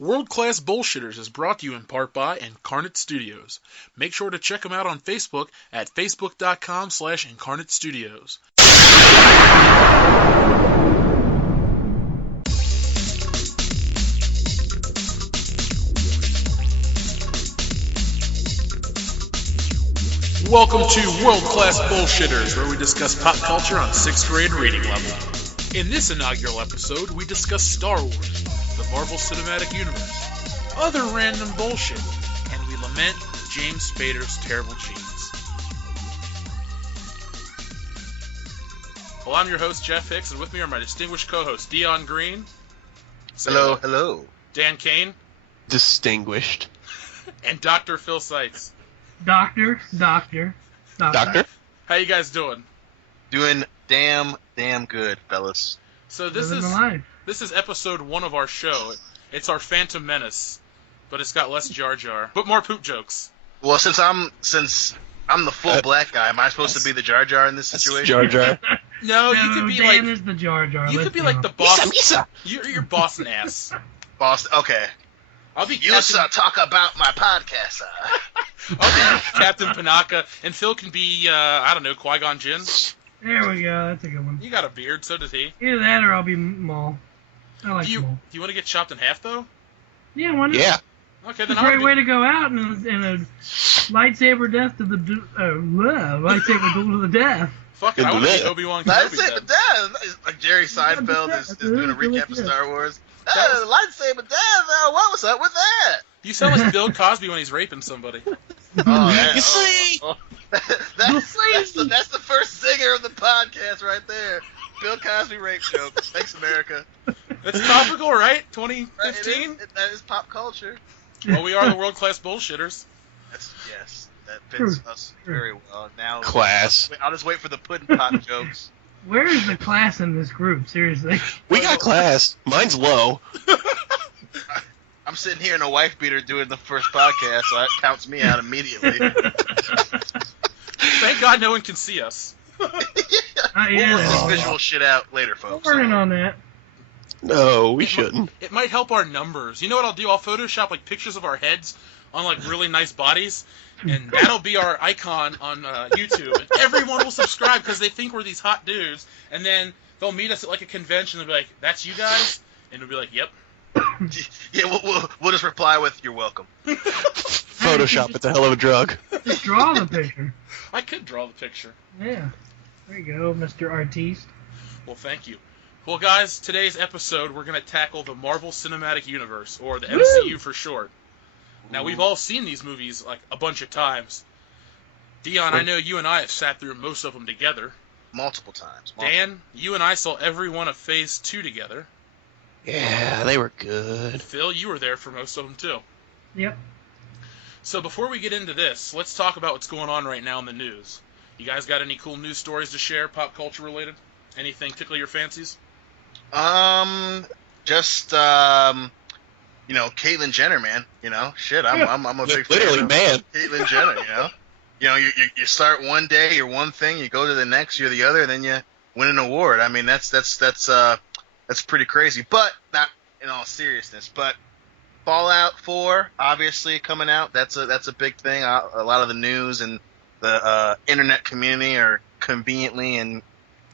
World Class Bullshitters is brought to you in part by Incarnate Studios. Make sure to check them out on Facebook at facebook.com/Incarnate Studios. Welcome to World Class Bullshitters, where we discuss pop culture on 6th grade reading level. In this inaugural episode, we discuss Star Wars, the Marvel Cinematic Universe, other random bullshit, and we lament James Spader's terrible genes. Well, I'm your host, Jeff Hicks, and with me are my distinguished co-hosts, Dion Green. Hello. Dan Kane. Distinguished. And Dr. Phil Seitz. Doctor. How you guys doing? Doing damn good, fellas. So this is episode 1 of our show. It's our Phantom Menace, but it's got less Jar Jar, but more poop jokes. Well, since I'm the full black guy, am I supposed to be the Jar Jar in this situation? Jar Jar. No, you could be Dan is the Jar Jar. You could be like the boss. You're Boston ass. Boston. Okay. I'll be You talk about my podcast. I'll be Captain Panaka, and Phil can be I don't know, Qui-Gon Jinn. There we go. That's a good one. You got a beard, so does he. Either that or I'll be Maul. I like Maul. Do you want to get chopped in half though? Yeah, why not? Yeah. Okay, then it's a great way to go out in a lightsaber death to the lightsaber duel to the death. Fuck it, I want to be Obi-Wan Kenobi. Lightsaber death. Like Jerry Seinfeld is doing a recap of Star Wars. Lightsaber death. What was up with that? You sound like Bill Cosby when he's raping somebody. Oh, yeah. You see? That's the first zinger of the podcast right there. Bill Cosby rape joke. Thanks, America. It's topical, right? 2015? That is pop culture. Well, we are the world-class bullshitters. Yes, that fits us very well. Now, class. I'll just wait for the pudding pop jokes. Where is the class in this group? Seriously. We got class. Mine's low. I'm sitting here in a wife beater doing the first podcast, so that counts me out immediately. Thank God no one can see us. We'll work this visual shit out later, folks. We're working on that. No, we shouldn't. It might help our numbers. You know what I'll do? I'll Photoshop like pictures of our heads on like really nice bodies, and that'll be our icon on YouTube. And everyone will subscribe because they think we're these hot dudes, and then they'll meet us at like a convention and be like, "That's you guys," and we'll be like, "Yep." Yeah, we'll just reply with "You're welcome." Photoshop, it's a hell of a drug. Just draw the picture. I could draw the picture. Yeah. There you go, Mr. Artiste. Well, thank you. Well, guys, today's episode, we're going to tackle the Marvel Cinematic Universe, or the MCU for short. Now, we've all seen these movies, like, a bunch of times. Dion, I know you and I have sat through most of them together. Multiple times. Dan, you and I saw every one of Phase 2 together. Yeah, they were good. Phil, you were there for most of them, too. Yep. So before we get into this, let's talk about what's going on right now in the news. You guys got any cool news stories to share, pop culture related? Anything tickle your fancies? Just Caitlyn Jenner, man. Shit, I'm a big fan. Literally, man. Caitlyn Jenner, you start one day, you're one thing, you go to the next, you're the other, then you win an award. I mean, that's pretty crazy. But not in all seriousness. But Fallout 4, obviously coming out. That's a big thing. A lot of the news and the internet community are conveniently and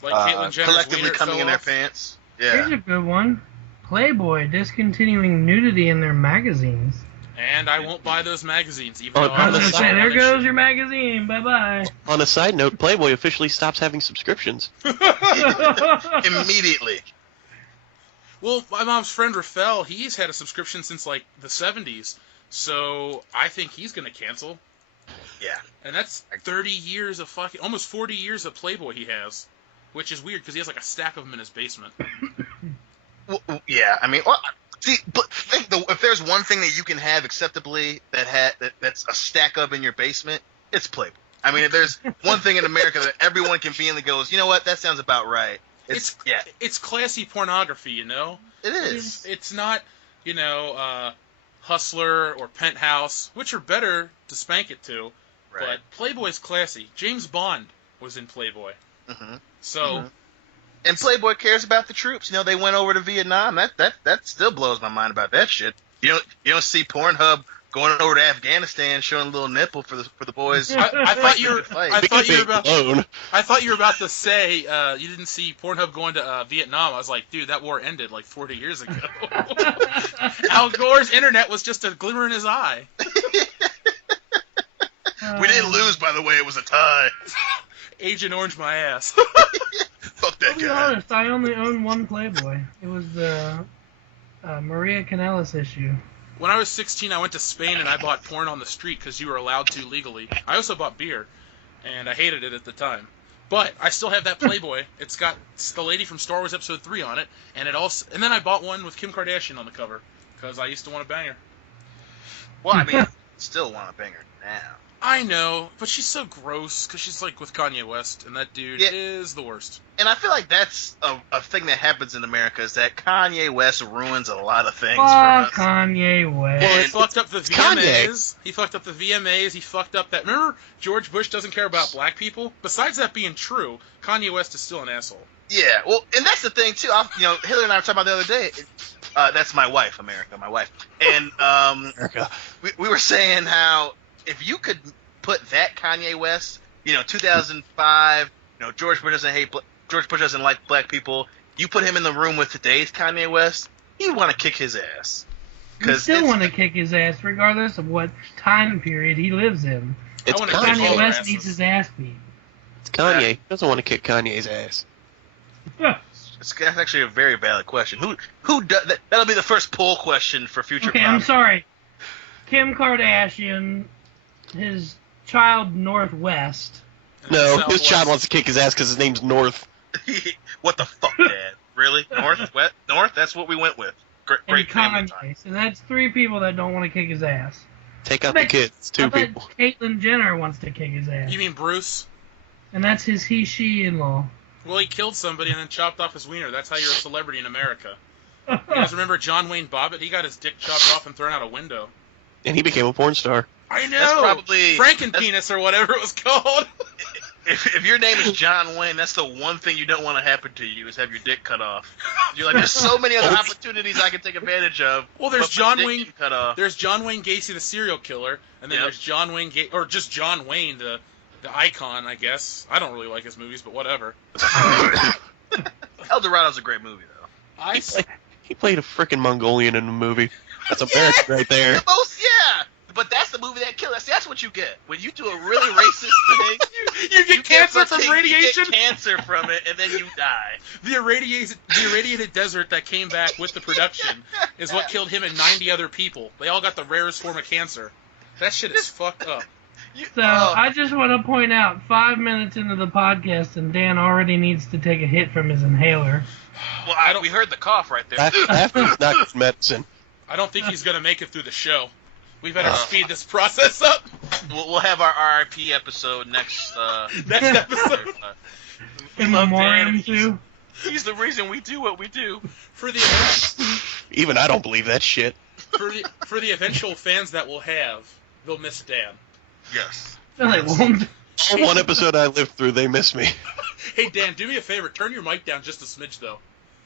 collectively coming in their pants. Yeah. Here's a good one. Playboy discontinuing nudity in their magazines. And I won't buy those magazines, even though I was going to say, there goes your magazine. Bye-bye. On a side note, Playboy officially stops having subscriptions. Immediately. Well, my mom's friend Rafael, he's had a subscription since, like, the 70s. So I think he's going to cancel. Yeah. And that's 30 years of almost 40 years of Playboy he has. Which is weird, because he has, like, a stack of them in his basement. Well, yeah, I mean, if there's one thing that you can have acceptably that's a stack of in your basement, it's Playboy. I mean, if there's one thing in America that everyone conveniently goes, you know what, that sounds about right. It's classy pornography, you know? It is. It's not, Hustler or Penthouse, which are better to spank it to. Right. But Playboy's classy. James Bond was in Playboy. Mm-hmm. So... Mm-hmm. And Playboy cares about the troops. They went over to Vietnam. That still blows my mind about that shit. You don't see Pornhub going over to Afghanistan showing a little nipple for the boys. I thought you were. I thought you were about. Alone. I thought you were about to say you didn't see Pornhub going to Vietnam. I was like, dude, that war ended like 40 years ago. Al Gore's internet was just a glimmer in his eye. We didn't lose, by the way. It was a tie. Agent Orange my ass. Fuck that To be guy. honest, I only own one Playboy. It was the Maria Canellis issue. When I was 16, I went to Spain and I bought porn on the street because you were allowed to legally. I also bought beer, and I hated it at the time. But I still have that Playboy. It's got the lady from Star Wars Episode 3 on it, and then I bought one with Kim Kardashian on the cover because I used to want to bang her. Well, I mean, still want to bang her now. I know, but she's so gross because she's like with Kanye West, and that dude is the worst. And I feel like that's a thing that happens in America is that Kanye West ruins a lot of things for Fuck us. Kanye West. Well, he fucked up the Kanye. VMAs. He fucked up the VMAs. He fucked up that. Remember, George Bush doesn't care about black people? Besides that being true, Kanye West is still an asshole. Yeah, well, and that's the thing, too. Hillary and I were talking about the other day. That's my wife, America, my wife. And America. we were saying how if you could put that Kanye West, 2005, George Bush doesn't like black people. You put him in the room with today's Kanye West, you want to kick his ass. You still want to kick his ass, regardless of what time period he lives in. It's wanna Kanye. kick all Kanye their West asses. needs his ass beat. It's Kanye. He doesn't want to kick Kanye's ass. That's actually a very valid question. Who does that? That'll be the first poll question for future. Okay, I'm sorry. Kim Kardashian, his child Northwest. No, Southwest. his child wants to kick his ass because his name's North. What the fuck, Dad? Really? North? West? North? That's what we went with. Great And family time. Kanye. So that's three people that don't want to kick his ass. Take out I the bet- kids. It's two I bet people. Caitlyn Jenner wants to kick his ass. You mean Bruce? And that's his he-she-in-law. Well, he killed somebody and then chopped off his wiener. That's how you're a celebrity in America. You guys remember John Wayne Bobbitt? He got his dick chopped off and thrown out a window. And he became a porn star. I know. That's probably Frankenpenis or whatever it was called. if your name is John Wayne, that's the one thing you don't want to happen to you is have your dick cut off. You're like, there's so many other opportunities I can take advantage of. Well, there's but my John dick Wayne. getting cut off. There's John Wayne Gacy, the serial killer, and then Yep. there's John Wayne or just John Wayne, the icon, I guess. I don't really like his movies, but whatever. El Dorado's a great movie, though. He played a frickin' Mongolian in the movie. That's American right there. Yeah. But that's the movie that killed us. That's what you get when you do a really racist thing. You get cancer from fucking- radiation. You get cancer from it, and then you die. The irradiated desert that came back with the production is what killed him and 90 other people. They all got the rarest form of cancer. That shit is fucked up. So I just want to point out, 5 minutes into the podcast, and Dan already needs to take a hit from his inhaler. Well, we heard the cough right there. After it's not good medicine. I don't think he's gonna make it through the show. We better speed this process up. We'll have our RIP episode next. Next episode. In love memoriam Dan. to. He's the reason we do what we do. For the Even I don't believe that shit. for the eventual fans that we'll have, they'll miss Dan. Yes. No, they won't. All one episode I lived through, they miss me. Hey Dan, do me a favor. Turn your mic down just a smidge though.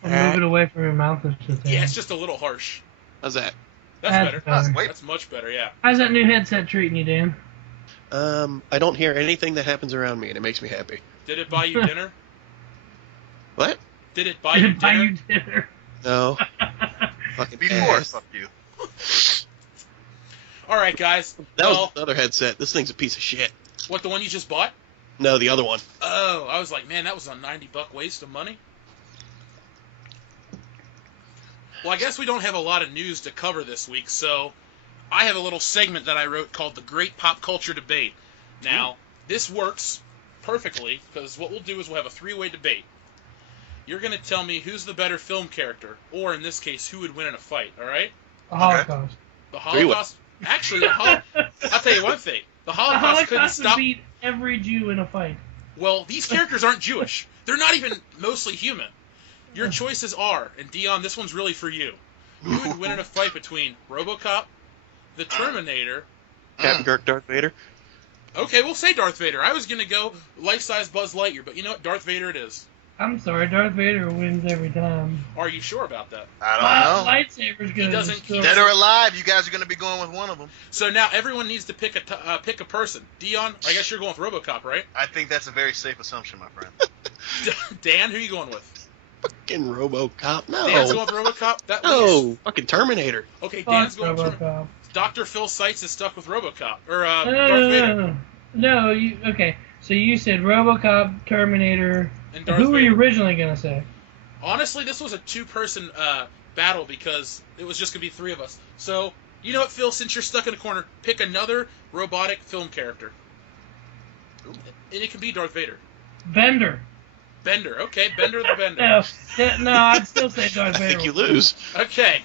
Or move it away from your mouth. Or something. Yeah, it's just a little harsh. How's that? That's That's better. better. Wait. That's much better. Yeah. How's that new headset treating you, Dan? I don't hear anything that happens around me, and it makes me happy. Did it buy you dinner? What? Did it buy you Buy dinner? you dinner. No. Fucking Before, ass. fuck you. All right, guys. That was Well, the other headset. This thing's a piece of shit. what, the one you just bought? No, the other one. Oh, I was like, man, that was a $90 waste of money. Well, I guess we don't have a lot of news to cover this week, so I have a little segment that I wrote called The Great Pop Culture Debate. Now, this works perfectly, because what we'll do is we'll have a three-way debate. You're going to tell me who's the better film character, or in this case, who would win in a fight, all right? The Holocaust. The Holocaust... Actually, I'll tell you one thing. The The Holocaust couldn't Holocaust would stop... beat every Jew in a fight. Well, these characters aren't Jewish. They're not even mostly human. Your choices are, and Dion, this one's really for you. Who would win in a fight between RoboCop, the Terminator... Captain Kirk, Darth Vader. Okay, we'll say Darth Vader. I was going to go life-size Buzz Lightyear, but you know what? Darth Vader it is. I'm sorry, Darth Vader wins every time. Are you sure about that? I don't know. Lightsaber's gonna doesn't- destroy. Dead or alive, you guys are going to be going with one of them. So now everyone needs to pick a person. Dion, I guess you're going with RoboCop, right? I think that's a very safe assumption, my friend. Dan, who are you going with? Fucking RoboCop. No. Dan's going with RoboCop. That No. leaves- Fucking Terminator. Okay, Fuck Dan's going with RoboCop. Dr. Phil Seitz is stuck with RoboCop or No, Darth Vader No, you okay? So you said RoboCop, Terminator. and Darth Who were you Vader. originally gonna say? Honestly, this was a two-person battle because it was just gonna be three of us. So you know what, Phil? Since you're stuck in a corner, pick another robotic film character, and it can be Darth Vader. Bender. Bender. Okay, Bender the Bender. No, I'd still say Darth I Vader. think you lose. Okay.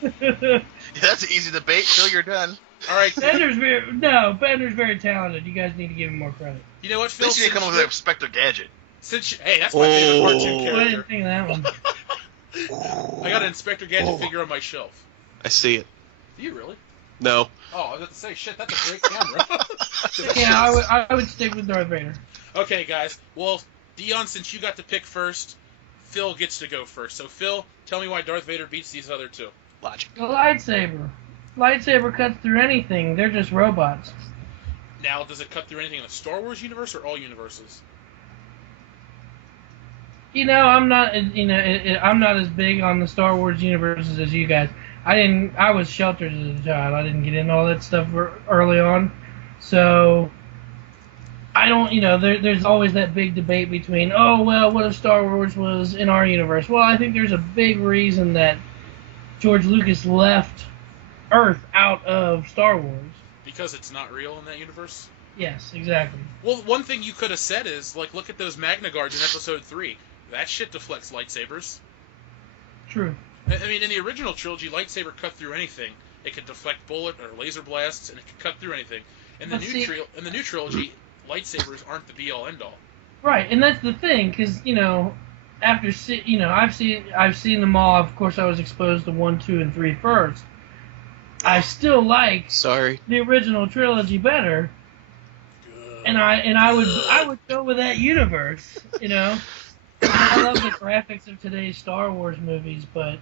That's an easy debate. Phil, you're done. All right. Bender's very talented. You guys need to give him more credit. You know what, At Phil? least you didn't come up with Spectre Gadget. Hey, that's my favorite Oh. cartoon I didn't character. think of that one. I got an Inspector Gadget figure on my shelf. I see it. Do you really? No. Oh, I was about to say, shit, that's a great camera. Yeah, I would stick with Darth Vader. Okay, guys. Well, Dion, since you got to pick first, Phil gets to go first. So, Phil, tell me why Darth Vader beats these other two. Logic. The lightsaber. Lightsaber cuts through anything. They're just robots. Now, does it cut through anything in the Star Wars universe or all universes? I'm not. I'm not as big on the Star Wars universes as you guys. I was sheltered as a child. I didn't get into all that stuff early on, so I don't. There's always that big debate between, oh well, what if Star Wars was in our universe? Well, I think there's a big reason that George Lucas left Earth out of Star Wars. Because it's not real in that universe? Yes, exactly. Well, one thing you could have said is, like, look at those Magna Guards in Episode 3. That shit deflects lightsabers. True. I mean, in the original trilogy, lightsaber cut through anything. It could deflect bullet or laser blasts, and it could cut through anything. In the new trilogy, lightsabers aren't the be-all, end-all. Right, and that's the thing, because after I've seen them all. Of course, I was exposed to 1, 2, and 3 first. I still like Sorry. the original trilogy better, and I would go with that universe. I love the graphics of today's Star Wars movies, but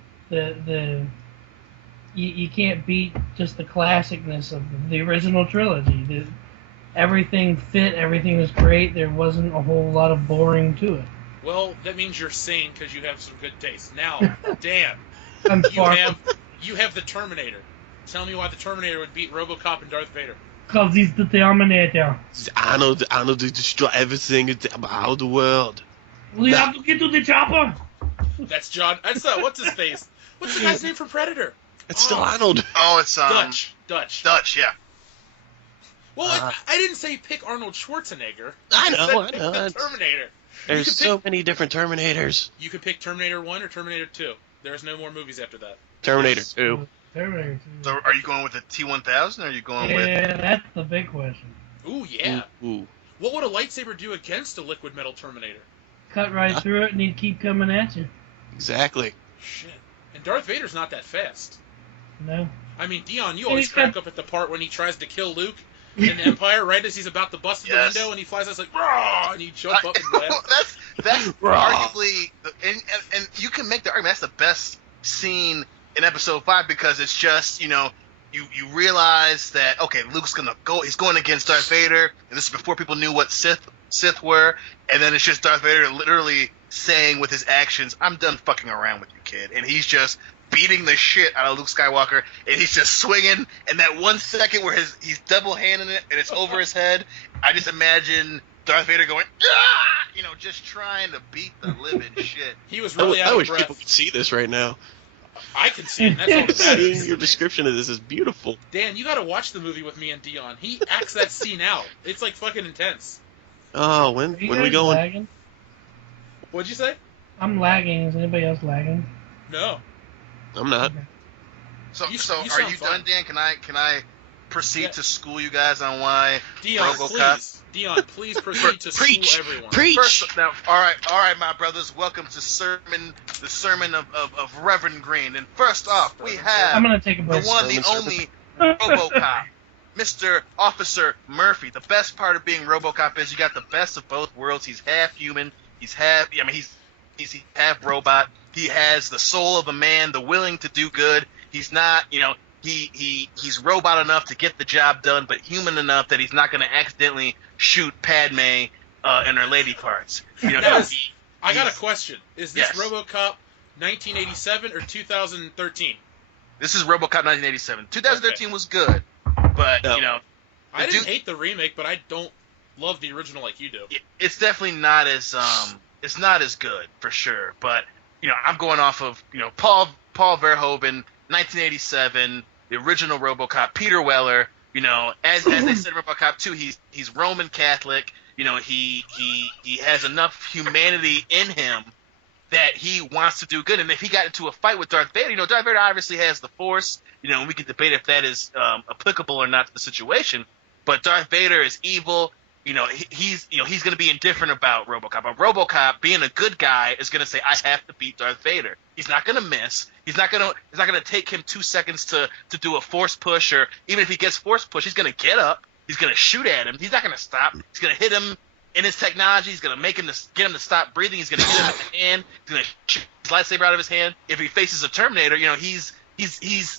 you can't beat just the classicness of the original trilogy. Everything fit, everything was great. There wasn't a whole lot of boring to it. Well, that means you're sane because you have some good taste. Now, Dan, I'm far you have the Terminator. Tell me why the Terminator would beat RoboCop and Darth Vader. because he's the Terminator. Arnold to destroy everything about the world. We have to get to the chopper. That's John. That's what's his face? What's the guy's name from Predator? It's still Arnold. Oh, it's Dutch. Dutch, yeah. Well, I didn't say pick Arnold Schwarzenegger. I said know. pick the Terminator. There's You can so many different Terminators. You could pick Terminator 1 or Terminator 2. There's no more movies after that. Terminator 2. Terminator. So are you going with the T-1000 or are you going with... Yeah, that's the big question. Ooh, yeah. Ooh. What would a lightsaber do against a liquid metal Terminator? Cut right through it, and he'd keep coming at you. Exactly. Shit. And Darth Vader's not that fast. No. I mean, Dion, you always crack up at the part when he tries to kill Luke in Empire, right as he's about to bust through the window, and he flies out like, "Rah!" and you jump up and laugh. that's Raw. arguably, and you can make the argument that's the best scene in Episode 5 because it's just, you realize that, okay, Luke's gonna go, he's going against Darth Vader, and this is before people knew what Sith were, and then it's just Darth Vader literally saying with his actions, I'm done fucking around with you, kid, and he's just beating the shit out of Luke Skywalker, and he's just swinging, and that 1 second where he's double-handing it, and it's over his head, I just imagine Darth Vader going, ah! Just trying to beat the living shit. He was really out I of wish breath. people could see this right now. I can see it. That's all that Seeing matters. your description of this is beautiful. Dan, you gotta watch the movie with me and Dion. He acts that scene out. It's like fucking intense. Oh, when Are you we guys going? lagging? What'd you say? I'm lagging. Is anybody else lagging? No. I'm not. So You are sound you fine. done, Dan? Can I proceed Yeah. to school you guys on why Dion, RoboCop? please. Dion, please proceed to Preach. school everyone. Preach. First, now, all right, my brothers. Welcome to the sermon of Reverend Green. And first off, we have I'm gonna take a the break. one, the only RoboCop, Mr. Officer Murphy. The best part of being RoboCop is you got the best of both worlds. He's half human. He's He's half robot. He has the soul of a man, the willing to do good. He's not, he's robot enough to get the job done, but human enough that he's not going to accidentally shoot Padme in her lady parts. I got a question. Is this Yes. RoboCop 1987 or 2013? This is RoboCop 1987. 2013 was good, but No. I didn't hate the remake, but I don't love the original like you do. it's definitely not as it's not as good for sure. But I'm going off of Paul Verhoeven, 1987, the original RoboCop, Peter Weller. As they said in RoboCop 2, he's Roman Catholic. He has enough humanity in him that he wants to do good. And if he got into a fight with Darth Vader, Darth Vader obviously has the Force. And we can debate if that is applicable or not to the situation. But Darth Vader is evil. He's going to be indifferent about RoboCop. But RoboCop, being a good guy, is going to say, "I have to beat Darth Vader." He's not going to miss. He's not going to take him 2 seconds to do a force push, or even if he gets force push, he's going to get up. He's going to shoot at him. He's not going to stop. He's going to hit him in his technology. He's going to make him get him to stop breathing. He's going to hit him in the hand. He's going to shoot his lightsaber out of his hand. If he faces a Terminator, he's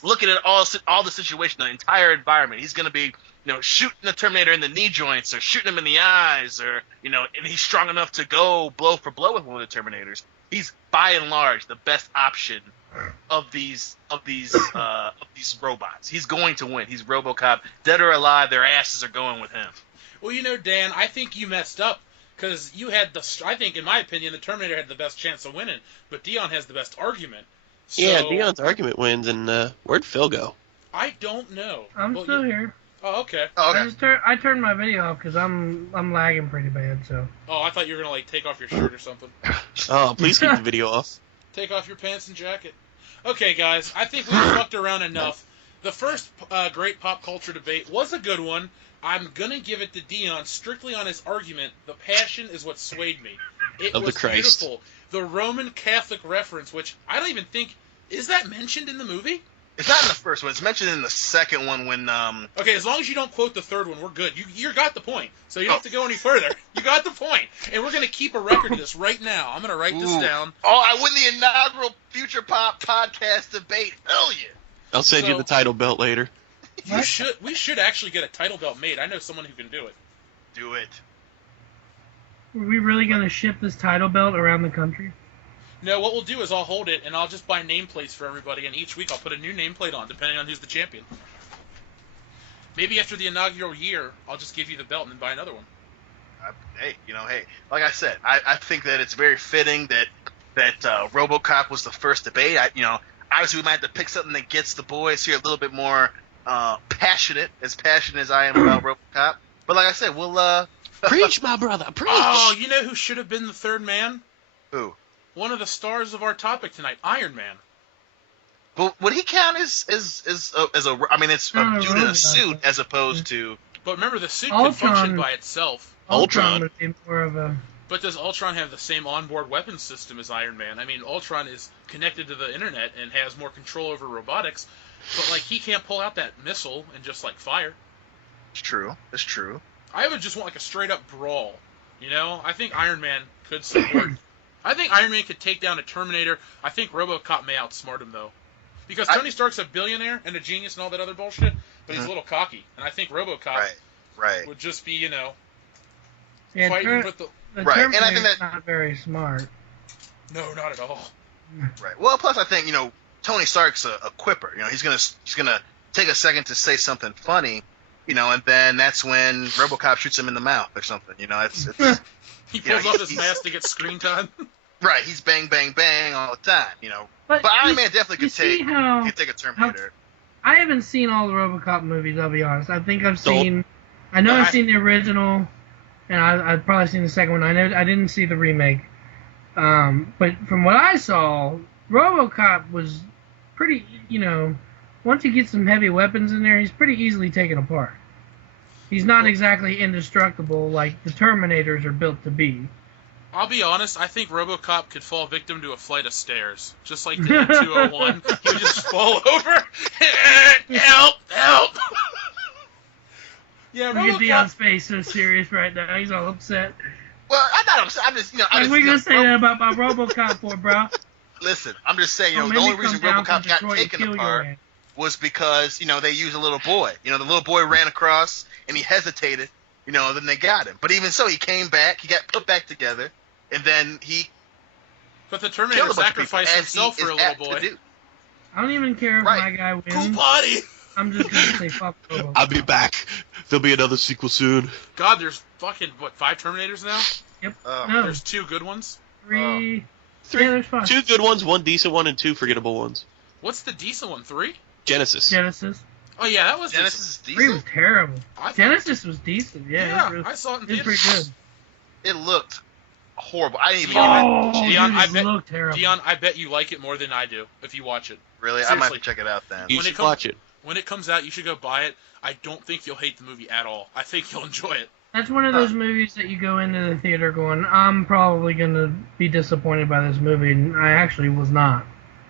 looking at all the situation, the entire environment. He's going to be shooting the Terminator in the knee joints, or shooting him in the eyes, or and he's strong enough to go blow for blow with one of the Terminators. He's by and large the best option of these robots. He's going to win. He's RoboCop, dead or alive. Their asses are going with him. Well, Dan, I think you messed up because you had I think, in my opinion, the Terminator had the best chance of winning, but Dion has the best argument. So, Yeah, Dion's argument wins, and where'd Phil go? I don't know. I'm still here. Oh, okay. Oh, okay. I turned my video off because I'm lagging pretty bad. So. Oh, I thought you were gonna take off your shirt or something. Oh, please keep the video off. Take off your pants and jacket. Okay, guys, I think we've fucked around enough. The first great pop culture debate was a good one. I'm gonna give it to Dion strictly on his argument. The passion is what swayed me. It Of the was Christ. beautiful. The Roman Catholic reference, which I don't even think is that mentioned in the movie. It's not in the first one. It's mentioned in the second one when Okay, as long as you don't quote the third one, we're good. You got the point. So you don't have to go any further. You got the point. And we're going to keep a record of this right now. I'm going to write this down. Oh, I win the inaugural Future Pop podcast debate. Hell yeah. I'll send you the title belt later. We should actually get a title belt made. I know someone who can do it. Do it. Are we really gonna ship this title belt around the country? No, what we'll do is I'll hold it, and I'll just buy nameplates for everybody, and each week I'll put a new nameplate on, depending on who's the champion. Maybe after the inaugural year, I'll just give you the belt and then buy another one. Hey, like I said, I think that it's very fitting that RoboCop was the first debate. Obviously we might have to pick something that gets the boys here a little bit more passionate as I am about RoboCop. But like I said, we'll Preach, my brother, preach! Oh, you know who should have been the third man? Who? One of the stars of our topic tonight, Iron Man. But would he count as a? I mean, it's a dude in a suit as opposed to. But remember, the suit Ultron. can function by itself. Ultron. would be more of a. But does Ultron have the same onboard weapons system as Iron Man? I mean, Ultron is connected to the internet and has more control over robotics, but he can't pull out that missile and just fire. It's true. It's true. I would just want a straight up brawl. I think Iron Man could support. I think Iron Man could take down a Terminator. I think RoboCop may outsmart him though, because Tony Stark's a billionaire and a genius and all that other bullshit, but he's a little cocky, and I think RoboCop Right. would just be Yeah, fighting with the. The Right, and I Terminator's think that- not very smart. No, not at all. Right. Well, plus I think Tony Stark's a quipper. He's gonna take a second to say something funny, and then that's when RoboCop shoots him in the mouth or something. It's He pulls off his mask to get screen time. right. He's bang bang bang all the time. But Iron Man definitely could take a Terminator. I haven't seen all the RoboCop movies. I'll be honest. I think I've Don't. seen. I know I've seen the original, and I've probably seen the second one. I didn't see the remake. But from what I saw, RoboCop was pretty. Once he gets some heavy weapons in there, he's pretty easily taken apart. He's not exactly indestructible like the Terminators are built to be. I'll be honest, I think RoboCop could fall victim to a flight of stairs. Just like the 201. He would just fall over. Help! Yeah, Look at RoboCop. Dion's face so serious right now. He's all upset. Well, I'm just, Like, we gonna say that about my RoboCop for, bro? Listen, I'm just saying, the Maybe only come reason down from RoboCop got Detroit and taken kill your apart ass. was because, they used a little boy. The little boy ran across, and he hesitated, then they got him. But even so, he came back, he got put back together, and then he But the killed Terminator a bunch of people, sacrificed as himself he for is a little apt to boy. do. I don't even care if Right. my guy wins. Cool body. I'm just gonna say fuck RoboCop. I'll be back. There'll be another sequel soon. God, there's fucking, 5 Terminators now? Yep. Oh. No. There's 2 good ones? 3. Three, Yeah, there's 5. 2 good ones, 1 decent one, and 2 forgettable ones. What's the decent one? 3? Genesis. Genesis. Oh, yeah, that was Genesis decent. is 3 was decent. terrible. I thought- Genesis was decent. Yeah. Yeah, I saw it in It's pretty theaters. good. It looked horrible. I didn't even Oh, Dion, dude, I it bet- looked terrible. Dion, I bet you like it more than I do if you watch it. really. I might have seriously. to check it out then. You When it should comes- watch it. When it comes out, you should go buy it. I don't think you'll hate the movie at all. I think you'll enjoy it. That's one of those movies that you go into the theater going, I'm probably gonna be disappointed by this movie, and I actually was not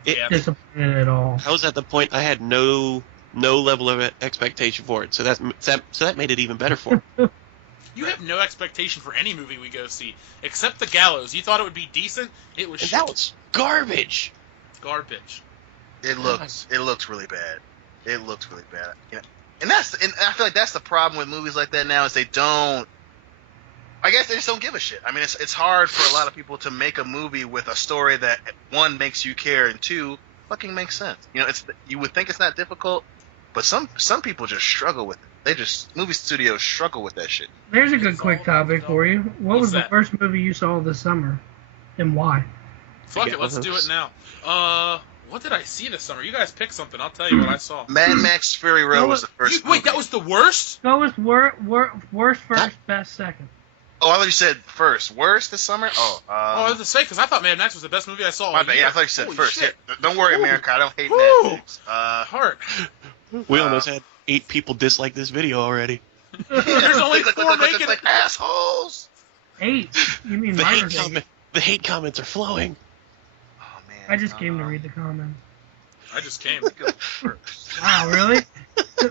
Yeah. disappointed at all. I was at the point I had no level of expectation for it, so that made it even better for me. You have no expectation for any movie we go see, except The Gallows. You thought it would be decent. It was And shit. that was garbage. Garbage. It looks really bad. It looks really bad. And I feel like that's the problem with movies like that now is they don't. I guess they just don't give a shit. I mean, it's hard for a lot of people to make a movie with a story that 1 makes you care and 2 fucking makes sense. You would think it's not difficult, but some people just struggle with it. Movie studios struggle with that shit. There's a good quick topic for you. What What's was the that? first movie you saw this summer, and why? Fuck it, let's do it now. What did I see this summer? You guys pick something. I'll tell you what I saw. Mad Max Fury Road was the first. Wait, that was the worst? Go with worst first, best second. Oh, I thought you said first. Worst this summer? I was to say because I thought Mad Max was the best movie I saw. My all bad. year. Yeah, I thought you said Holy first. shit. Yeah, don't worry, America. I don't hate Woo. Mad Max. Heart. We almost had 8 people dislike this video already. There's only 4 making it. like assholes. 8. You mean The minus hate, 8? the hate comments are flowing. Oh man. I just came to read the comments. I just came. Go first. Wow, really?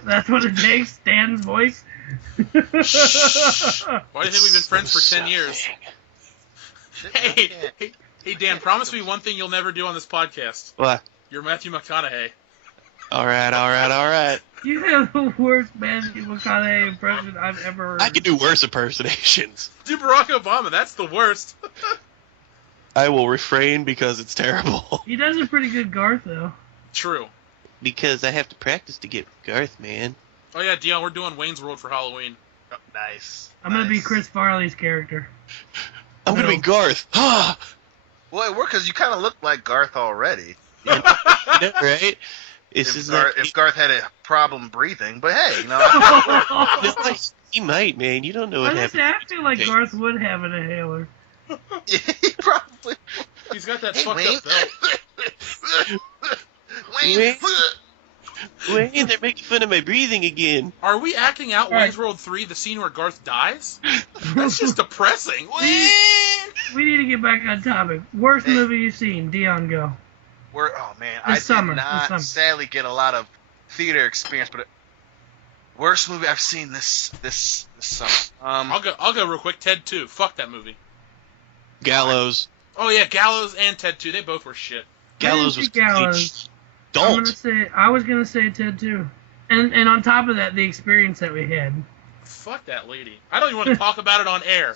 That's what it takes? Stan's voice? Why do you think we've been friends for 10 years? Shit, Hey, I can't. hey, Dan, promise me one thing you'll never do on this podcast. What? You're Matthew McConaughey. Alright. You have the worst Matthew McConaughey impression I've ever heard. I can do worse impersonations. Do Barack Obama. That's the worst. I will refrain because it's terrible. He does a pretty good Garth, though. True. Because I have to practice to get Garth, man. Oh, yeah, Dion, we're doing Wayne's World for Halloween. Oh, nice. I'm gonna be Nice. Chris Farley's character. I'm gonna be Garth. Ah! Well, it worked because you kind of look like Garth already. Right? This is If Garth had a problem breathing, but hey, he might, man. You don't know what I happened. feel like Garth would have an inhaler. he probably. He's got that Hey, fucked Wayne. up belt. Wayne. Wayne, they're making fun of my breathing again. Are we acting out All right. Wayne's World 3, the scene where Garth dies? That's just depressing. Wayne! We need to get back on topic. Worst Hey. movie you've seen? Dion, go. Oh man, This I summer, did this not summer. sadly get a lot of theater experience, but worst movie I've seen this summer. I'll go real quick. Ted 2. Fuck that movie. Gallows. Oh yeah, Gallows and Ted 2. They both were shit. Gallows was see Gallows. Don't. I was gonna say Ted too. And on top of that, the experience that we had. Fuck that lady. I don't even want to talk about it on air.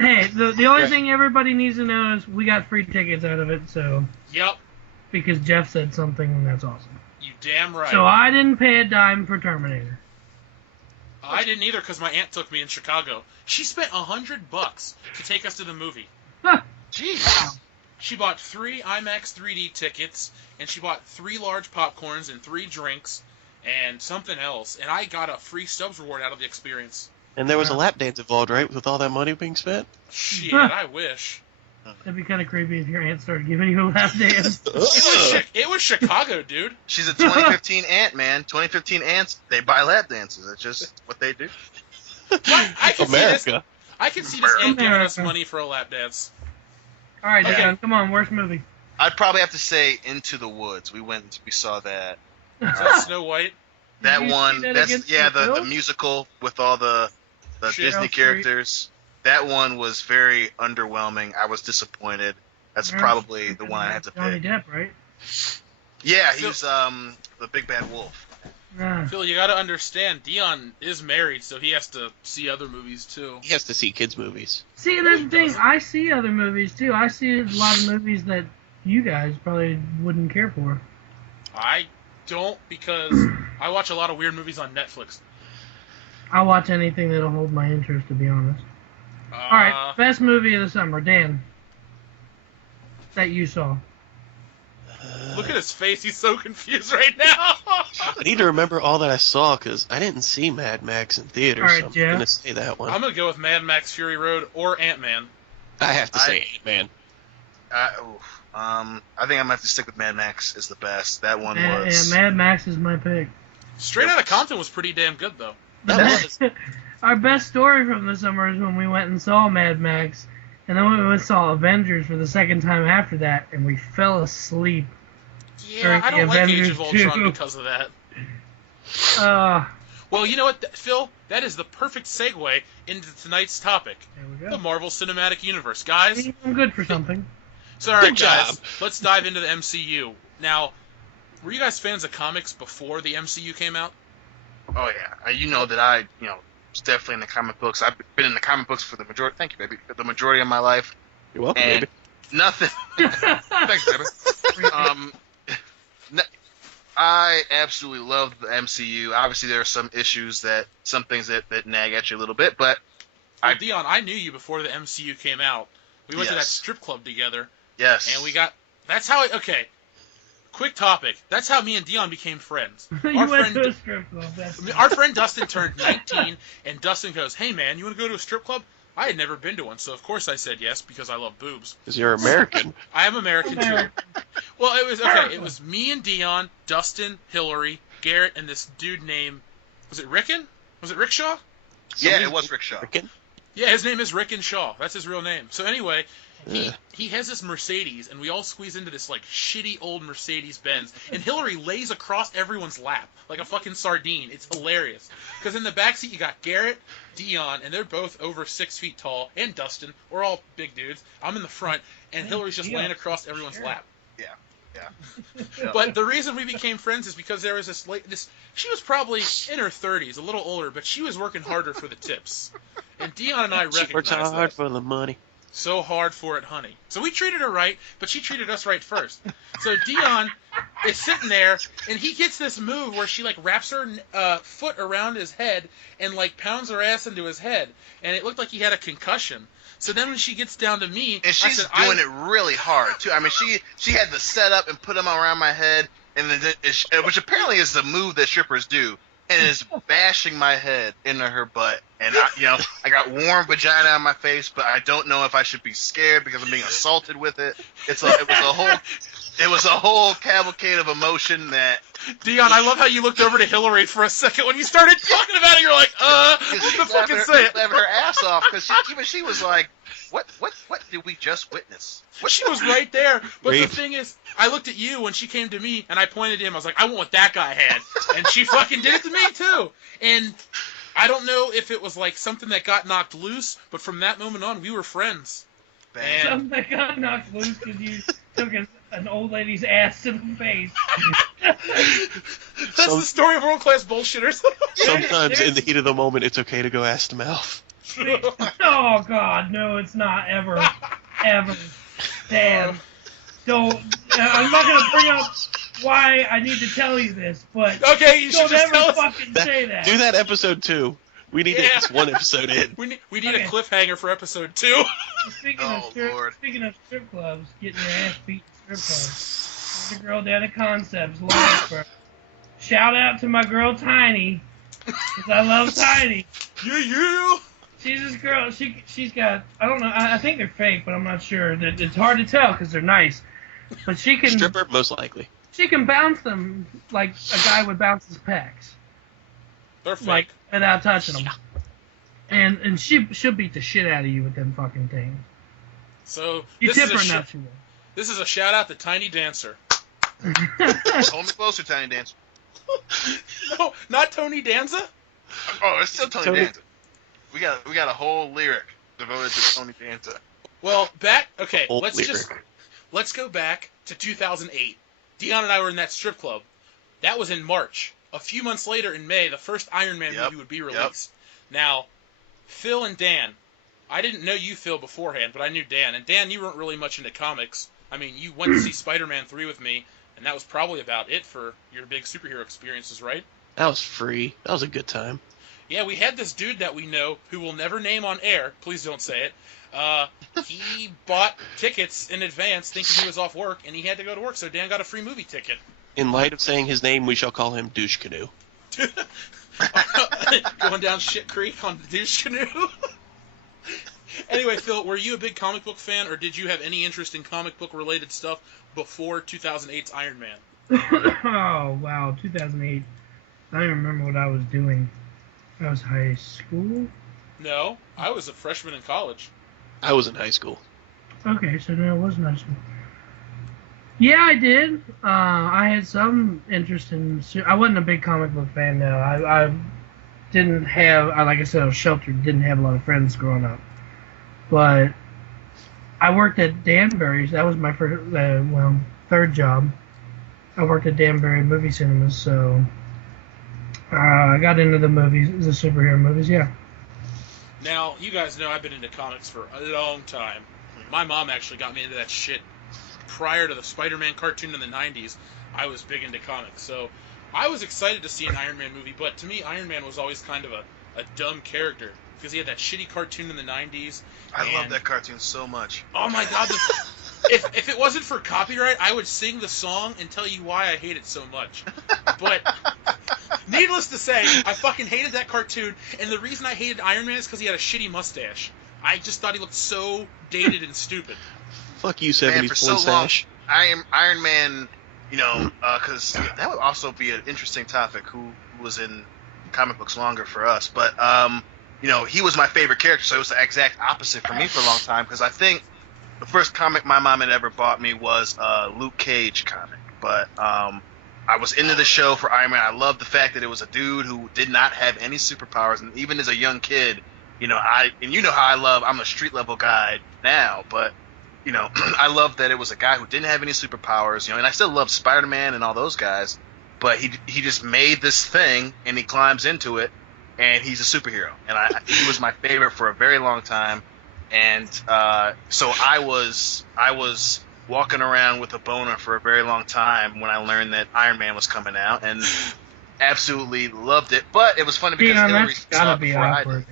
Hey, the only thing everybody needs to know is we got free tickets out of it, so Yep. because Jeff said something and that's awesome. You damn right. So I didn't pay a dime for Terminator. I didn't either because my aunt took me in Chicago. She spent $100 to take us to the movie. Jeez. She bought 3 IMAX 3D tickets, and she bought 3 large popcorns and 3 drinks, and something else. And I got a free subs reward out of the experience. And there was a lap dance involved, right? With all that money being spent? Shit, I wish. That'd be kind of creepy if your aunt started giving you a lap dance. It was Chicago, dude. She's a 2015 aunt, man. 2015 aunts, they buy lap dances. That's just what they do. I can America. I can see this aunt giving us America. money for a lap dance. All right, Okay. Dion, come on, worst movie. I'd probably have to say Into the Woods. We saw that. Is that Snow White? That Did you one. see that That's against the Bill? musical with all the Shit. Disney Meryl Streep. characters. that one was very underwhelming. I was disappointed. That's probably the one I had to Johnny pick. Depp, right? Yeah, he's the big bad wolf. Phil, you gotta understand, Dion is married, so he has to see other movies too. He has to see kids' movies. See, that's the thing. I see other movies too. I see a lot of movies that you guys probably wouldn't care for. I don't, because I watch a lot of weird movies on Netflix. I'll watch anything that'll hold my interest, to be honest. All right, best movie of the summer, Dan. That you saw. Look at his face; he's so confused right now. I need to remember all that I saw because I didn't see Mad Max in theaters. All right, so I'm Jeff. gonna say that one. I'm gonna go with Mad Max: Fury Road or Ant-Man. I have to say Ant-Man. I think I'm gonna have to stick with Mad Max as the best. That one was. Yeah, Mad Max is my pick. Straight Outta Compton was pretty damn good, though. Our best story from the summer is when we went and saw Mad Max, and then we went and saw Avengers for the second time after that, and we fell asleep. Yeah, I don't like Age of Ultron because of that. Well, you know what, Phil? That is the perfect segue into tonight's topic. There we go. The Marvel Cinematic Universe. Guys, I'm good for something. so alright, Good guys, job. let's dive into the MCU. Now, were you guys fans of comics before the MCU came out? Oh yeah, you know that I was definitely in the comic books. I've been in the comic books for the majority. Thank you, baby. The majority of my life. You're welcome, And baby. nothing. Thanks, baby. I absolutely love the MCU. Obviously, there are some issues some things that nag at you a little bit, but Well, Dion, I knew you before the MCU came out. We went to that Yes. strip club together, yes. and we got. That's how. Okay. Quick topic. That's how me and Dion became friends. You went to a strip club. Our friend Dustin turned 19, and Dustin goes, "Hey man, you want to go to a strip club?" I had never been to one, so of course I said yes because I love boobs. Because you're American. I am American too. Well, it was okay. It was me and Dion, Dustin, Hillary, Garrett, and this dude named was it Rickon? Was it Rickshaw? Yeah, it was Rickshaw. American? Yeah, his name is Rickon Shaw. That's his real name. So anyway, he has this Mercedes, and we all squeeze into this like shitty old Mercedes Benz, and Hillary lays across everyone's lap like a fucking sardine. It's hilarious because in the backseat you got Garrett, Dion, and they're both over 6 feet tall, and Dustin. We're all big dudes. I'm in the front, and Hillary's just laying across everyone's lap. Yeah. But the reason we became friends is because there was this she was probably in her 30s, a little older, but she was working harder for the tips. And Dion and I She works recognized hard that. for the money. So hard for it, honey. So we treated her right, but she treated us right first. So Dion is sitting there, and he gets this move where she like wraps her foot around his head and like pounds her ass into his head, and it looked like he had a concussion. So then when she gets down to me, And she's doing it really hard too. I mean, she had the setup and put them around my head, and then which apparently is the move that strippers do, and is bashing my head into her butt. And I got warm vagina on my face, but I don't know if I should be scared because I'm being assaulted with it. It was a whole cavalcade of emotion that. Dion, I love how you looked over to Hillary for a second when you started talking about it. You're like, what the fucking say it? Laughing her ass off because she was like, what did we just witness? She was right there. But Rape. the thing is, I looked at you when she came to me, and I pointed to him. I was like, I want what that guy had. And she fucking did it to me, too. And I don't know if it was like something that got knocked loose, but from that moment on, we were friends. Bang. Something that got knocked loose because you took an old lady's ass to the face. That's the story of world-class bullshitters. Sometimes in the heat of the moment, it's okay to go ass to mouth. Oh God, no, it's not ever, ever. Dan, so I'm not gonna bring up why I need to tell you this, but Okay, you should don't just ever tell us. fucking say that. Do that episode 2. We need to get this one episode in. We need Okay. a cliffhanger for episode 2. Speaking Oh, Lord. of strip clubs, getting your ass beat in strip clubs. There's a girl down at Concepts, Lawrenceburg. Shout out to my girl Tiny, because I love Tiny. Yeah. She's this girl. She's got. I don't know. I think they're fake, but I'm not sure. It's hard to tell because they're nice. But she can. Stripper, most likely. She can bounce them like a guy would bounce his pecs, They're fake. like without touching them. And she'll beat the shit out of you with them fucking things. So You this tip is, her a enough, she will. this is a shout out to Tiny Dancer. Hold me closer, Tiny Dancer. No, not Tony Danza. Oh, it's still Tony Tony- Dancer. We got a whole lyric. devoted to Tony Danza. Well, okay, Old let's go back to 2008. Dion and I were in that strip club. That was in March. A few months later, in May, the first Iron Man movie would be released. Now, Phil and Dan, I didn't know you, Phil, beforehand, but I knew Dan. And Dan, you weren't really much into comics. I mean, you went to see Spider-Man 3 with me, and that was probably about it for your big superhero experiences, right? That was free. That was a good time. Yeah, we had this dude that we know, who we'll never name on air. Please don't say it. He bought tickets in advance thinking he was off work, and he had to go to work, so Dan got a free movie ticket. In light of saying his name, we shall call him Douche Canoe. Going down Shit Creek on the douche canoe. Anyway, Phil, were you a big comic book fan, or did you have any interest in comic book related stuff before 2008's Iron Man? Oh, wow, 2008. I don't even remember what I was doing. I was high school? No, I was a freshman in college. I was in high school. Okay, so no, it wasn't high school. Yeah, I did. I had some interest in... I wasn't a big comic book fan, no. I didn't have... Like I said, I was sheltered. Didn't have a lot of friends growing up. But I worked at Danbury's. That was my first, third job. I worked at Danbury Movie Cinemas, so... I got into the movies, the superhero movies, yeah. Now, you guys know I've been into comics for a long time. My mom actually got me into that shit. Prior to the Spider-Man cartoon in the 90s, I was big into comics. So I was excited to see an Iron Man movie, but to me, Iron Man was always kind of a dumb character because he had that shitty cartoon in the 90s. I love that cartoon so much. Oh my god, if it wasn't for copyright, I would sing the song and tell you why I hate it so much. But needless to say, I fucking hated that cartoon, and the reason I hated Iron Man is because he had a shitty mustache. I just thought he looked so dated and stupid. Fuck you, 70s Man, for so mustache. long, Iron Man, because that would also be an interesting topic. Who was in comic books longer for us? But he was my favorite character, so it was the exact opposite for me for a long time. Because I think the first comic my mom had ever bought me was Luke Cage comic. But I was into the show for Iron Man. I loved the fact that it was a dude who did not have any superpowers, and even as a young kid, I'm a street level guy now, but I love that it was a guy who didn't have any superpowers, and I still love Spider-Man and all those guys, but he just made this thing, and he climbs into it, and he's a superhero, and he was my favorite for a very long time, and so I was walking around with a boner for a very long time when I learned that Iron Man was coming out, and absolutely loved it, but it was funny because Hillary saw it before I did.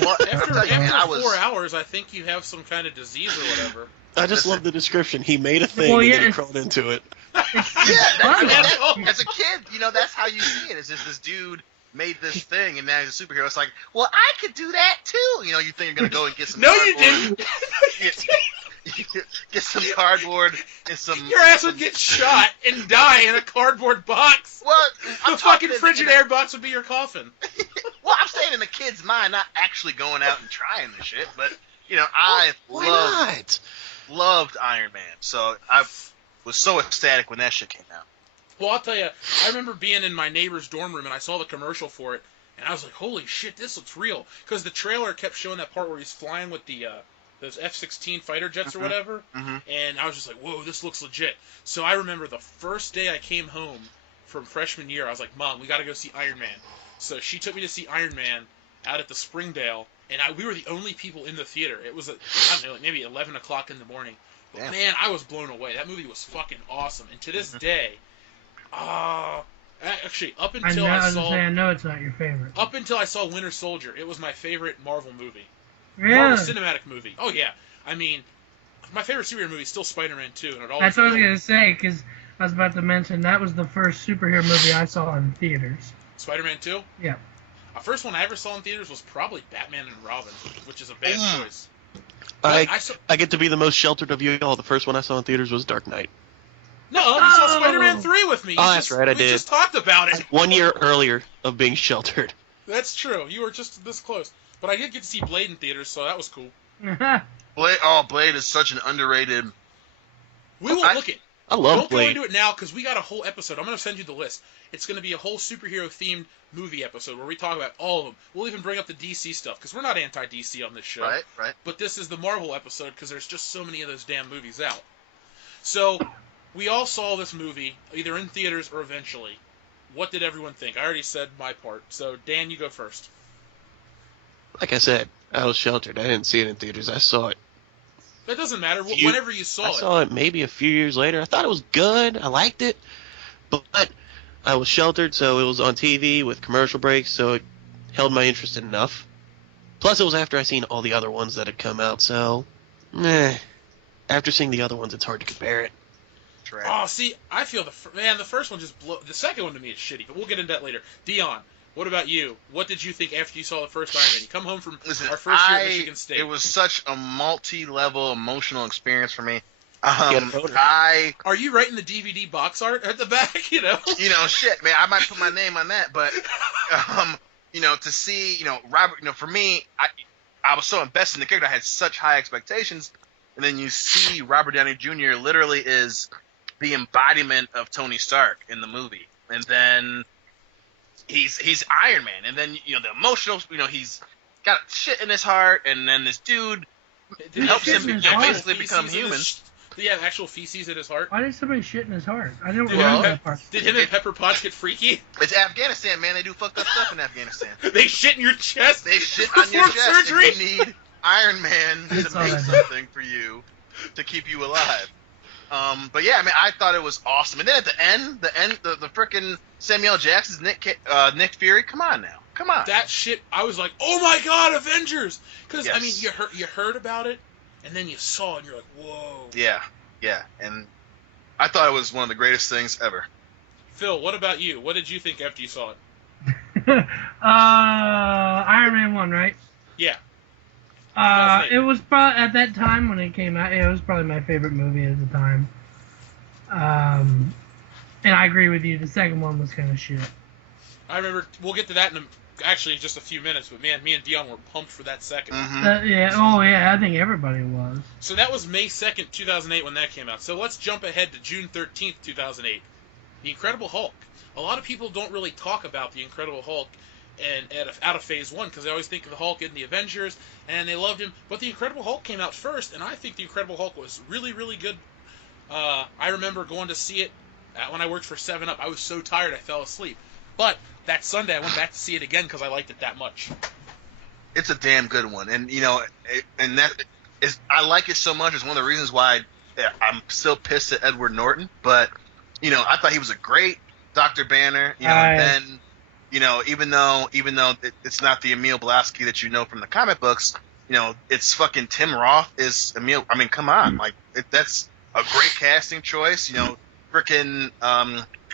Well, after 4 hours, I think you have some kind of disease or whatever. I just love the description. He made a thing and then he crawled into it. As a kid, that's how you see it. It's just this dude made this thing and now he's a superhero. It's like, well, I could do that too. You think you're gonna go and get some. No, you didn't. Get some cardboard and some. Your ass would get shot and die in a cardboard box. Well, the fucking Frigidaire box would be your coffin. Well, I'm saying in the kid's mind, not actually going out and trying the shit, but I loved Iron Man, so I was so ecstatic when that shit came out. Well, I'll tell you, I remember being in my neighbor's dorm room and I saw the commercial for it, and I was like, "Holy shit, this looks real!" Because the trailer kept showing that part where he's flying with the those F-16 fighter jets or whatever, and I was just like, "Whoa, this looks legit." So I remember the first day I came home from freshman year, I was like, "Mom, we got to go see Iron Man." So she took me to see Iron Man out at the Springdale, and we were the only people in the theater. It was, maybe 11 o'clock in the morning. But man, I was blown away. That movie was fucking awesome. And to this day, actually, up until I know it's not your favorite. Up until I saw Winter Soldier, it was my favorite Marvel movie. Yeah. Marvel cinematic movie. Oh, yeah. I mean, my favorite superhero movie is still Spider-Man 2. And it always That's what I was going to say, because I was about to mention that was the first superhero movie I saw in theaters. Spider-Man 2? Yeah. The first one I ever saw in theaters was probably Batman and Robin, which is a bad choice. I get to be the most sheltered of you all. The first one I saw in theaters was Dark Knight. No, you saw Spider-Man 3 with me. That's right, I did. We just talked about it. 1 year earlier of being sheltered. That's true. You were just this close. But I did get to see Blade in theaters, so that was cool. Blade is such an underrated... We won't look it. I love Don't go Blade. into it now because we got a whole episode. I'm going to send you the list. It's going to be a whole superhero-themed movie episode where we talk about all of them. We'll even bring up the DC stuff because we're not anti-DC on this show. Right. But this is the Marvel episode because there's just so many of those damn movies out. So we all saw this movie either in theaters or eventually. What did everyone think? I already said my part. So Dan, you go first. Like I said, I was sheltered. I didn't see it in theaters. I saw it. It doesn't matter. You- Whenever you saw I it. saw it maybe a few years later. I thought it was good. I liked it. But I was sheltered, so it was on TV with commercial breaks, so it held my interest enough. Plus, it was after I seen all the other ones that had come out, so after seeing the other ones, it's hard to compare it. Trash. Oh, see, I feel the first one just the second one to me is shitty, but we'll get into that later. Dion, what about you? What did you think after you saw the first Iron Man? You come home from Listen, our first year at Michigan State. It was such a multi-level emotional experience for me. Get a voter. Are you writing the DVD box art at the back? You know, Shit, man, I might put my name on that, but, to see, Robert, for me, I was so invested in the character. I had such high expectations, and then you see Robert Downey Jr. literally is the embodiment of Tony Stark in the movie, and then he's Iron Man, and then the emotional, he's got shit in his heart, and then this dude helps him basically become human. Did he have actual feces in his heart? Why did somebody shit in his heart? I didn't Did remember that part. Did him and Pepper Potts get freaky? It's Afghanistan, man. They do fucked up stuff in Afghanistan. They shit in your chest. They shit on your before chest. surgery? And you need Iron Man to It's all make right. something for you to keep you alive. But yeah, I mean, I thought it was awesome. And then at the end, the frickin' Samuel Jackson's Nick Fury. Come on now, come on. That shit, I was like, oh my god, Avengers! Because Yes. I mean, you heard about it, and then you saw it, and you're like, whoa. Yeah, and I thought it was one of the greatest things ever. Phil, what about you? What did you think after you saw it? Iron Man 1, right? Yeah. It was probably, at that time when it came out, it was probably my favorite movie at the time. And I agree with you, the second one was kind of shit. I remember, we'll get to that in actually just a few minutes, but man, me and Dion were pumped for that second. I think everybody was. So that was May 2nd, 2008 when that came out. So let's jump ahead to June 13th, 2008. The Incredible Hulk. A lot of people don't really talk about the Incredible Hulk out of Phase 1 because they always think of the Hulk in the Avengers, and they loved him. But the Incredible Hulk came out first, and I think the Incredible Hulk was really, really good. I remember going to see it when I worked for 7-Up. I was so tired I fell asleep. But that Sunday I went back to see it again because I liked it that much. It's a damn good one, and that is, I like it so much. It's one of the reasons why I'm still pissed at Edward Norton. But I thought he was a great Dr. Banner. And then even though it's not the Emil Blonsky that you know from the comic books, it's fucking Tim Roth is Emil. I mean, come on, like that's a great casting choice. Frickin'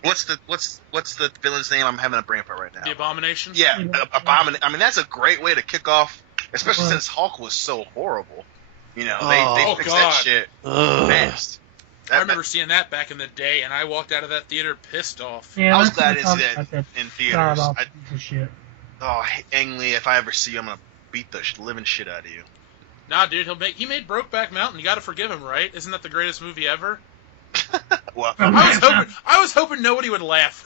what's the villain's name? I'm having a brain fart right now. The Abomination? Yeah, Abomination. I mean, that's a great way to kick off, especially since Hulk was so horrible. They fixed that shit fast. I remember seeing that back in the day, and I walked out of that theater pissed off. Yeah, I was glad I didn't see that in theaters. Piece of shit. Ang Lee, if I ever see you, I'm gonna beat the living shit out of you. Nah, dude, he made Brokeback Mountain. You got to forgive him, right? Isn't that the greatest movie ever? Well, I was hoping nobody would laugh.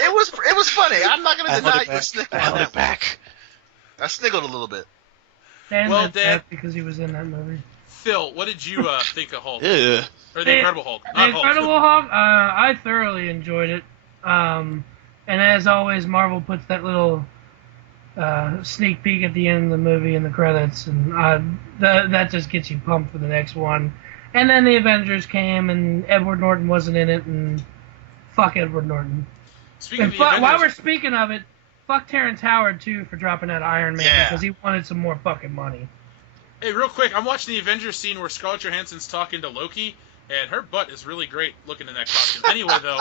it was funny. I'm not gonna deny you. I held it back. I sniggled a little bit. Dan Well, did Dad- that because he was in that movie. Phil, what did you think of Hulk? Ugh. Or the Incredible Hulk? The Not Hulk. Incredible Hulk, I thoroughly enjoyed it. And as always, Marvel puts that little sneak peek at the end of the movie in the credits, and that just gets you pumped for the next one. And then the Avengers came, and Edward Norton wasn't in it, and fuck Edward Norton. Speaking And of the Avengers, while we're speaking of it, fuck Terrence Howard, too, for dropping out Iron Man, Yeah. because he wanted some more fucking money. hey, real quick, I'm watching the Avengers scene where Scarlett Johansson's talking to Loki, and her butt is really great looking in that costume. Anyway, though,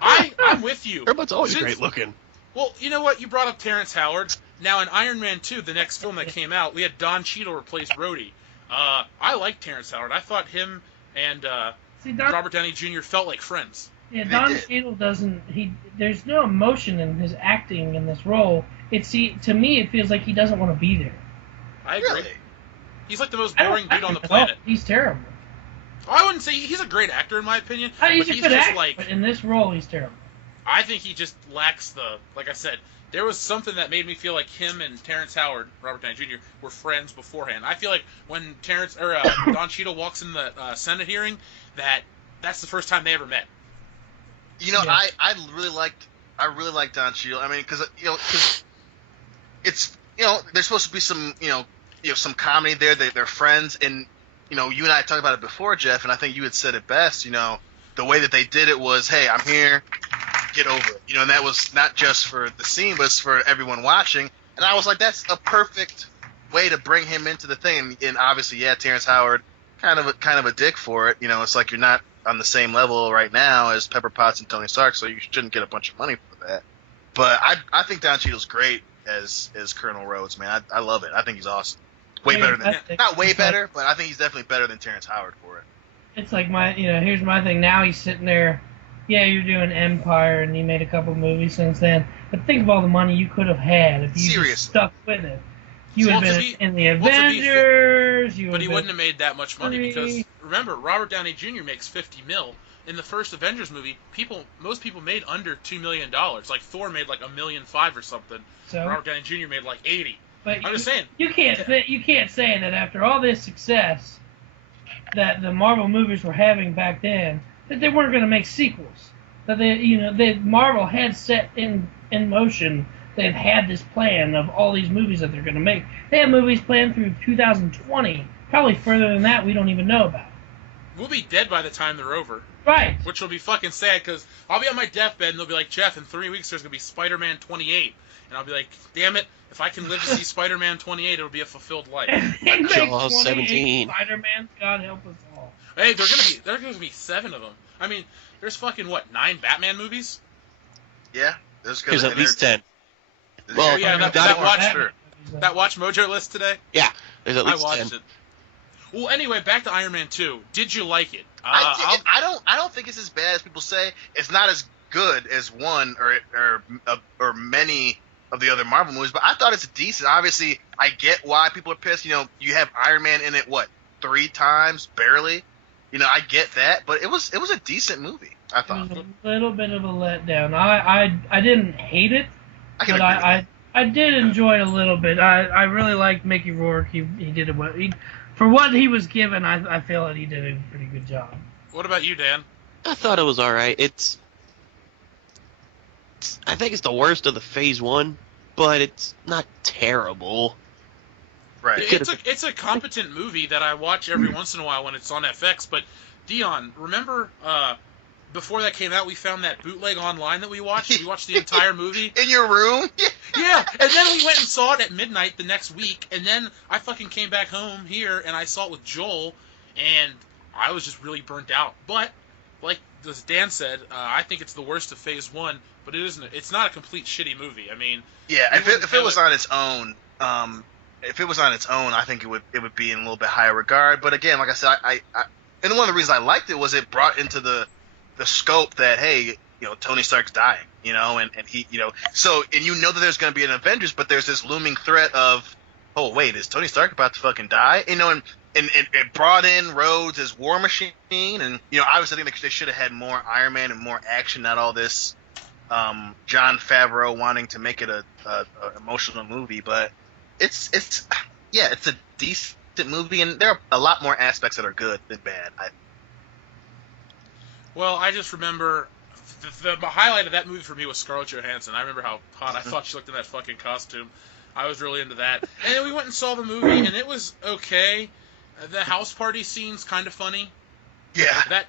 I'm with you. Her butt's always Since- great looking. Well, you know what? You brought up Terrence Howard. Now, in Iron Man 2, the next film that came out, we had Don Cheadle replace Rhodey. I like Terrence Howard. I thought him and See, Don, Robert Downey Jr. felt like friends. yeah, They Don did. Cheadle doesn't. There's no emotion in his acting in this role. To me, it feels like he doesn't want to be there. I agree. Really? He's like the most I don't boring like dude on him the at all. planet. He's terrible. I wouldn't say he's a great actor in my opinion, He's but a he's good just actor, like but in this role, he's terrible. I think he just lacks the, like I said, there was something that made me feel like him and Terrence Howard, Robert Downey Jr., were friends beforehand. I feel like when Don Cheadle walks in the Senate hearing, that's the first time they ever met. You know, Yeah. I really liked Don Cheadle. I mean, because it's there's supposed to be some some comedy there. They're friends, and you and I talked about it before, Jeff, and I think you had said it best. The way that they did it was, hey, I'm here, get over it. And that was not just for the scene, but it's for everyone watching. And I was like, that's a perfect way to bring him into the thing. And obviously, yeah, Terrence Howard, kind of a dick for it. It's like you're not on the same level right now as Pepper Potts and Tony Stark, so you shouldn't get a bunch of money for that. But I think Don Cheadle's great as Colonel Rhodes, man. I love it. I think he's awesome. Way better than not way better, but I think he's definitely better than Terrence Howard for it. It's like here's my thing. Now he's sitting there. Yeah, you're doing Empire, and you made a couple movies since then. But think of all the money you could have had if you just stuck with it. You would have been in the Avengers. But he wouldn't have made that much money because remember, Robert Downey Jr. makes $50 million. In the first Avengers movie, most people made under $2 million. Like Thor made like $1.5 million or something. So Robert Downey Jr. made like 80. But I'm just saying. You can't say that after all this success that the Marvel movies were having back then, that they weren't going to make sequels. That Marvel had set in motion. They've had this plan of all these movies that they're going to make. They have movies planned through 2020, probably further than that we don't even know about. We'll be dead by the time they're over. Right. Which will be fucking sad because I'll be on my deathbed and they'll be like, Jeff, in 3 weeks there's going to be Spider-Man 28. And I'll be like, damn it, if I can live to see Spider-Man 28, it'll be a fulfilled life. Jaws 17. Spider-Man, God help us all. Hey, there's going to be 7 of them. I mean, there's fucking, 9 Batman movies? Yeah. There's at least 10. Well, yeah, that Watch Mojo list today? Yeah, there's at least 10. I watched it. Well, anyway, back to Iron Man 2. Did you like it? I don't think it's as bad as people say. It's not as good as one or many of the other Marvel movies, but I thought it's decent. Obviously, I get why people are pissed. You have Iron Man in it 3 times, barely. I get that, but it was a decent movie, I thought. It was a little bit of a letdown. I didn't hate it, but I did enjoy it a little bit. I really liked Mickey Rourke. He did it well. For what he was given, I feel that he did a pretty good job. What about you, Dan? I thought it was all right. I think it's the worst of the Phase 1, but it's not terrible. Right. It's a competent movie that I watch every once in a while when it's on FX. But Dion, remember before that came out, we found that bootleg online that we watched. We watched the entire movie in your room. Yeah, and then we went and saw it at midnight the next week, and then I fucking came back home here and I saw it with Joel, and I was just really burnt out. But like as Dan said, I think it's the worst of Phase 1, but it's not a complete shitty movie. I mean, yeah, if it was on its own, I think it would be in a little bit higher regard. But again, like I said, I and one of the reasons I liked it was it brought into the scope that, hey, Tony Stark's dying, and he, so, and that there's going to be an Avengers, but there's this looming threat of, oh wait, is Tony Stark about to fucking die? And it brought in Rhodes as War Machine, and obviously I think they should have had more Iron Man and more action, not all this Jon Favreau wanting to make it a emotional movie. But it's a decent movie, and there are a lot more aspects that are good than bad. Well, I just remember the highlight of that movie for me was Scarlett Johansson. I remember how hot I thought she looked in that fucking costume. I was really into that. And then we went and saw the movie, and it was okay. The house party scene's kind of funny. Yeah.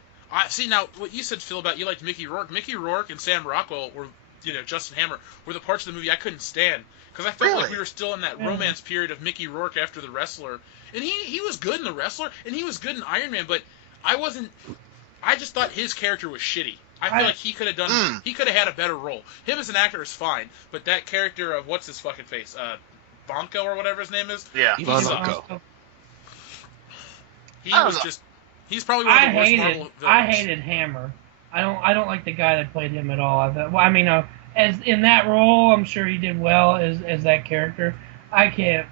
See, now, what you said, Phil, about you liked Mickey Rourke. Mickey Rourke and Sam Rockwell were, Justin Hammer, were the parts of the movie I couldn't stand. Because I felt like we were still in that romance period of Mickey Rourke after The Wrestler. And he was good in The Wrestler, and he was good in Iron Man, but I just thought his character was shitty. I feel like he could have had a better role. Him as an actor is fine, but that character of what's his fucking face, Bonko or whatever his name is. Yeah, he sucks. He's probably one of the worst Marvel villains. I hated Hammer. I don't like the guy that played him at all. As in that role, I'm sure he did well as that character. I can't.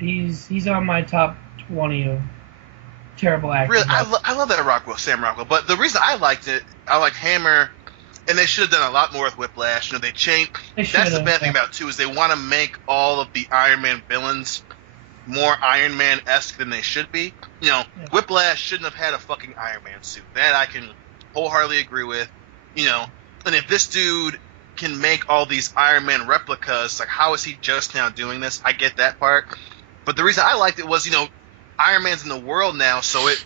He's on my top 20 terrible acting. Really, I love that Sam Rockwell. But the reason I liked it, I liked Hammer, and they should have done a lot more with Whiplash. You know, they changed. That's the bad thing about it, too, is they want to make all of the Iron Man villains more Iron Man-esque than they should be. You know, Whiplash shouldn't have had a fucking Iron Man suit. That I can wholeheartedly agree with. You know, and if this dude can make all these Iron Man replicas, like, how is he just now doing this? I get that part. But the reason I liked it was, you know, Iron Man's in the world now, so it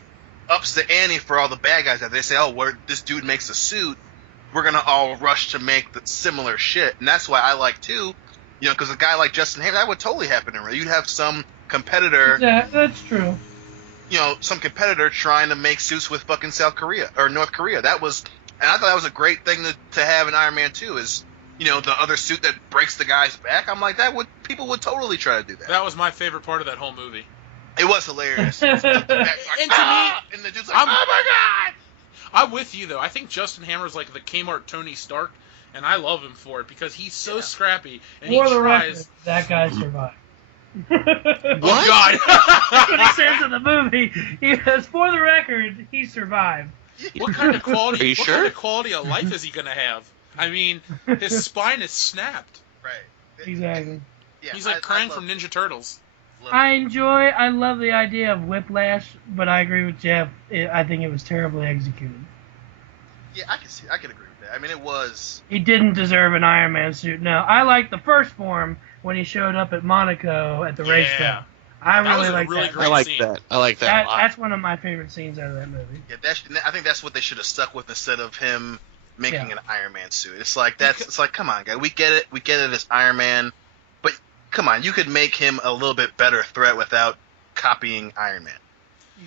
ups the ante for all the bad guys. That they say, oh, this dude makes a suit, we're gonna all rush to make the similar shit, and that's why I like too, you know, because a guy like Justin Hammer, that would totally happen in real. You'd have some competitor, Yeah, that's true. you know, some competitor trying to make suits with fucking South Korea or North Korea. That was, and I thought that was a great thing to have in Iron Man 2 is, you know, the other suit that breaks the guy's back. I'm like, people would totally try to do that. That was my favorite part of that whole movie. It was hilarious. And And to me, the dude's like, oh my god! I'm with you though. I think Justin Hammer's like the Kmart Tony Stark, and I love him for it because he's so scrappy and For he the record, tries. that guy survived. Oh What? God! That's what he says in the movie. He says, for the record, he survived. What kind of quality? Are you what sure? kind of quality of life is he gonna have? I mean, his spine is snapped. Right. Exactly. Yeah, He's like Krang from Ninja Turtles. I love the idea of Whiplash, but I agree with Jeff. I think it was terribly executed. Yeah, I can agree with that. I mean, it was. He didn't deserve an Iron Man suit. No, I like the first form when he showed up at Monaco at the racetrack. I That was really a like really that. great I like scene. that. I like that a lot. That's one of my favorite scenes out of that movie. Yeah, I think that's what they should have stuck with instead of him making Yeah. an Iron Man suit. It's like it's like, come on, guy, we get it as Iron Man, but come on, you could make him a little bit better threat without copying Iron Man.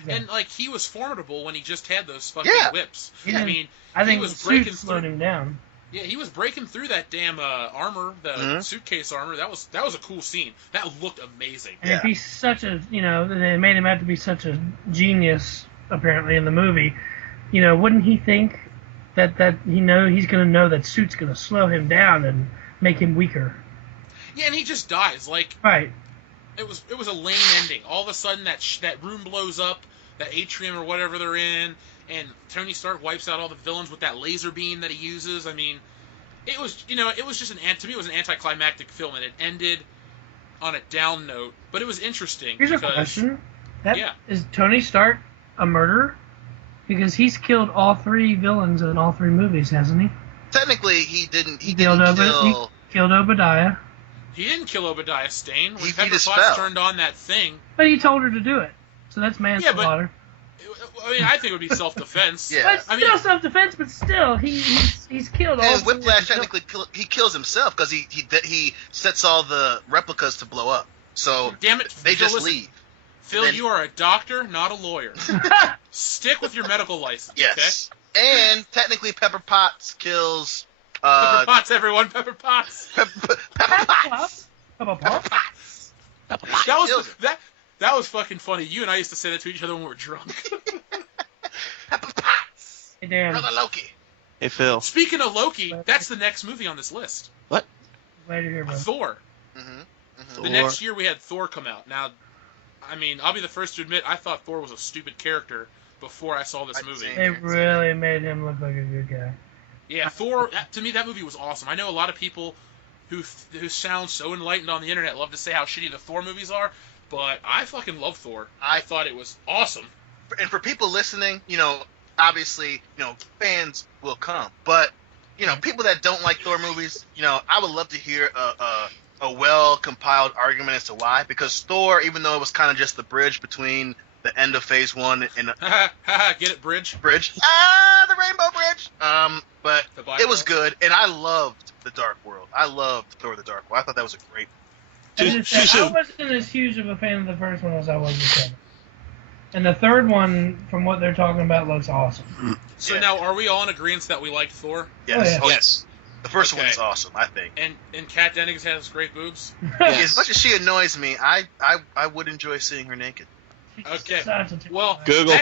And like he was formidable when he just had those fucking whips. Yeah. I mean, I think he was the breaking suit slowed him down. Yeah, he was breaking through that damn armor, the suitcase armor. That was a cool scene. That looked amazing. And if he's such a, they made him out to be such a genius, apparently, in the movie, wouldn't he think that he's going to know that suit's going to slow him down and make him weaker? Yeah, and he just dies. Like, Right. it was a lame ending. All of a sudden, that room blows up, that atrium or whatever they're in, and Tony Stark wipes out all the villains with that laser beam that he uses. I mean, it was just to me it was an anticlimactic film, and it ended on a down note. But it was interesting. Here's a because, question. Yeah. Is Tony Stark a murderer? Because he's killed all three villains in all three movies, hasn't he? Technically, he didn't. He killed didn't kill. He killed Obadiah. He didn't kill Obadiah Stane. When He Pepper just Potts fell. turned on that thing. But he told her to do it. So that's manslaughter. I mean, I think it would be self-defense. Yeah. But it's I still mean, self-defense, but still, he's killed all And three Whiplash of them. technically he kills himself because he sets all the replicas to blow up. So damn it, they Phil, just listen. leave. Phil, Then- you are a doctor, not a lawyer. Stick with your medical license, Yes. And technically, Pepper Potts kills. okay? Pepper Potts, everyone, Pepper Potts. Pepper Potts. Pepper Pepper Potts. Potts. That was Kills her. that was fucking funny. You and I used to say that to each other when we were drunk. Pepper Potts. Hey, Dan. Brother Loki. Hey, Phil. Speaking of Loki, that's the next movie on this list. What? Later here, bro. Thor. Mm-hmm. The next year we had Thor come out. Now, I mean, I'll be the first to admit I thought Thor was a stupid character before I saw this I'd movie. say- They really made him look like a good guy. Yeah, Thor. To me, that movie was awesome. I know a lot of people who sound so enlightened on the internet love to say how shitty the Thor movies are, but I fucking love Thor. I thought it was awesome. And for people listening, obviously, fans will come, but people that don't like Thor movies, I would love to hear a well compiled argument as to why. Because Thor, even though it was kind of just the bridge between the end of Phase 1 and Get it, Bridge? the Rainbow Bridge. But The Bible. it was good, and I loved the Dark World. I loved Thor: The Dark World. I thought that was a great. I wasn't as huge of a fan of the first one as I was the second. And the third one, from what they're talking about, looks awesome. So Yeah. now, are we all in agreement that we liked Thor? Yes, Oh, yeah. Yes. The first Okay. one is awesome, I think. And Kat Dennings has great boobs? As much as she annoys me, I would enjoy seeing her naked. Okay. Such a Well, Google.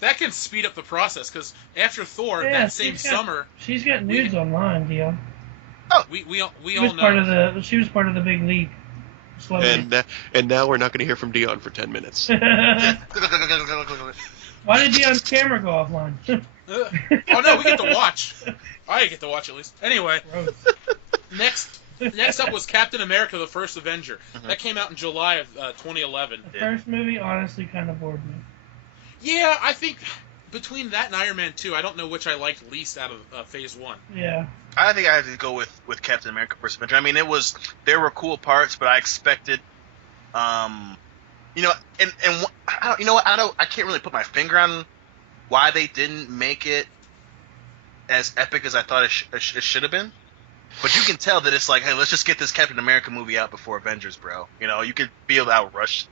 that can speed up the process, because after Thor, Yeah, that same she's got- summer, She's got nudes online, Dion. we all She was part know. of the. She was part of the big leak. And now we're not going to hear from Dion for 10 minutes. Why did Dion's camera go offline? Oh no, we get to watch. I get to watch at least. Anyway, Gross. next up was Captain America: The First Avenger. Mhm. That came out in July of 2011. The first movie honestly kind of bored me. Yeah, I think between that and Iron Man 2, I don't know which I liked least out of Phase 1. Yeah. I think I have to go with Captain America: First Avenger. I mean, there were cool parts, but I expected, you know, I can't really put my finger on why they didn't make it as epic as I thought it should have been. But you can tell that it's like, hey, let's just get this Captain America movie out before Avengers, bro. You know, you could feel how rushed.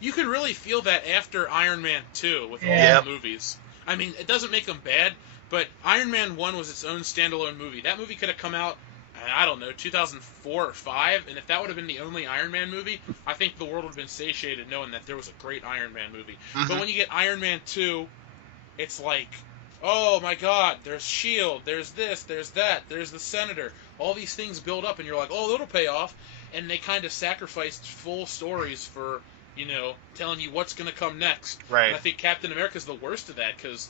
You could really feel that after Iron Man 2 with Yeah. all the movies. I mean, it doesn't make them bad, but Iron Man 1 was its own standalone movie. That movie could have come out, I don't know, 2004 or 5, and if that would have been the only Iron Man movie, I think the world would have been satiated knowing that there was a great Iron Man movie. Mhm. But when you get Iron Man 2, it's like, oh my god, there's S.H.I.E.L.D., there's this, there's that, there's the Senator. All these things build up, and you're like, oh, it'll pay off. And they kind of sacrificed full stories for, you know, telling you what's going to come next. Right. And I think Captain America's the worst of that, because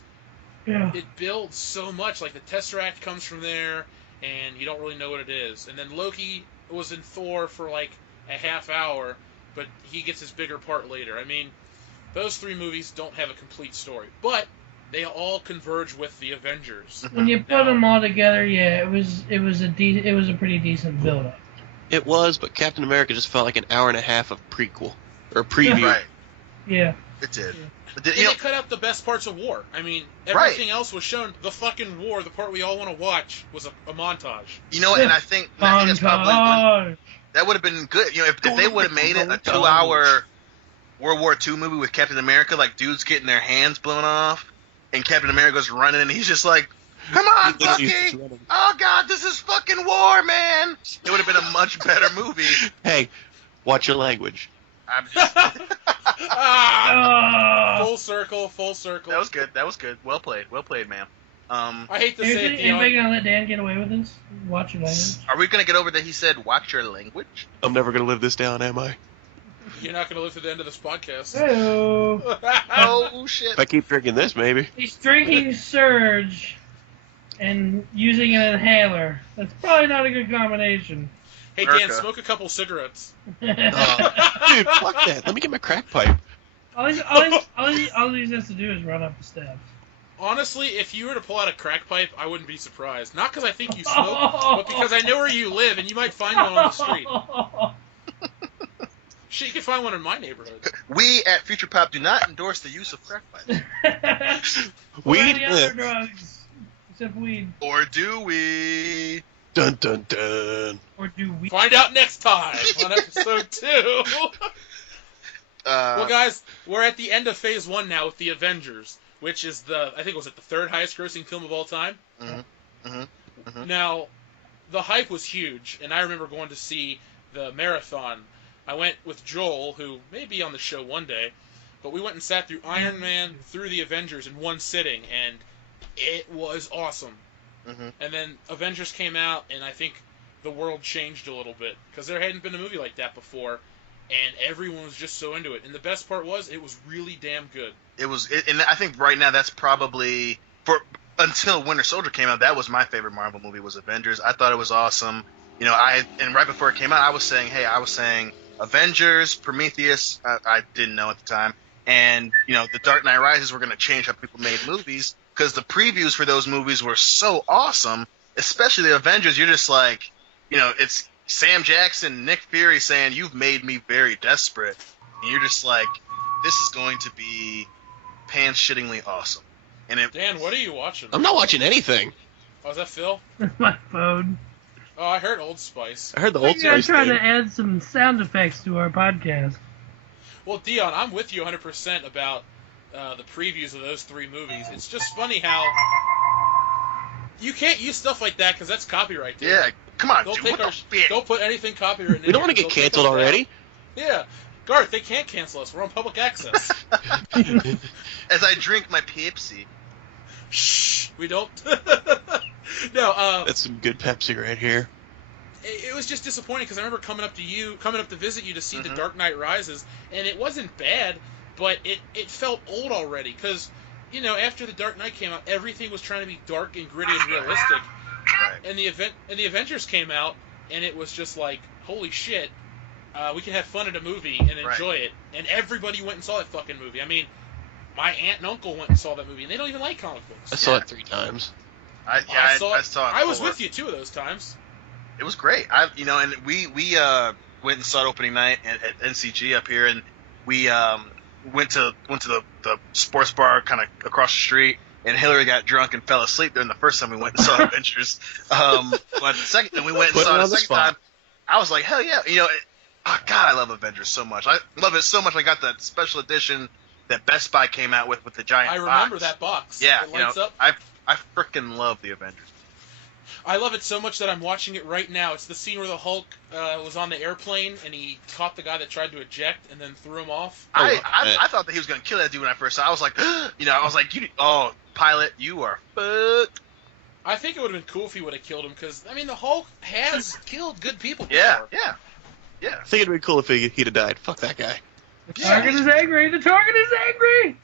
Yeah. it builds so much. Like, the Tesseract comes from there, and you don't really know what it is. And then Loki was in Thor for, like, a half hour, but he gets his bigger part later. I mean, those three movies don't have a complete story. But they all converge with the Avengers. When you put them all together, yeah, it was a pretty decent build up. It was, but Captain America just felt like an hour and a half of prequel. Or preview. Right. Yeah. It did. Yeah. But did, And you know, they cut out the best parts of war. I mean, Right. everything else was shown. The fucking war, the part we all want to watch, was a montage. and I think that's probably Montage. that would have been good. You know, if they would have made it a 2-hour World War II movie with Captain America, like dudes getting their hands blown off, and Captain America's running, and he's just like, "Come on, He literally is Bucky! just running. Oh God, this is fucking war, man!" It would have been a much better movie. Hey, watch your language. I'm just, Ah! Oh. Full circle, full circle. that was good. That was good. Well played, man. I hate to say it, Anybody Dion. gonna let Dan get away with this? Watch your language. Are we gonna get over that? He said, "Watch your language." I'm never going to live this down, am I? You're not going to live to the end of this podcast. Hello. Oh shit! If I keep drinking this, maybe. He's drinking Surge and using an inhaler. That's probably not a good combination. Hey, Dan, America. smoke a couple cigarettes. Dude, fuck that. Let me get my crack pipe. all he has to do is run up the steps. Honestly, if you were to pull out a crack pipe, I wouldn't be surprised. Not because I think you smoke, but because I know where you live, and you might find one on the street. Shit, you can find one in my neighborhood. We at Future Pop do not endorse the use of crack pipes, Or Weed? any other drugs except weed. or do we? Dun dun dun. Or do we? Find out next time on episode 2. Well, guys, we're at the end of Phase 1 now with the Avengers, which is I think, was it the third highest grossing film of all time? Now, the hype was huge, and I remember going to see the marathon. I went with Joel, who may be on the show one day, but we went and sat through Iron Man, through the Avengers in one sitting, and it was awesome. And then Avengers came out, and I think the world changed a little bit, because there hadn't been a movie like that before, and everyone was just so into it. And the best part was, it was really damn good. And I think right now that's probably until Winter Soldier came out, that was my favorite Marvel movie, was Avengers. I thought it was awesome. You know, and right before it came out, I was saying Avengers, Prometheus. I didn't know at the time, and you know, The Dark Knight Rises were going to change how people made movies, because the previews for those movies were so awesome. Especially the Avengers, you're just like, you know, it's Sam Jackson, Nick Fury saying, "You've made me very desperate," and you're just like, this is going to be pants-shittingly awesome. And Dan, what are you watching? I'm not watching anything. Oh, is that Phil? My phone. Oh, I heard Old Spice. I heard the We're Old gonna Spice try thing. to add some sound effects to our podcast. Well, Dion, I'm with you 100% about the previews of those three movies. It's just funny how you can't use stuff like that because that's copyright. Dude. yeah, come on, Don't dude, take what our. the fuck? Don't put anything copyrighted. We don't want to get canceled already. Yeah, Garth, they can't cancel us. We're on public access. As I drink my Pepsi. Shh, we don't. No. That's some good Pepsi right here. it was just disappointing because I remember coming up to visit you to see The Mhm. Dark Knight Rises, and it wasn't bad, but it felt old already because, after The Dark Knight came out, everything was trying to be dark and gritty and realistic, Right. and the Avengers came out, and it was just like, holy shit, we can have fun at a movie and enjoy it, and everybody went and saw that fucking movie. I mean, my aunt and uncle went and saw that movie, and they don't even like comic books. I saw it 3 times. I saw it. I was 4. with you 2 of those times. It was great. And we went and saw it opening night at NCG up here, and we went to the sports bar kind of across the street, and Hillary got drunk and fell asleep during the first time we went and saw Avengers. But the second time we went and Put it saw it on the the second spot. time, I was like, hell yeah! God, I love Avengers so much. I love it so much. I got that special edition that Best Buy came out with the giant. I remember box. that box. Yeah, It lights up. I freaking love the Avengers. I love it so much that I'm watching it right now. It's the scene where the Hulk was on the airplane and he caught the guy that tried to eject and then threw him off. I thought that he was gonna kill that dude when I first saw it. I was like, pilot, you are fucked. I think it would have been cool if he would have killed him because, I mean, the Hulk has killed good people before. Yeah. I think it'd be cool if he'd have died. Fuck that guy. The target is angry. The target is angry.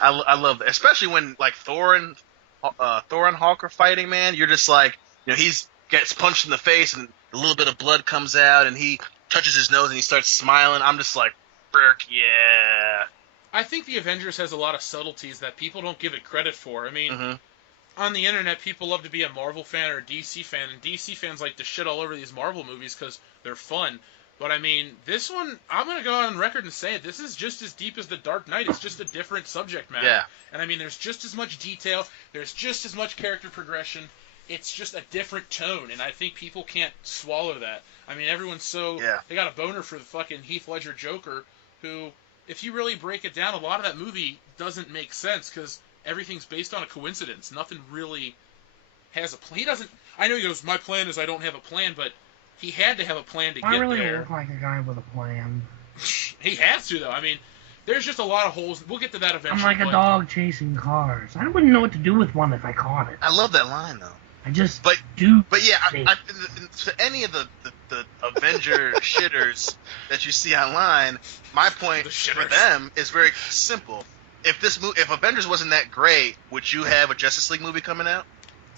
I love that, especially when like Thor and Hulk are fighting. Man, you're just like, he's gets punched in the face and a little bit of blood comes out, and he touches his nose and he starts smiling. I'm just like, Burke, yeah. I think the Avengers has a lot of subtleties that people don't give it credit for. I mean, Mm-hmm. on the internet, people love to be a Marvel fan or a DC fan, and DC fans like to shit all over these Marvel movies because they're fun. But I mean, this one, I'm going to go on record and say it, this is just as deep as The Dark Knight. It's just a different subject matter. Yeah. And I mean, there's just as much detail, there's just as much character progression. It's just a different tone, and I think people can't swallow that. I mean, everyone's they got a boner for the fucking Heath Ledger Joker, who, if you really break it down, a lot of that movie doesn't make sense because everything's based on a coincidence. Nothing really has a plan. He doesn't. I know he goes, my plan is I don't have a plan, but he had to have a plan to I get really there. look like a guy with a plan. He has to, though. I mean, there's just a lot of holes. We'll get to that eventually. I'm like a but- dog chasing cars. I wouldn't know what to do with one if I caught it. I love that line though. I just But do. But yeah, think. to any of the Avenger shitters that you see online, my point The for shitters. them is very simple. If Avengers wasn't that great, would you have a Justice League movie coming out?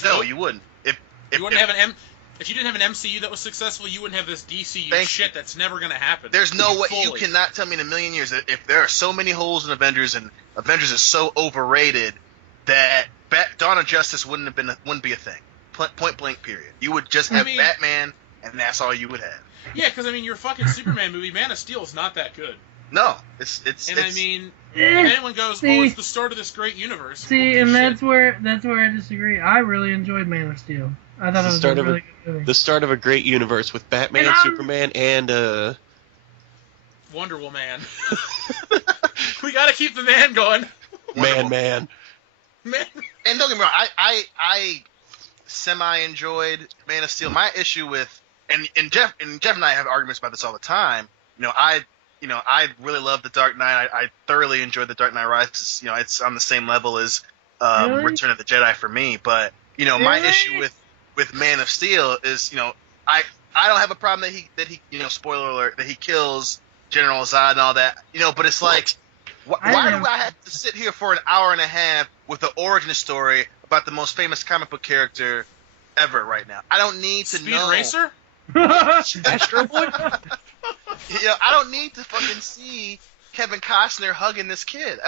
No, Nope. you wouldn't. You wouldn't have an If you didn't have an MCU that was successful, you wouldn't have this DCU shit that's never going to happen. There's no way you Fully. cannot tell me in a million years that if there are so many holes in Avengers and Avengers is so overrated that Dawn of Justice wouldn't be a thing. Point blank. Period. You would just have Batman, and that's all you would have. Yeah, because I mean, your fucking Superman movie, Man of Steel, is not that good. No, it's. I mean, Eh, anyone goes, see- "Oh, it's the start of this great universe." See, Well, and shit. that's where I disagree. I really enjoyed Man of Steel. I thought it was a really good movie. The start of a great universe with Batman, And I'm- Superman, and Wonder Woman. We gotta keep the man going. Man. Man. And don't get me wrong, I semi enjoyed Man of Steel. My issue with and Jeff and I have arguments about this all the time. I really love The Dark Knight. I thoroughly enjoyed The Dark Knight Rises. It's on the same level as Really? Return of the Jedi for me. But my Really? issue with Man of Steel is I don't have a problem that he spoiler alert, that he kills General Zod and all that. But it's like, why do I have to sit here for an hour and a half with the origin story about the most famous comic book character ever right now? I don't need to Speed know. Racer? Astro Boy. I don't need to fucking see Kevin Costner hugging this kid.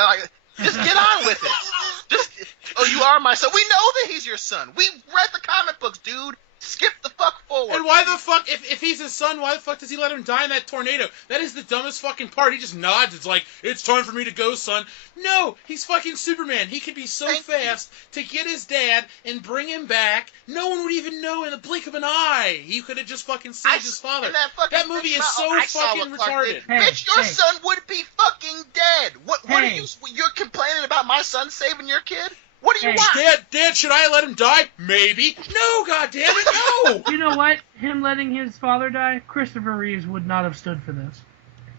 Just get on with it. You are my son. We know that he's your son. We read the comic books, dude. Skip the fuck forward. And why the fuck, if he's his son, why the fuck does he let him die in that tornado? That is the dumbest fucking part. He just nods. It's like, it's time for me to go, son. No, he's fucking Superman. He could be so fast to get his dad and bring him back. No one would even know in the blink of an eye. He could have just fucking saved his father. And that movie is fucking- so I saw fucking what Clark did. retarded. Hey, Bitch, your hey. son would be fucking dead. What are Hey. you're complaining about my son saving your kid? What do you Hey. want? Dad, should I let him die? Maybe. No, goddammit, no! You know what? Him letting his father die, Christopher Reeves would not have stood for this.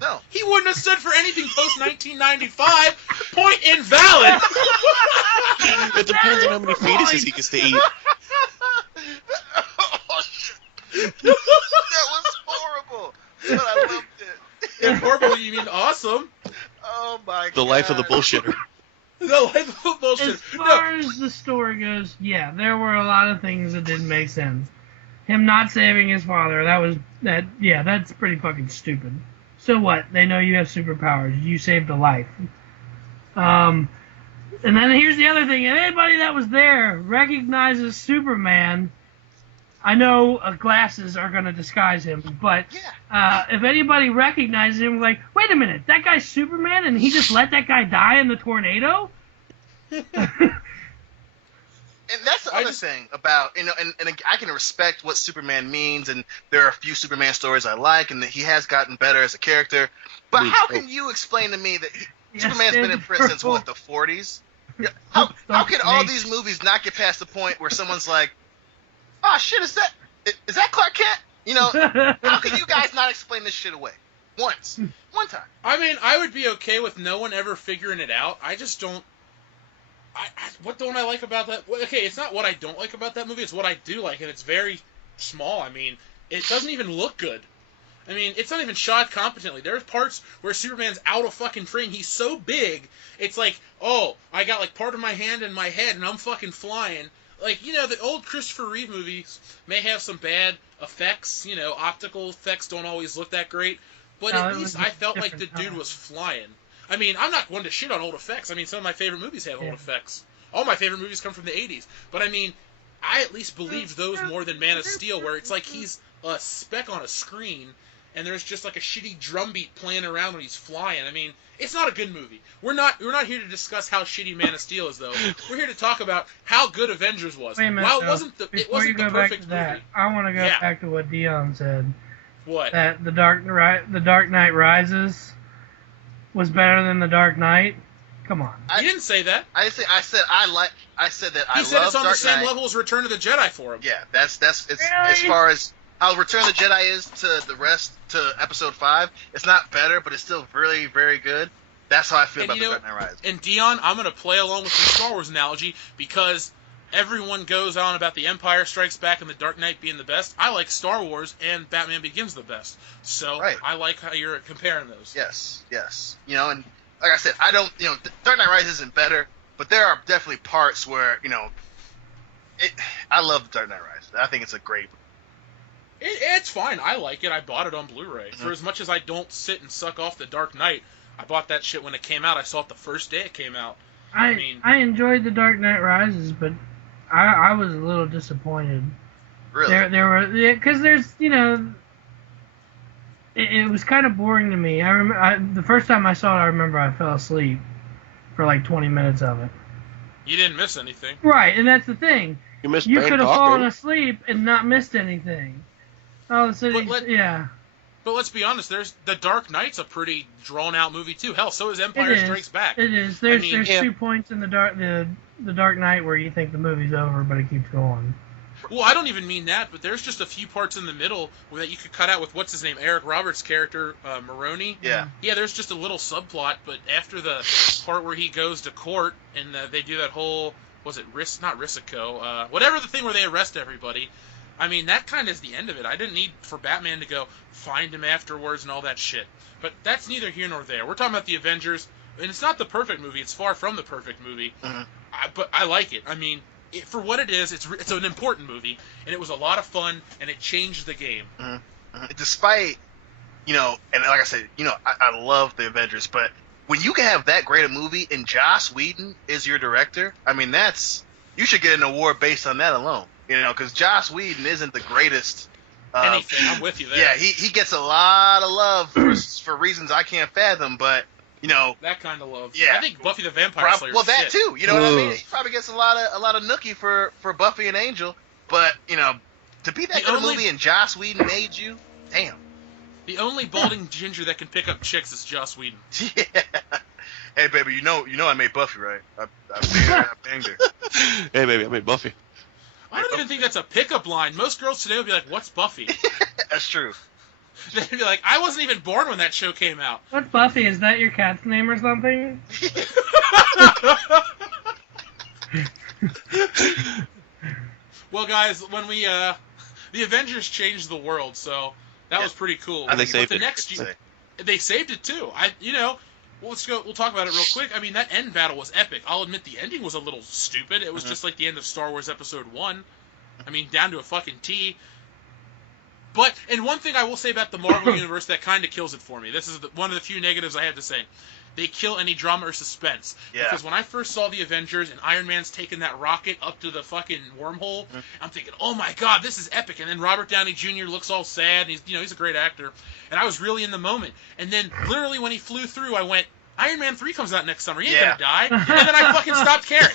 No. He wouldn't have stood for anything post 1995. Point invalid. It depends on how many fetuses he gets to eat. Oh was horrible. But I loved it. And horrible, you mean awesome? Oh my god. The life of the bullshitter. No, life bullshit. As far as the story goes, yeah, there were a lot of things that didn't make sense. Him not saving his father, that's pretty fucking stupid. So what? They know you have superpowers. You saved a life. And then here's the other thing. If anybody that was there recognizes Superman, I know glasses are going to disguise him, but if anybody recognizes him, like, wait a minute, that guy's Superman and he just let that guy die in the tornado? And that's the other thing about, and I can respect what Superman means, and there are a few Superman stories I like, and that he has gotten better as a character. But how can you explain to me that Superman's been in print since, what, the 40s? How can all these movies not get past the point where someone's like, oh shit, is that Clark Kent? You know, how can you guys not explain this shit away? One time. I mean, I would be okay with no one ever figuring it out. I just don't. What don't I like about that? Okay, it's not what I don't like about that movie. It's what I do like, and it's very small. I mean, it doesn't even look good. I mean, it's not even shot competently. There's parts where Superman's out of fucking frame. He's so big, it's like, oh, I got like part of my hand in my head, and I'm fucking flying. Like, you know, the old Christopher Reeve movies may have some bad effects. You know, optical effects don't always look that great. But at least I felt like the dude was flying. I mean, I'm not one to shit on old effects. I mean, some of my favorite movies have old effects. All my favorite movies come from the 80s. But I mean, I at least believed those more than Man of Steel, where it's like he's a speck on a screen, and there's just like a shitty drum beat playing around when he's flying. I mean, it's not a good movie. We're not here to discuss how shitty Man of Steel is, though. We're here to talk about how good Avengers was. Wait a minute, While it wasn't the perfect movie. I want to go back to what Dion said. What? That the Dark Knight Rises was better than The Dark Knight. Come on. He didn't say that. I said I love it's on Dark the same Knight. level as Return of the Jedi for him. Yeah, it's Really? as far as how Return of the Jedi is to Episode 5. It's not better, but it's still really, very good. That's how I feel about The Dark Knight Rises. And Dion, I'm going to play along with the Star Wars analogy because everyone goes on about The Empire Strikes Back and The Dark Knight being the best. I like Star Wars and Batman Begins the best. So I like how you're comparing those. Yes. You know, and like I said, Dark Knight Rises isn't better, but there are definitely parts where, I love The Dark Knight Rises. I think it's a great movie. It's fine. I like it. I bought it on Blu-ray. Mm-hmm. For as much as I don't sit and suck off The Dark Knight, I bought that shit when it came out. I saw it the first day it came out. I enjoyed The Dark Knight Rises, but I was a little disappointed. Really? There were, because there's, it was kind of boring to me. I remember the first time I saw it, I remember I fell asleep for like 20 minutes of it. You didn't miss anything. Right, and that's the thing. You could have fallen asleep and not missed anything. Oh, so yeah. But let's be honest. The Dark Knight's a pretty drawn-out movie too. Hell, so is Empire Strikes Back. It is. There's 2 points in the Dark Knight where you think the movie's over, but it keeps going. Well, I don't even mean that, but there's just a few parts in the middle that you could cut out with what's his name, Eric Roberts' character, Maroney. Yeah. Yeah, there's just a little subplot, but after the part where he goes to court and they do that whole, not Risico, whatever the thing where they arrest everybody. I mean, that kind of is the end of it. I didn't need for Batman to go find him afterwards and all that shit. But that's neither here nor there. We're talking about the Avengers, and it's not the perfect movie. It's far from the perfect movie. Mm-hmm. But I like it. I mean, for what it is, it's an important movie, and it was a lot of fun, and it changed the game. Mm-hmm. Mm-hmm. Despite, and like I said, I love the Avengers, but when you can have that great a movie and Joss Whedon is your director, I mean, you should get an award based on that alone. Because Joss Whedon isn't the greatest. Anything, I'm with you there. Yeah, he gets a lot of love for reasons I can't fathom, but that kind of love. Yeah, I think Buffy the Vampire Slayer. Well, that too. You know what I mean? He probably gets a lot of nookie for Buffy and Angel, but to be that good a movie and Joss Whedon made you, damn. The only balding ginger that can pick up chicks is Joss Whedon. Yeah. Hey baby, you know I made Buffy, right? I banged her. Hey baby, I made Buffy. I don't even think that's a pickup line. Most girls today would be like, "What's Buffy?" That's true. They'd be like, "I wasn't even born when that show came out." What's Buffy? Is that your cat's name or something? Well, guys, when we the Avengers changed the world, so that was pretty cool. And they saved the it. next year, they saved it too. We'll talk about it real quick. I mean, that end battle was epic. I'll admit the ending was a little stupid. It was just like the end of Star Wars Episode 1. I mean, down to a fucking T. But, and one thing I will say about the Marvel Universe that kind of kills it for me. This is one of the few negatives I have to say. They kill any drama or suspense. Yeah. Because when I first saw the Avengers and Iron Man's taking that rocket up to the fucking wormhole, I'm thinking, oh my god, this is epic. And then Robert Downey Jr. looks all sad. And he's a great actor. And I was really in the moment. And then, literally, when he flew through, I went, Iron Man 3 comes out next summer. He ain't gonna die. And then I fucking stopped caring.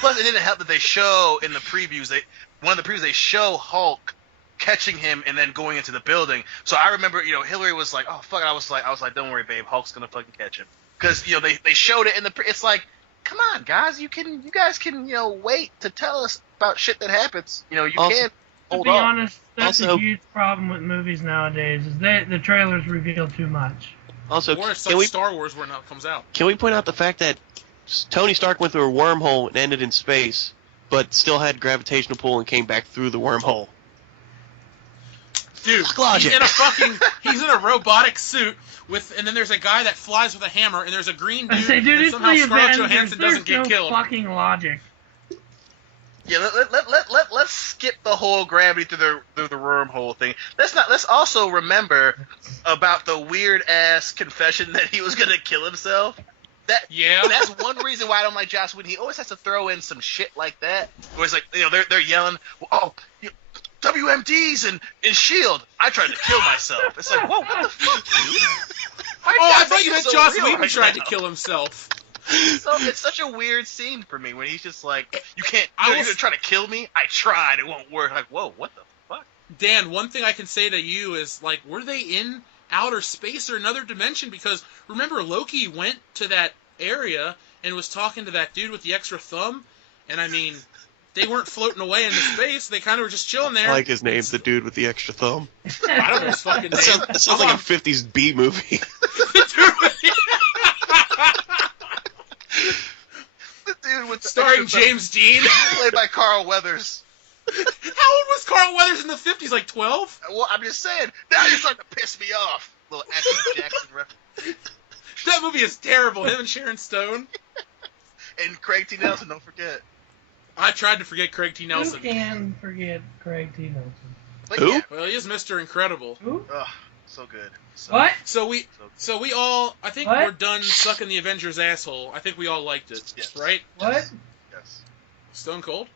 Plus, it didn't help that they show in the previews, one of the previews, they show Hulk catching him and then going into the building. So I remember, Hillary was like, oh, fuck. I was like, don't worry, babe. Hulk's gonna fucking catch him. Because, they showed it in the it's like, come on, guys. You guys can, wait to tell us about shit that happens. You can't hold to be on. honest, that's a huge problem with movies nowadays, is the trailers reveal too much. Also, Or it's like Star Wars when it comes out. Can we point out the fact that Tony Stark went through a wormhole and ended in space, but still had gravitational pull and came back through the wormhole? Dude, Logic. he's in a robotic suit and then there's a guy that flies with a hammer, and there's a green dude, I say, dude, and it's somehow the Scarlett Avengers. Johansson doesn't There's get no killed. fucking logic. Yeah, let's skip the whole gravity through the wormhole thing. Let's also remember about the weird ass confession that he was gonna kill himself. That's one reason why I don't like Joss Whedon. He always has to throw in some shit like that. Where it's like, they're yelling, WMDs and Shield. I tried to kill myself. It's like, whoa, what the fuck, dude? I thought you meant Joss Whedon tried to kill himself. So it's such a weird scene for me when he's just like, you can't. You're gonna try to kill me? I tried. It won't work. Like, whoa, what the fuck? Dan, one thing I can say to you is, like, were they in outer space or another dimension? Because remember, Loki went to that area and was talking to that dude with the extra thumb, and I mean, they weren't floating away into space. They kind of were just chilling there. I like his name, the dude with the extra thumb. I don't know his fucking name. That sounds like a 50s B movie. The dude with the starring extra James Dean, played by Carl Weathers. How old was Carl Weathers in the 50s? Like 12? Well, I'm just saying. Now you're starting to piss me off. Little Action Jackson reference. That movie is terrible. Him and Sharon Stone. And Craig T. Nelson, don't forget. I tried to forget Craig T. Who Nelson. can forget Craig T. Nelson? But Who? yeah. Well, he is Mr. Incredible. Who? Ugh, so good. What? So we all, I think What? we're done sucking the Avengers asshole. I think we all liked it, Yes. right? What? Yes. Stone Cold.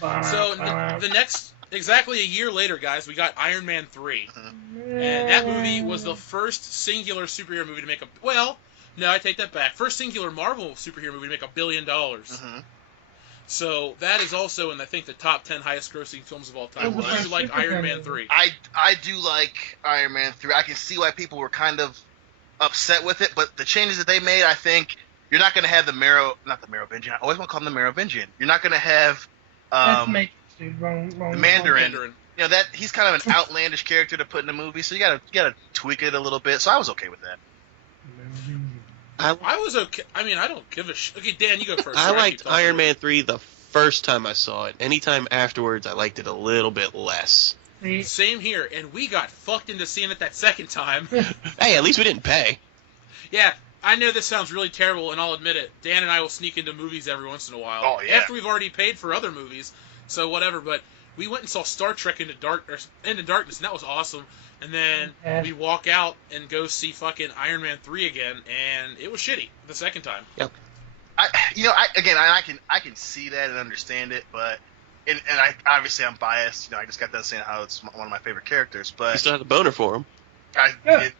Bah, So bah. the next, exactly a year later, guys, we got Iron Man 3. And that movie was the first singular superhero movie to make no, I take that back. First singular Marvel superhero movie to make $1 billion. Mm-hmm. So that is also in, I think, the top 10 highest grossing films of all time. Well, I do like Iron Man 3. I do like Iron Man 3. I can see why people were kind of upset with it, but the changes that they made, I think, you're not going to have not the Merovingian. I always want to call him the Merovingian. You're not going to have That's Matrix, dude. Wrong. the Mandarin. Mandarin. That he's kind of an outlandish character to put in a movie, so you gotta tweak it a little bit. So I was okay with that. I was okay. I mean, I don't give a shit. Okay, Dan, you go first. I Sorry, liked keep talking. Iron Man 3 the first time I saw it. Anytime afterwards, I liked it a little bit less. See, Same here, and we got fucked into seeing it that second time. Hey, at least we didn't pay. Yeah, I know this sounds really terrible, and I'll admit it. Dan and I will sneak into movies every once in a while. Oh, yeah. After we've already paid for other movies, so whatever. But we went and saw Star Trek Into Darkness, and that was awesome. And then we walk out and go see fucking Iron Man 3 again, and it was shitty the second time. I can see that and understand it, but and I obviously I'm biased. I just got done saying how it's one of my favorite characters, You but still have the boner for him.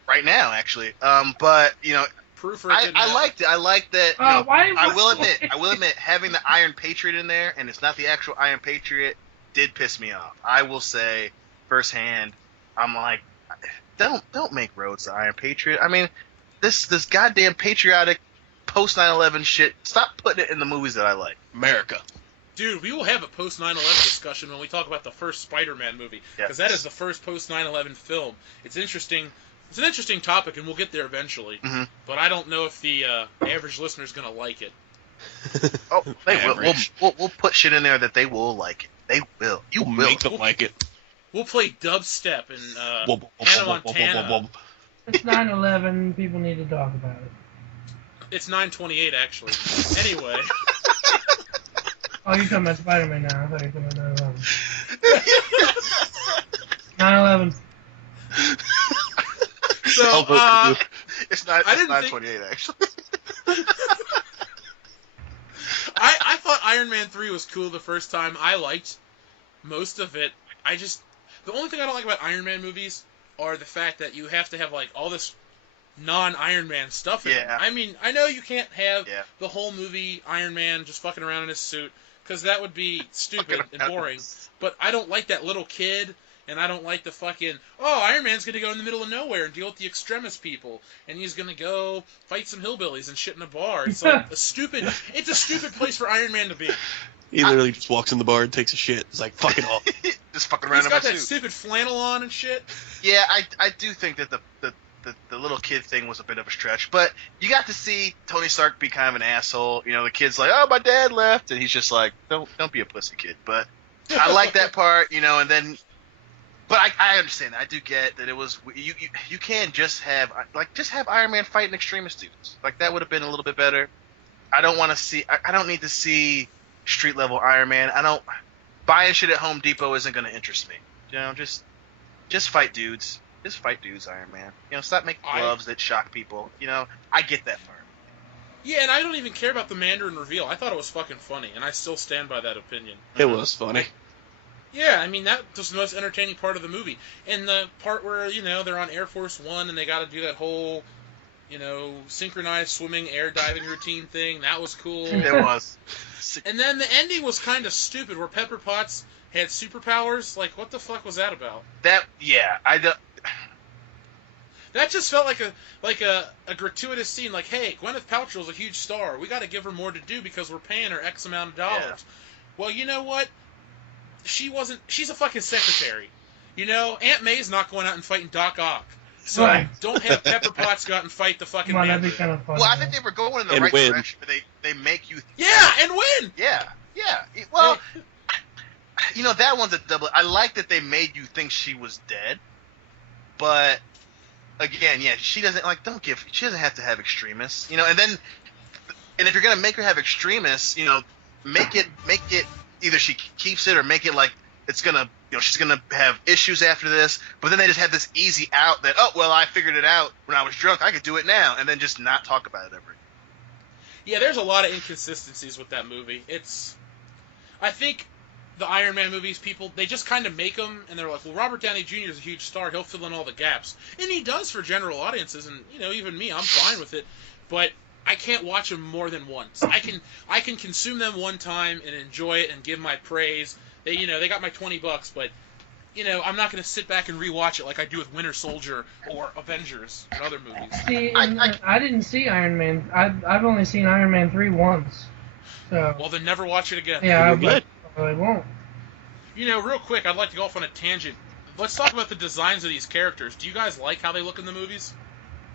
right now actually. But Proof or it didn't I happen. liked it. I liked that. I will admit, having the Iron Patriot in there, and it's not the actual Iron Patriot, did piss me off. I will say firsthand, I'm like, don't make Rhodes the Iron Patriot. I mean, this goddamn patriotic post 9/11 shit. Stop putting it in the movies that I like. America. Dude, we will have a post 9/11 discussion when we talk about the first Spider-Man movie, because that is the first post 9/11 film. It's interesting. It's an interesting topic, and we'll get there eventually. Mm-hmm. But I don't know if the average listener is going to like it. Oh, we'll put shit in there that they will like. They will. You We'll will. make them like it. We'll play dubstep in Whoa, whoa, Hannah whoa, whoa, whoa, Montana. whoa, whoa. It's 9/11. People need to talk about it. It's 9/28 actually. Anyway. Oh, you're talking about Spider-Man now. I thought you were talking about 9/11. 9/11. So, I'll vote for you. It's not. I It's didn't think- 9/28 actually. I thought Iron Man 3 was cool the first time. I liked most of it. The only thing I don't like about Iron Man movies are the fact that you have to have like all this non-Iron Man stuff in it. Yeah. I mean, I know you can't have Yeah. the whole movie Iron Man just fucking around in his suit, because that would be stupid and boring. But I don't like that little kid, and I don't like the fucking, Iron Man's gonna go in the middle of nowhere and deal with the extremist people, and he's gonna go fight some hillbillies and shit in a bar. It's like it's a stupid place for Iron Man to be. He literally just walks in the bar and takes a shit. It's like, fuck it all. Just fucking around He's in my got that suit. stupid flannel on and shit. Yeah, I do think that the little kid thing was a bit of a stretch, but you got to see Tony Stark be kind of an asshole. You know, the kid's like, "Oh, my dad left," and he's just like, "Don't be a pussy, kid." But I like that part, you know. And then, but I understand. I do get that it was you can't just have Iron Man fighting extremist dudes. Like that would have been a little bit better. I don't want to see. I don't need to see street level Iron Man. I don't buying shit at Home Depot isn't going to interest me. You know, just fight dudes. Just fight dudes, Iron Man. You know, stop making gloves that shock people. You know, I get that part. Yeah, and I don't even care about the Mandarin reveal. I thought it was fucking funny, and I still stand by that opinion. It was funny. Yeah, I mean, that was the most entertaining part of the movie. And the part where, you know, they're on Air Force One and they got to do that whole, you know, synchronized swimming, air diving routine thing, that was cool. It was. And then the ending was kind of stupid, where Pepper Potts had superpowers. Like, what the fuck was that about? I don't. That just felt like a gratuitous scene. Like, hey, Gwyneth Paltrow's a huge star. We got to give her more to do because we're paying her X amount of dollars. Yeah. Well, you know what? She's a fucking secretary. You know, Aunt May's not going out and fighting Doc Ock. So Right. don't have Pepper Potts go out and fight the fucking Come on, that'd be Mandarin. kind of fun. Well, I think they were going in the And right win. direction, but they make you. Yeah, and win. Yeah. Well, you know that one's a double. I like that they made you think she was dead, but again, yeah, she doesn't she doesn't have to have extremists, you know. And if you're gonna make her have extremists, you know, make it either she keeps it or make it like it's gonna, you know, she's gonna have issues after this. But then they just have this easy out that, oh well, I figured it out when I was drunk, I could do it now, and then just not talk about it ever. Yeah, there's a lot of inconsistencies with that movie. I think the Iron Man movies, they just kind of make them, and they're like, well, Robert Downey Jr. is a huge star, he'll fill in all the gaps. And he does for general audiences, and, you know, even me, I'm fine with it. But I can't watch them more than once. I can consume them one time and enjoy it and give my praise. They got my $20, but, you know, I'm not going to sit back and rewatch it like I do with Winter Soldier or Avengers and other movies. See, I didn't see Iron Man. I've only seen Iron Man 3 once. So Well, then never watch it again. yeah, You're good. I really won't. You know, real quick, I'd like to go off on a tangent. Let's talk about the designs of these characters. Do you guys like how they look in the movies?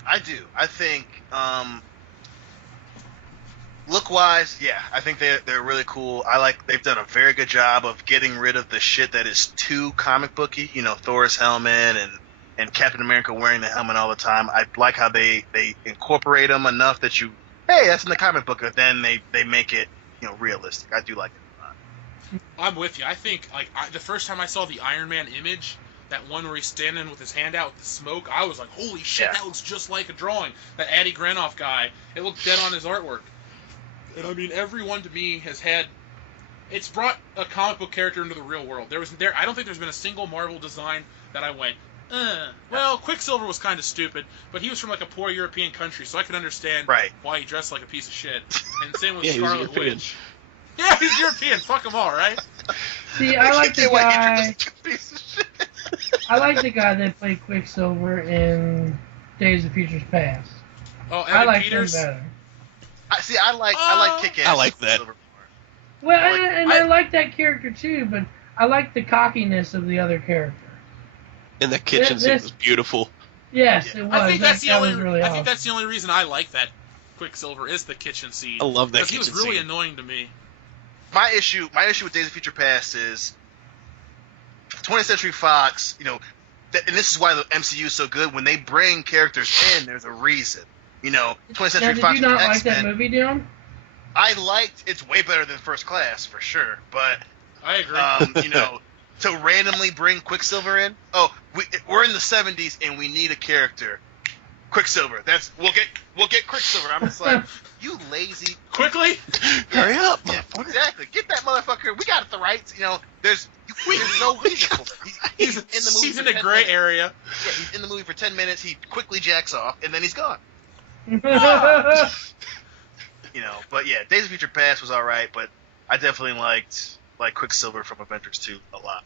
I do. I think look-wise, yeah, I think they're really cool. They've done a very good job of getting rid of the shit that is too comic booky. You know, Thor's helmet and Captain America wearing the helmet all the time. I like how they incorporate them enough that hey, that's in the comic book, but then they make it, you know, realistic. I do like it a lot. I'm with you. I think, the first time I saw the Iron Man image, that one where he's standing with his hand out with the smoke, I was like, holy shit, Yeah. that looks just like a drawing. That Addy Granoff guy, it looked dead on his artwork. And I mean, everyone to me it's brought a comic book character into the real world. I don't think there's been a single Marvel design that I went, well, Quicksilver was kind of stupid, but he was from like a poor European country, so I could understand why he dressed like a piece of shit. And same with Yeah, he was Scarlet European. Witch. Yeah, he's European. Fuck them all, right? See, I like the get why guy. Idris is a piece of shit. I like the guy that played Quicksilver in Days of Futures Past. Oh, I Evan like Peters. him better. I like Kick-Ass. I like that. Silver more. Well, I like- I like that character too, but I like the cockiness of the other character. And that kitchen scene This- was beautiful. Yes, it was. I think that's the that only. was really I awesome. think that's the only reason I like that Quicksilver is the kitchen scene. I love that Because he was kitchen really scene. annoying to me. My issue with Days of Future Past is 20th Century Fox, and this is why the MCU is so good. When they bring characters in, there's a reason. 20th Century Now, Fox. did you not like X-Men, that movie, Dion? I liked. It's way better than First Class for sure. But I agree. to randomly bring Quicksilver in. Oh, we're in the 70s and we need a character. Quicksilver. We'll get Quicksilver. I'm just like, you lazy. Quickly, Hurry up! Yeah, exactly. Get that motherfucker. We got the rights. There's no reason for it. He's in the movie. he's for in a 10 gray minutes. area. Yeah, he's in the movie for 10 minutes. He quickly jacks off and then he's gone. But yeah, Days of Future Past was all right, but I definitely liked Quicksilver from Avengers 2 a lot.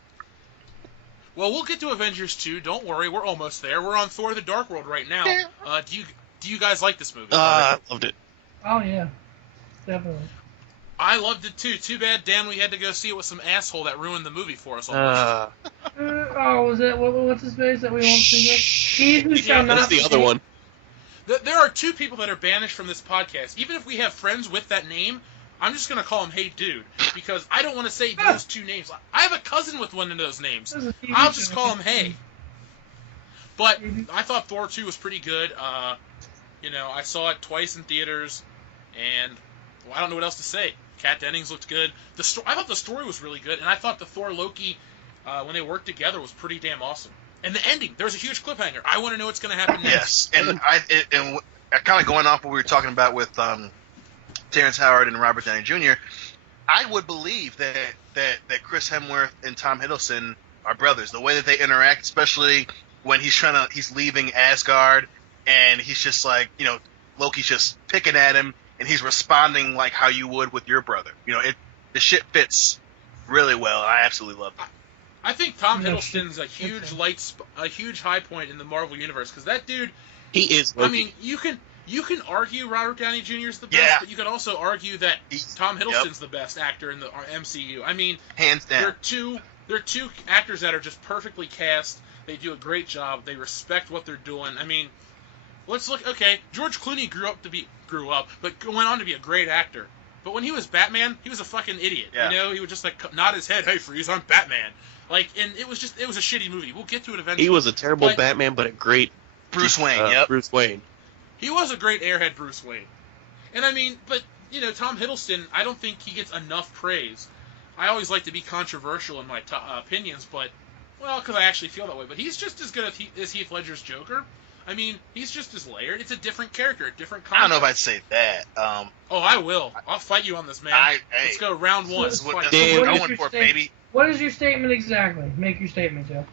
Well, we'll get to Avengers 2. Don't worry, we're almost there. We're on Thor: The Dark World right now. Yeah. Do you guys like this movie? I loved it. Oh yeah, definitely. I loved it too. Too bad, Dan, we had to go see it with some asshole that ruined the movie for us. Was it what's his face that we won't see yet? He who shall not That's the be other one. There are two people that are banished from this podcast. Even if we have friends with that name, I'm just going to call him Hey Dude, because I don't want to say those two names. I have a cousin with one of those names. I'll just call him Hey. But I thought Thor 2 was pretty good. I saw it twice in theaters, and I don't know what else to say. Kat Dennings looked good. I thought the story was really good, and I thought the Thor Loki, when they worked together, was pretty damn awesome. And the ending, there's a huge cliffhanger. I want to know what's going to happen next. Yes, and kind of going off what we were talking about with Terrence Howard and Robert Downey Jr., I would believe that Chris Hemsworth and Tom Hiddleston are brothers. The way that they interact, especially when he's leaving Asgard, and he's just like, Loki's just picking at him, and he's responding like how you would with your brother. The shit fits really well. I absolutely love it. I think Tom Hiddleston's a huge high point in the Marvel universe, because that dude. He is Loki. I mean, you can argue Robert Downey Jr. is the best, but you can also argue that Tom Hiddleston's the best actor in the MCU. I mean, hands down. They're two actors that are just perfectly cast. They do a great job. They respect what they're doing. I mean, let's look. Okay, George Clooney grew up, but went on to be a great actor. But when he was Batman, he was a fucking idiot. Yeah. He would just nod his head, "Hey, freeze! I'm Batman." And it was a shitty movie. We'll get to it eventually. He was a terrible Batman, but a great Bruce Wayne. Yep. Bruce Wayne. He was a great airhead Bruce Wayne. And I mean, but Tom Hiddleston, I don't think he gets enough praise. I always like to be controversial in my opinions, but because I actually feel that way. But he's just as good as Heath Ledger's Joker. I mean, he's just as layered. It's a different character, a different concept. I don't know if I'd say that. Oh, I will. I'll fight you on this, man. Let's go round one. That's what I'm going for, baby. What is your statement exactly? Make your statement, Joe.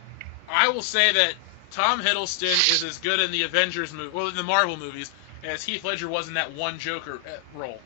I will say that Tom Hiddleston is as good in the Avengers movie, in the Marvel movies, as Heath Ledger was in that one Joker role.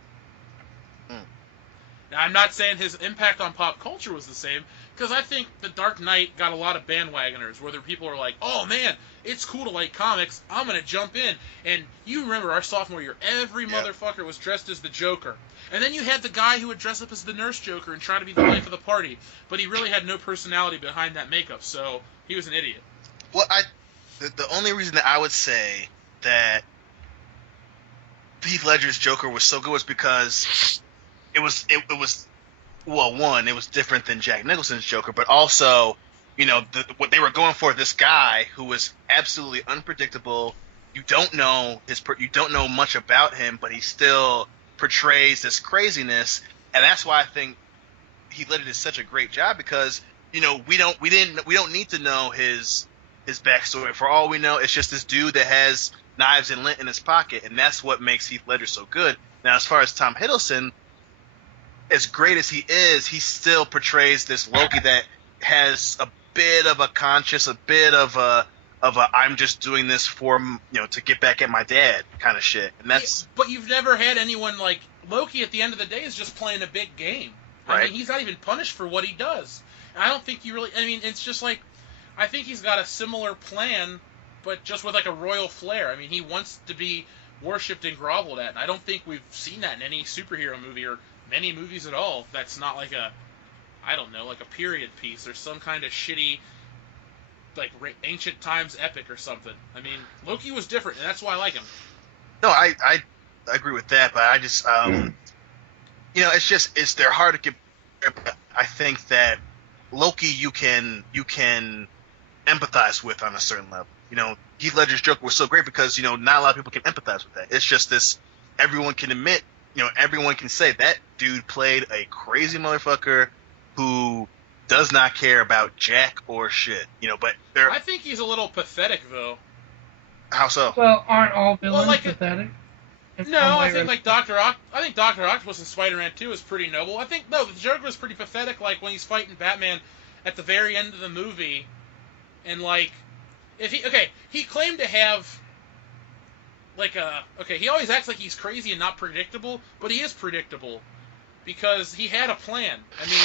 Now, I'm not saying his impact on pop culture was the same, because I think The Dark Knight got a lot of bandwagoners, where people are like, oh man, it's cool to like comics, I'm going to jump in. And you remember our sophomore year, every motherfucker was dressed as the Joker. And then you had the guy who would dress up as the nurse Joker and try to be the life of the party, but he really had no personality behind that makeup, so he was an idiot. Well, the only reason that I would say that Heath Ledger's Joker was so good was because it was one, it was different than Jack Nicholson's Joker, but also, what they were going for, this guy who was absolutely unpredictable. You don't know much about him, but he still portrays this craziness, and that's why I think Heath Ledger did such a great job, because we don't need to know his backstory. For all we know, it's just this dude that has knives and lint in his pocket, and that's what makes Heath Ledger so good. Now, as far as Tom Hiddleston, as great as he is, he still portrays this Loki that has a bit of a conscience, a bit of a I'm just doing this for to get back at my dad kind of shit, and that's. But you've never had anyone like Loki. At the end of the day, is just playing a big game. Right. I mean, he's not even punished for what he does. And I don't think you really. I mean, it's just like, I think he's got a similar plan, but just with like a royal flair. I mean, he wants to be worshipped and groveled at, and I don't think we've seen that in any superhero movie or many movies at all. That's not like like a period piece or some kind of shitty, like ancient times epic or something. I mean, Loki was different, and that's why I like him. No, I agree with that, but I just they're hard to get. I think that Loki you can empathize with on a certain level. You know, Heath Ledger's Joker was so great because, you know, not a lot of people can empathize with that. It's just this, everyone can admit, you know, everyone can say that dude played a crazy motherfucker who does not care about jack or shit. You know, but I think he's a little pathetic though. How so? Well, aren't all villains like pathetic? No, I think like Doctor Octopus in Spider-Man 2 is pretty noble. I think the Joker is pretty pathetic. Like when he's fighting Batman at the very end of the movie, and like he claimed to have like he always acts like he's crazy and not predictable, but he is predictable because he had a plan. I mean,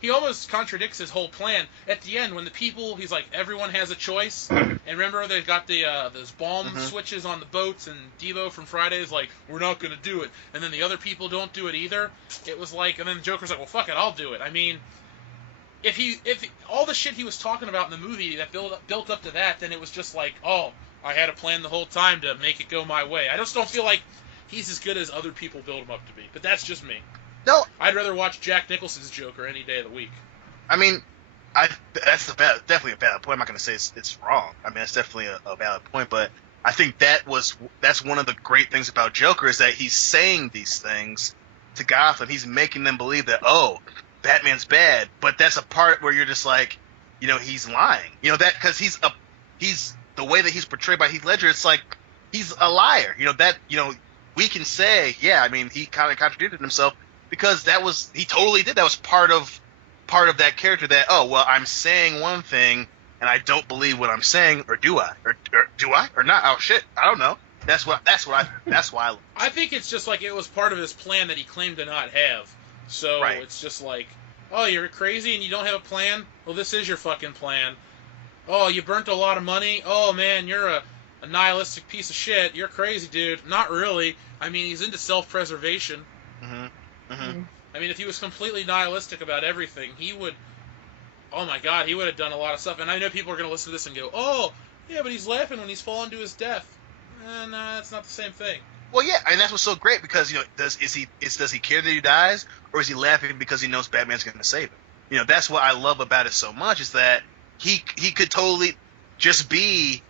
he almost contradicts his whole plan at the end when the people, he's like, everyone has a choice. And remember they got those bomb switches on the boats, and Devo from Friday's like, we're not going to do it. And then the other people don't do it either. It was like, and then the Joker's like, well, fuck it, I'll do it. I mean, if all the shit he was talking about in the movie that built up to that, then it was just like, oh, I had a plan the whole time to make it go my way. I just don't feel like he's as good as other people build him up to be. But that's just me. No, I'd rather watch Jack Nicholson's Joker any day of the week. I mean, that's definitely a valid point. I'm not going to say it's wrong. I mean, that's definitely a valid point. But I think that's one of the great things about Joker is that he's saying these things to Gotham. He's making them believe that, oh, Batman's bad. But that's a part where you're just like, you know, he's lying. You know, that because he's the way that he's portrayed by Heath Ledger. It's like he's a liar. You know that. You know, we can say, yeah. I mean, he kind of contradicted himself. Because he totally did. That was part of that character. That I'm saying one thing and I don't believe what I'm saying, or do I? Or do I? Or not? Oh shit, I don't know. That's why. I think it's just like it was part of his plan that he claimed to not have. So It's just like, oh, you're crazy and you don't have a plan. Well, this is your fucking plan. Oh, you burnt a lot of money. Oh man, you're a nihilistic piece of shit. You're crazy, dude. Not really. I mean, he's into self-preservation. I mean, if he was completely nihilistic about everything, he would. Oh my God, he would have done a lot of stuff. And I know people are going to listen to this and go, "Oh, yeah, but he's laughing when he's falling to his death." No, it's not the same thing. Well, yeah, and that's what's so great because, you know, does he care that he dies, or is he laughing because he knows Batman's going to save him? You know, that's what I love about it so much is that he could totally just be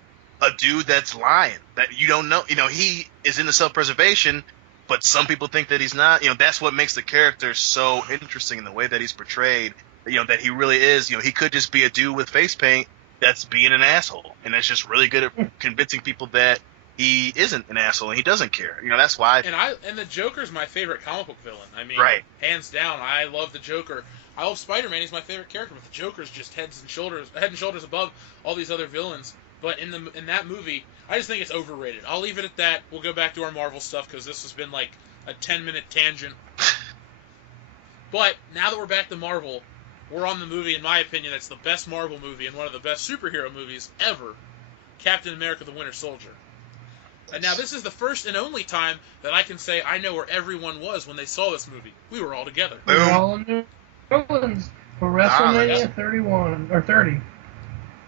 a dude that's lying, that you don't know. You know, he is into self-preservation. But some people think that he's not. You know, that's what makes the character so interesting in the way that he's portrayed. You know, that he really is. You know, he could just be a dude with face paint that's being an asshole, and that's just really good at convincing people that he isn't an asshole and he doesn't care. You know, that's why. And the Joker's my favorite comic book villain. I mean, hands down, I love the Joker. I love Spider-Man. He's my favorite character, but the Joker's just head and shoulders above all these other villains. But in that movie, I just think it's overrated. I'll leave it at that. We'll go back to our Marvel stuff because this has been like a 10-minute tangent. But now that we're back to Marvel, we're on the movie, in my opinion, that's the best Marvel movie and one of the best superhero movies ever, Captain America the Winter Soldier. And now this is the first and only time that I can say I know where everyone was when they saw this movie. We were all together. We were all in New Orleans for WrestleMania 31 or 30.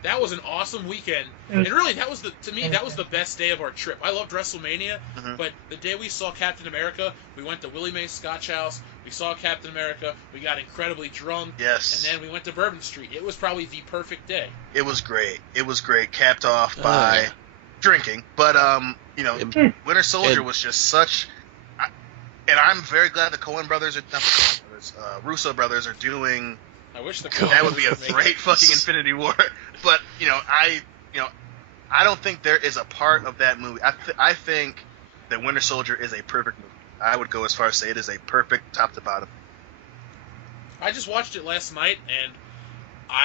That was an awesome weekend, and really, that was the best day of our trip. I loved WrestleMania, but the day we saw Captain America, we went to Willie Mae's Scotch House. We saw Captain America. We got incredibly drunk. Yes. And then we went to Bourbon Street. It was probably the perfect day. It was great. It was great, capped off by drinking. But you know, Winter Soldier was just such. And I'm very glad the Coen brothers Russo brothers are doing. I wish that would be a great fucking Infinity War. But you know, I don't think there is a part of that movie. I think that Winter Soldier is a perfect movie. I would go as far as say it is a perfect top to bottom. I just watched it last night, and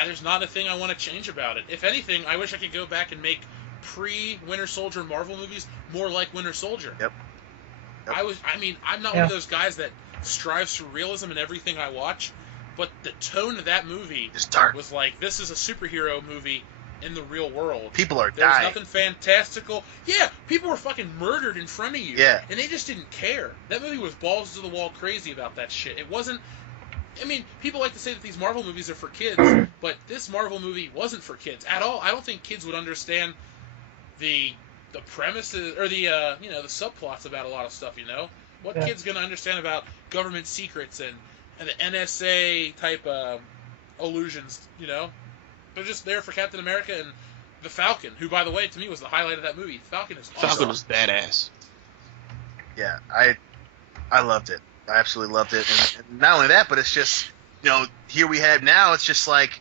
there's not a thing I want to change about it. If anything, I wish I could go back and make pre-Winter Soldier Marvel movies more like Winter Soldier. Yep. I'm not one of those guys that strives for realism in everything I watch. But the tone of that movie was like, this is a superhero movie in the real world. People are dying. There's nothing fantastical. Yeah, people were fucking murdered in front of you. Yeah. And they just didn't care. That movie was balls to the wall crazy about that shit. It wasn't... I mean, people like to say that these Marvel movies are for kids, but this Marvel movie wasn't for kids at all. I don't think kids would understand the premises, or the subplots about a lot of stuff, you know? What kid's going to understand about government secrets and the NSA type allusions, you know. They're just there for Captain America and the Falcon, who, by the way, to me was the highlight of that movie. Falcon is awesome. Falcon was badass. Yeah, I loved it. I absolutely loved it, and not only that, but it's just, you know, here we have now. It's just like,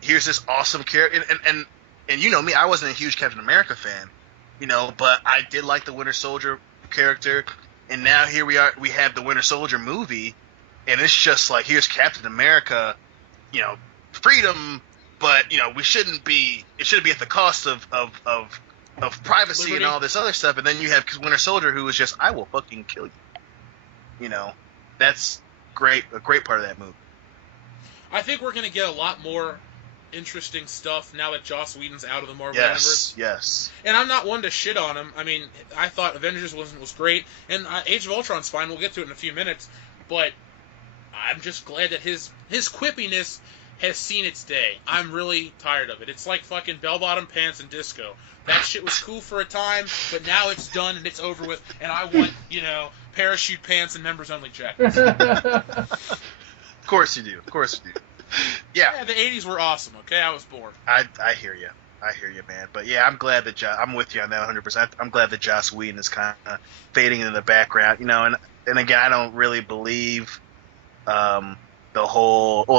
here's this awesome character, and you know me, I wasn't a huge Captain America fan, you know, but I did like the Winter Soldier character, and now here we are. We have the Winter Soldier movie, and it's just like, here's Captain America, you know, freedom, but you know, it shouldn't be at the cost of privacy Liberty. and all this other stuff. And then you have Winter Soldier, who is just, I will fucking kill you. You know, that's great. A great part of that movie. I think we're going to get a lot more interesting stuff now that Joss Whedon's out of the Marvel Universe. Yes. And I'm not one to shit on him. I mean, I thought Avengers was great, and Age of Ultron's fine. We'll get to it in a few minutes. But I'm just glad that his quippiness has seen its day. I'm really tired of it. It's like fucking bell-bottom pants and disco. That shit was cool for a time, but now it's done and it's over with, and I want, you know, parachute pants and members-only jackets. Of course you do. Yeah, The 80s were awesome, okay? I was born. I hear you. I hear you, man. But yeah, I'm glad that I'm with you on that 100%. I'm glad that Joss Whedon is kind of fading into the background, you know. And again, I don't really believe the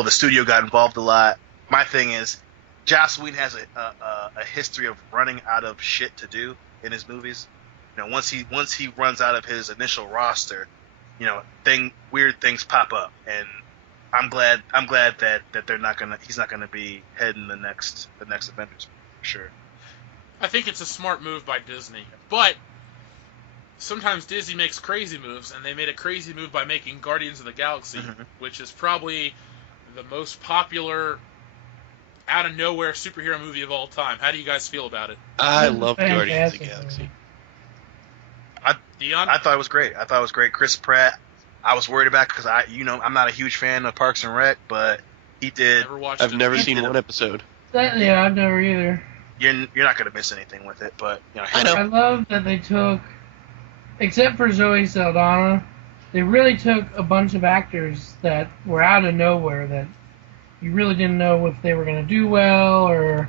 studio got involved a lot. My thing is, Joss Whedon has a history of running out of shit to do in his movies. You know, once he runs out of his initial roster, you know, weird things pop up, and I'm glad that he's not gonna be heading the next Avengers for sure. I think it's a smart move by Disney, but sometimes Disney makes crazy moves, and they made a crazy move by making Guardians of the Galaxy, which is probably the most popular out of nowhere superhero movie of all time. How do you guys feel about it? I love Guardians of the Galaxy. Dion? I thought it was great. Chris Pratt, I was worried about because I'm not a huge fan of Parks and Rec, but he did. I've never seen one episode. I've never either. You're not gonna miss anything with it, but you know. I know. I love that they took, except for Zoe Saldana, they really took a bunch of actors that were out of nowhere that you really didn't know if they were going to do well, or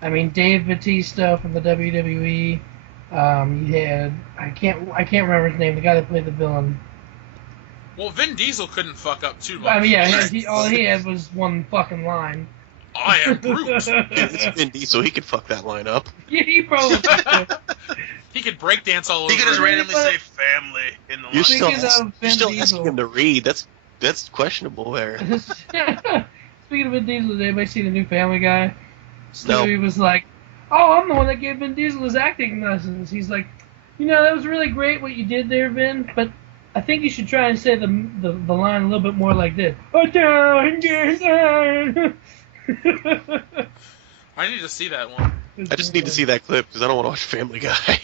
I mean, Dave Bautista from the WWE. You had I can't remember his name, the guy that played the villain. Well, Vin Diesel couldn't fuck up too much. I mean, yeah, all he had was one fucking line. I am Groot. It's Vin Diesel. He could fuck that line up. Yeah, he probably could. He could breakdance all over. He could just it. randomly say "family" in the line. You're still Diesel. asking him to read. That's questionable there. Speaking of Vin Diesel, has anybody seen the new Family Guy? No. Stewie was like, "Oh, I'm the one that gave Vin Diesel his acting lessons." He's like, "You know, that was really great what you did there, Vin, but I think you should try and say the line a little bit more like this." Oh, down, I need to see that one. I just need to see that clip because I don't want to watch Family Guy.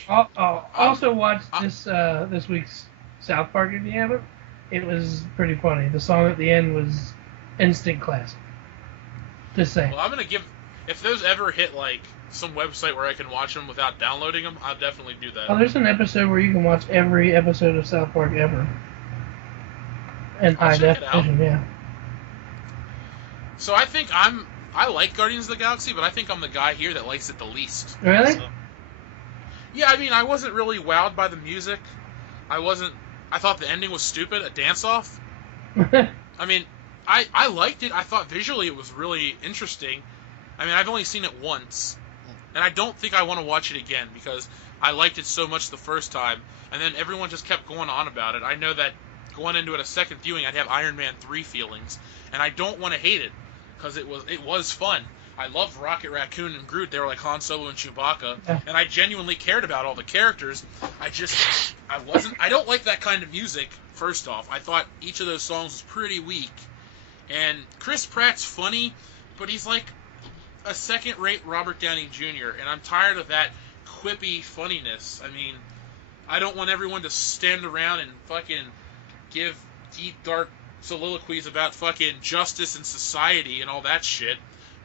Also watch this week's South Park if you haven't. It was pretty funny. The song at the end was instant classic. Just saying. Well, I'm gonna give. If those ever hit like some website where I can watch them without downloading them, I'll definitely do that. Oh, there's an episode where you can watch every episode of South Park ever. In high definition, yeah. So I think I like Guardians of the Galaxy, but I think I'm the guy here that likes it the least. Really? So, yeah, I mean, I wasn't really wowed by the music. I thought the ending was stupid, a dance-off. I mean, I liked it. I thought visually it was really interesting. I mean, I've only seen it once, and I don't think I want to watch it again because I liked it so much the first time, and then everyone just kept going on about it. I know that going into it a second viewing, I'd have Iron Man 3 feelings, and I don't want to hate it because it was fun. I loved Rocket Raccoon and Groot. They were like Han Solo and Chewbacca, and I genuinely cared about all the characters. I don't like that kind of music, first off. I thought each of those songs was pretty weak. And Chris Pratt's funny, but he's like a second-rate Robert Downey Jr., and I'm tired of that quippy funniness. I mean, I don't want everyone to stand around and fucking give deep, dark soliloquies about fucking justice and society and all that shit,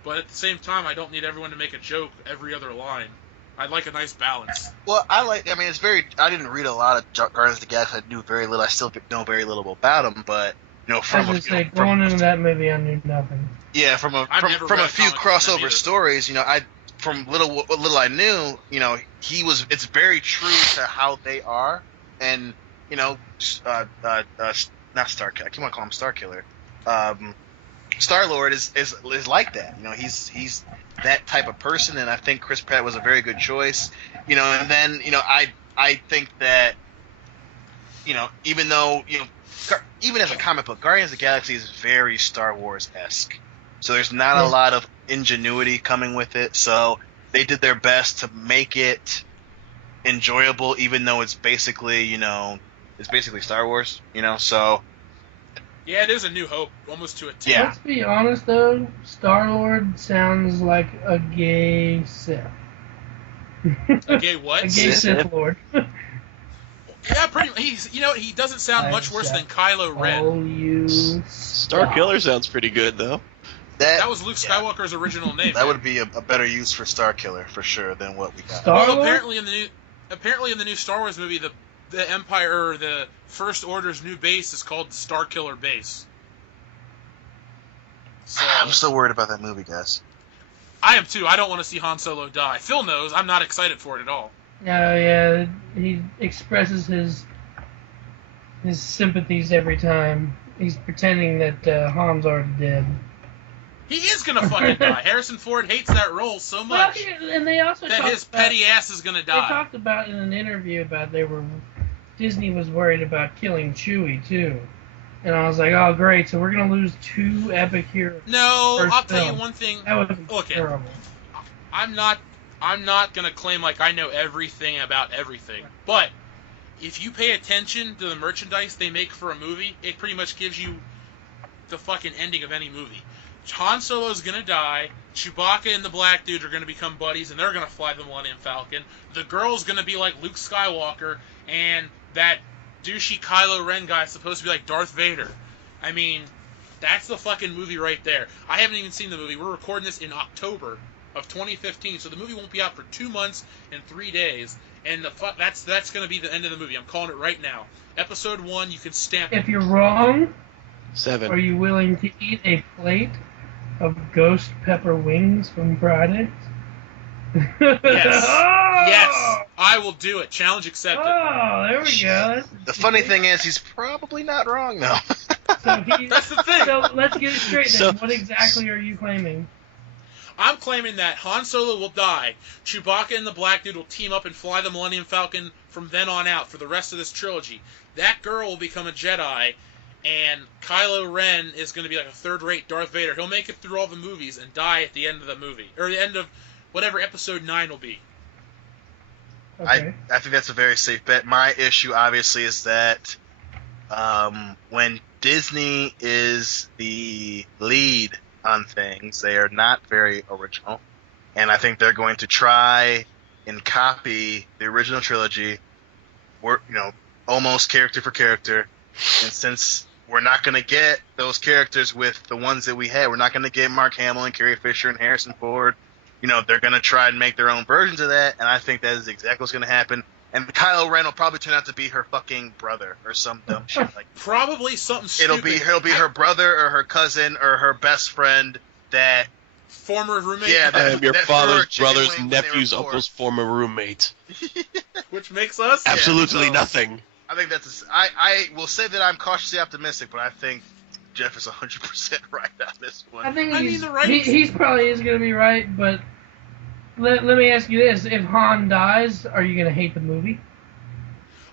but at the same time, I don't need everyone to make a joke every other line. I'd like a nice balance. Well, I didn't read a lot of Guardians of the Galaxy. I knew very little. I still know very little about them, but You know, I was from gonna say, going into that movie, I knew nothing. yeah, from I've never a read a few comic from them crossover either. stories, you know, from what little I knew, you know, it's very true to how they are, and you know, not Star, I keep on calling him Star Killer. Star-Lord is like that. You know, he's that type of person, and I think Chris Pratt was a very good choice. You know, and then you know, I think that, you know, even though, you know, even as a comic book, Guardians of the Galaxy is very Star Wars-esque. So there's not a lot of ingenuity coming with it. So they did their best to make it enjoyable, even though it's basically, you know, it's basically Star Wars, you know. So Yeah, it is a New Hope, almost to a T. Yeah. Let's be honest though, Star-Lord sounds like a gay Sith. A gay what? A gay Sith Lord. Yeah, pretty. He doesn't sound much worse than Kylo Ren. Oh, you Star Killer sounds pretty good though. That was Luke Skywalker's original name. that would be a better use for Star Killer for sure than what we got. Well, apparently in the new Star Wars movie, the Empire, or the First Order's new base is called Star Killer Base. So, I'm still worried about that movie, guys. I am too. I don't want to see Han Solo die. Phil knows. I'm not excited for it at all. Yeah, he expresses his sympathies every time. He's pretending that Han's already dead. He is gonna fucking die. Harrison Ford hates that role so much And they also that his petty ass is gonna They die. talked about in an interview about Disney was worried about killing Chewie too, and I was like, oh great, so we're gonna lose two epic heroes. No, I'll tell you film. one thing. That would be Okay. terrible. I'm not gonna claim like I know everything about everything, but if you pay attention to the merchandise they make for a movie, it pretty much gives you the fucking ending of any movie. Han Solo's gonna die. Chewbacca and the black dude are gonna become buddies, and they're gonna fly the Millennium Falcon. The girl's gonna be like Luke Skywalker, and that douchey Kylo Ren guy is supposed to be like Darth Vader. I mean, that's the fucking movie right there. I haven't even seen the movie. We're recording this in October of 2015, so the movie won't be out for 2 months and 3 days. And that's gonna be the end of the movie. I'm calling it right now. Episode 1, you can stamp it. If you're wrong, 7. are you willing to eat a plate of ghost pepper wings from Fridays? Yes. Oh! Yes, I will do it. Challenge accepted. Oh, there we go. The funny thing is, he's probably not wrong though. That's the thing. So let's get it straight then. So- What exactly are you claiming? I'm claiming that Han Solo will die. Chewbacca and the black dude will team up and fly the Millennium Falcon from then on out for the rest of this trilogy. That girl will become a Jedi, and Kylo Ren is going to be like a third-rate Darth Vader. He'll make it through all the movies and die at the end of the movie, or the end of whatever Episode 9 will be. Okay. I think that's a very safe bet. My issue, obviously, is that when Disney is the lead on things, they are not very original, and I think they're going to try and copy the original trilogy, almost character for character. And since we're not going to get those characters with the ones that we had, we're not going to get Mark Hamill and Carrie Fisher and Harrison Ford. They're going to try and make their own versions of that, and I think that is exactly what's going to happen. And Kylo Ren will probably turn out to be her fucking brother or some dumb shit like that. Probably something stupid. He'll be her brother or her cousin or her best friend that former roommate. Yeah, I am your that threw her father's chicken brother's wings when they were nephew's poor. uncle's former roommate. Which makes us Absolutely so- nothing. I think I will say that I'm cautiously optimistic, but I think Jeff is 100% right on this one. I think I mean, he's, the writings- he's probably is going to be right, but let me ask you this. If Han dies, are you going to hate the movie?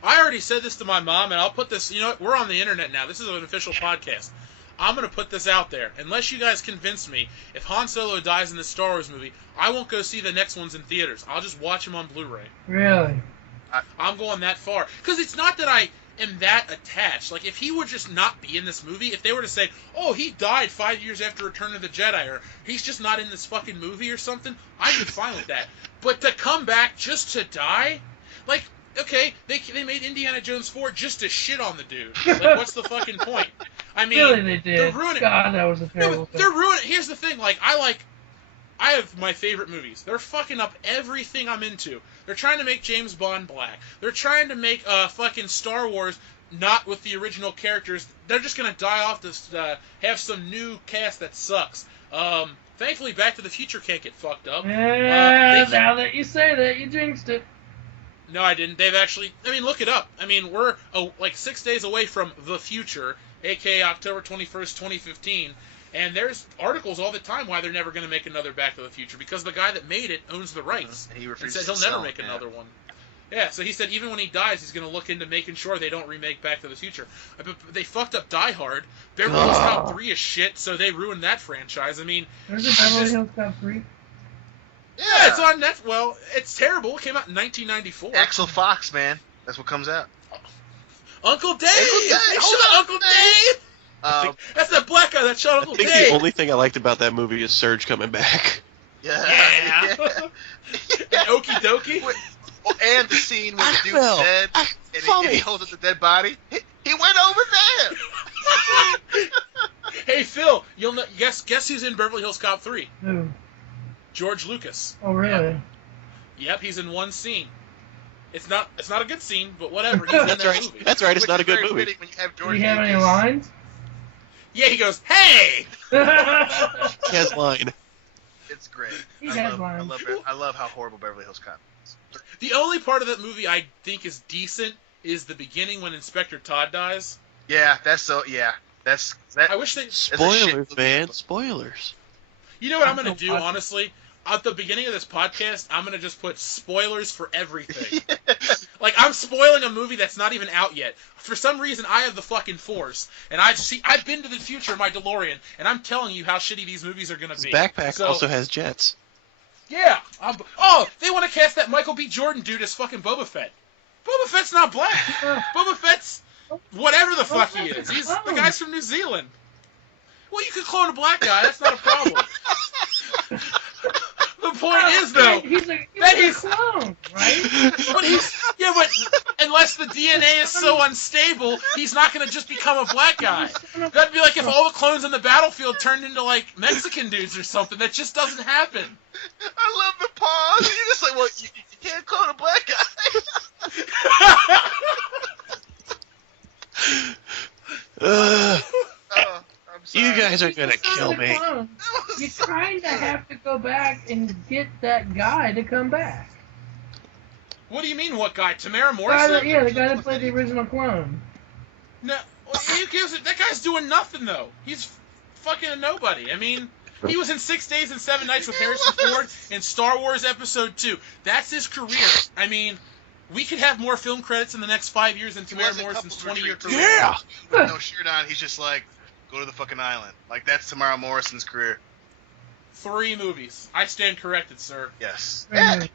I already said this to my mom, and I'll put this. You know what? We're on the internet now. This is an official podcast. I'm going to put this out there. Unless you guys convince me, if Han Solo dies in this Star Wars movie, I won't go see the next ones in theaters. I'll just watch them on Blu-ray. Really? I'm going that far. Because it's not that I am that attached. Like, if he would just not be in this movie, if they were to say, oh, he died 5 years after Return of the Jedi, or he's just not in this fucking movie or something, I'd be fine with that. But to come back just to die? Like, okay, they made Indiana Jones 4 just to shit on the dude. Like, what's the fucking point? I mean, Really, they did. they're ruining. God, that was a No, terrible but they're film. ruining. Here's the thing. I have my favorite movies. They're fucking up everything I'm into. They're trying to make James Bond black. They're trying to make fucking Star Wars not with the original characters. They're just gonna die off to have some new cast that sucks. Thankfully, Back to the Future can't get fucked up. Yeah, now that you say that, you jinxed it. No, I didn't. They've actually... I mean, look it up. I mean, we're like 6 days away from the future, a.k.a. October 21st, 2015, and there's articles all the time why they're never going to make another Back to the Future, because the guy that made it owns the rights. And he And refuses said to he'll never sell make it, another one. Yeah, so he said even when he dies, he's going to look into making sure they don't remake Back to the Future. But they fucked up Die Hard. Beverly Hills Cop 3 is shit, so they ruined that franchise. I mean... There's a Beverly Hills Cop 3. Yeah, it's on Netflix. Well, it's terrible. It came out in 1994. Axel Fox, man. That's what comes out. Uncle Dave! Uncle Dave! They Hold shot on, Uncle Dave! That's that black guy that shot Uncle I think Dave! the only thing I liked about that movie is Surge coming back. Yeah. Yeah. Okie dokie. Oh, and the scene where the dude's Axel, dead, and he holds up the dead body. He went over there! Hey, Phil, you'll know, guess who's in Beverly Hills Cop 3? Who? George Lucas. Oh, really? Yep, he's in one scene. It's not a good scene, but whatever. He's in That's that right. movie. That's right. It's Which not a is good very movie. fitting when you have Do George you have any Lucas. lines? Yeah, he goes, "Hey!" He has line. It's great. He I has love, lines. I love how horrible Beverly Hills Cop is. The only part of that movie I think is decent is the beginning when Inspector Todd dies. Yeah, that's that. I wish they... Spoilers, man. Spoilers. You know what I'm going to do, honestly? At the beginning of this podcast, I'm going to just put spoilers for everything. Like, I'm spoiling a movie that's not even out yet. For some reason, I have the fucking force, and I've been to the future in my DeLorean, and I'm telling you how shitty these movies are going to His be. backpack So, also has jets. Yeah. They want to cast that Michael B. Jordan dude as fucking Boba Fett. Boba Fett's not black. Boba Fett's whatever the fuck he is. He's the guy's from New Zealand. Well, you could clone a black guy. That's not a problem. The point is, though, he's a clone, right? but unless the DNA is so unstable, he's not going to just become a black guy. That'd be like if all the clones on the battlefield turned into, like, Mexican dudes or something. That just doesn't happen. I love the pause. You're just like, well, you can't clone a black guy. I'm sorry. You guys are gonna kill me. You kind of have to go back and get that guy to come back. What do you mean, what guy? Tamara Morrison? The guy that played the original clone. No, who gives it? That guy's doing nothing, though. He's fucking a nobody. I mean, he was in 6 Days and 7 Nights with Harrison Ford in Star Wars Episode 2. That's his career. I mean, we could have more film credits in the next 5 years than Tamara Morrison's 20-year career. Yeah! With no shirt on, he's just like, go to the fucking island. Like, that's Tamara Morrison's career. 3 movies. I stand corrected, sir. Yes. Yeah.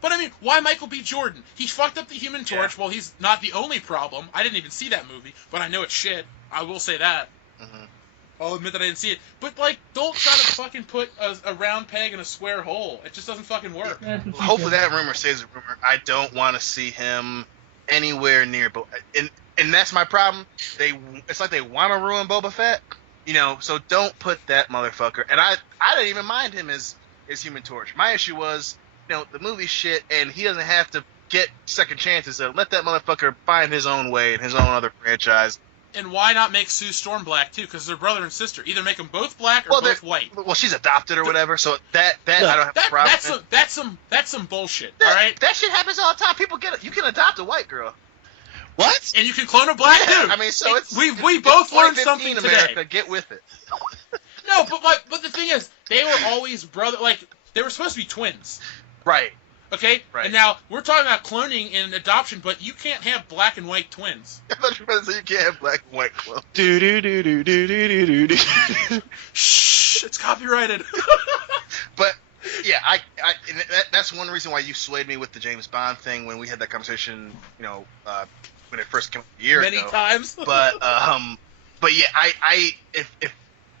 But I mean, why Michael B. Jordan? He fucked up the Human Torch. Well, he's not the only problem. I didn't even see that movie, but I know it's shit. I will say that. Mm-hmm. I'll admit that I didn't see it. But, like, don't try to fucking put a round peg in a square hole. It just doesn't fucking work. Hopefully that rumor stays a rumor. I don't want to see him anywhere near and that's my problem. It's like they want to ruin Boba Fett, so don't put that motherfucker. And I didn't even mind him as Human Torch. My issue was, the movie's shit, and he doesn't have to get second chances. So let that motherfucker find his own way in his own other franchise. And why not make Sue Storm black too? Because they're brother and sister. Either make them both black or both white. Well, she's adopted or whatever, so that I don't have a problem. That's some bullshit. All right. That shit happens all the time. People get it. You can adopt a white girl. What? And you can clone a black dude. I mean, so we both learned something today. America, get with it. No, but the thing is, they were always brother. Like, they were supposed to be twins. Right. Okay? Right. And now, we're talking about cloning and adoption, but you can't have black and white twins. I thought you were going to say you can't have black and white clones. Do do do do do do do do. Shh, it's copyrighted. But, yeah, that's one reason why you swayed me with the James Bond thing when we had that conversation, when it first came a year ago. Many times. But yeah, if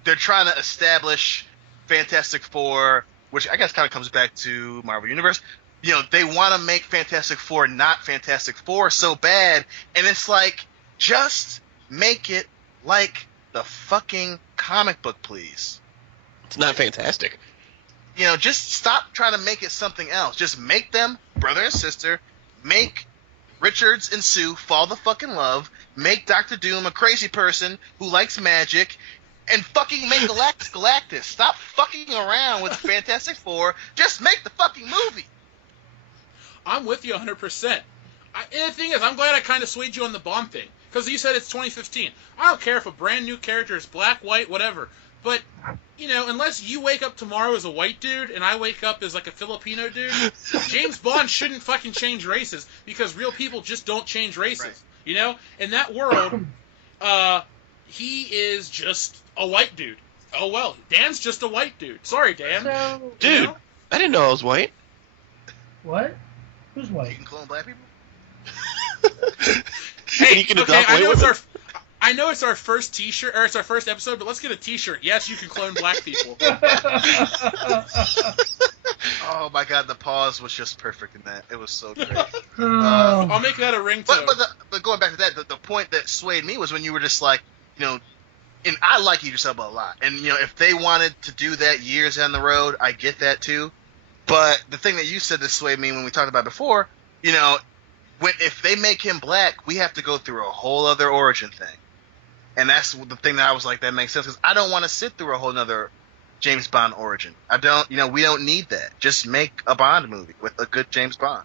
they're trying to establish Fantastic Four, which I guess kind of comes back to Marvel Universe, they want to make Fantastic Four not Fantastic Four so bad, and it's like, just make it like the fucking comic book, please. It's not fantastic. Just stop trying to make it something else. Just make them brother and sister. Make Richards and Sue fall the fucking love, make Doctor Doom a crazy person who likes magic, and fucking make Galactus. Stop fucking around with the Fantastic Four. Just make the fucking movie. I'm with you 100%. And the thing is, I'm glad I kind of swayed you on the Bond thing. Because you said it's 2015. I don't care if a brand new character is black, white, whatever. But, you know, unless you wake up tomorrow as a white dude and I wake up as like a Filipino dude, James Bond shouldn't fucking change races because real people just don't change races. Right. You know? In that world, he is just a white dude. Oh well, Dan's just a white dude. Sorry, Dan. So, dude, you know? I didn't know I was white. What? Who's white? You can clone black people? Hey, you can okay, adopt white women. I know it's our first T-shirt, or it's our first episode, but let's get a T-shirt. Yes, you can clone black people. Oh my god, the pause was just perfect in that. It was so great. I'll make that a ringtone. But going back to that, the point that swayed me was when you were just like, you know, and I like Idris Elba a lot, and you know, if they wanted to do that years down the road, I get that too. But the thing that you said that swayed me when we talked about it before, you know, if they make him black, we have to go through a whole other origin thing. And that's the thing that I was like, that makes sense, because I don't want to sit through a whole other James Bond origin. I don't, you know, we don't need that. Just make a Bond movie with a good James Bond.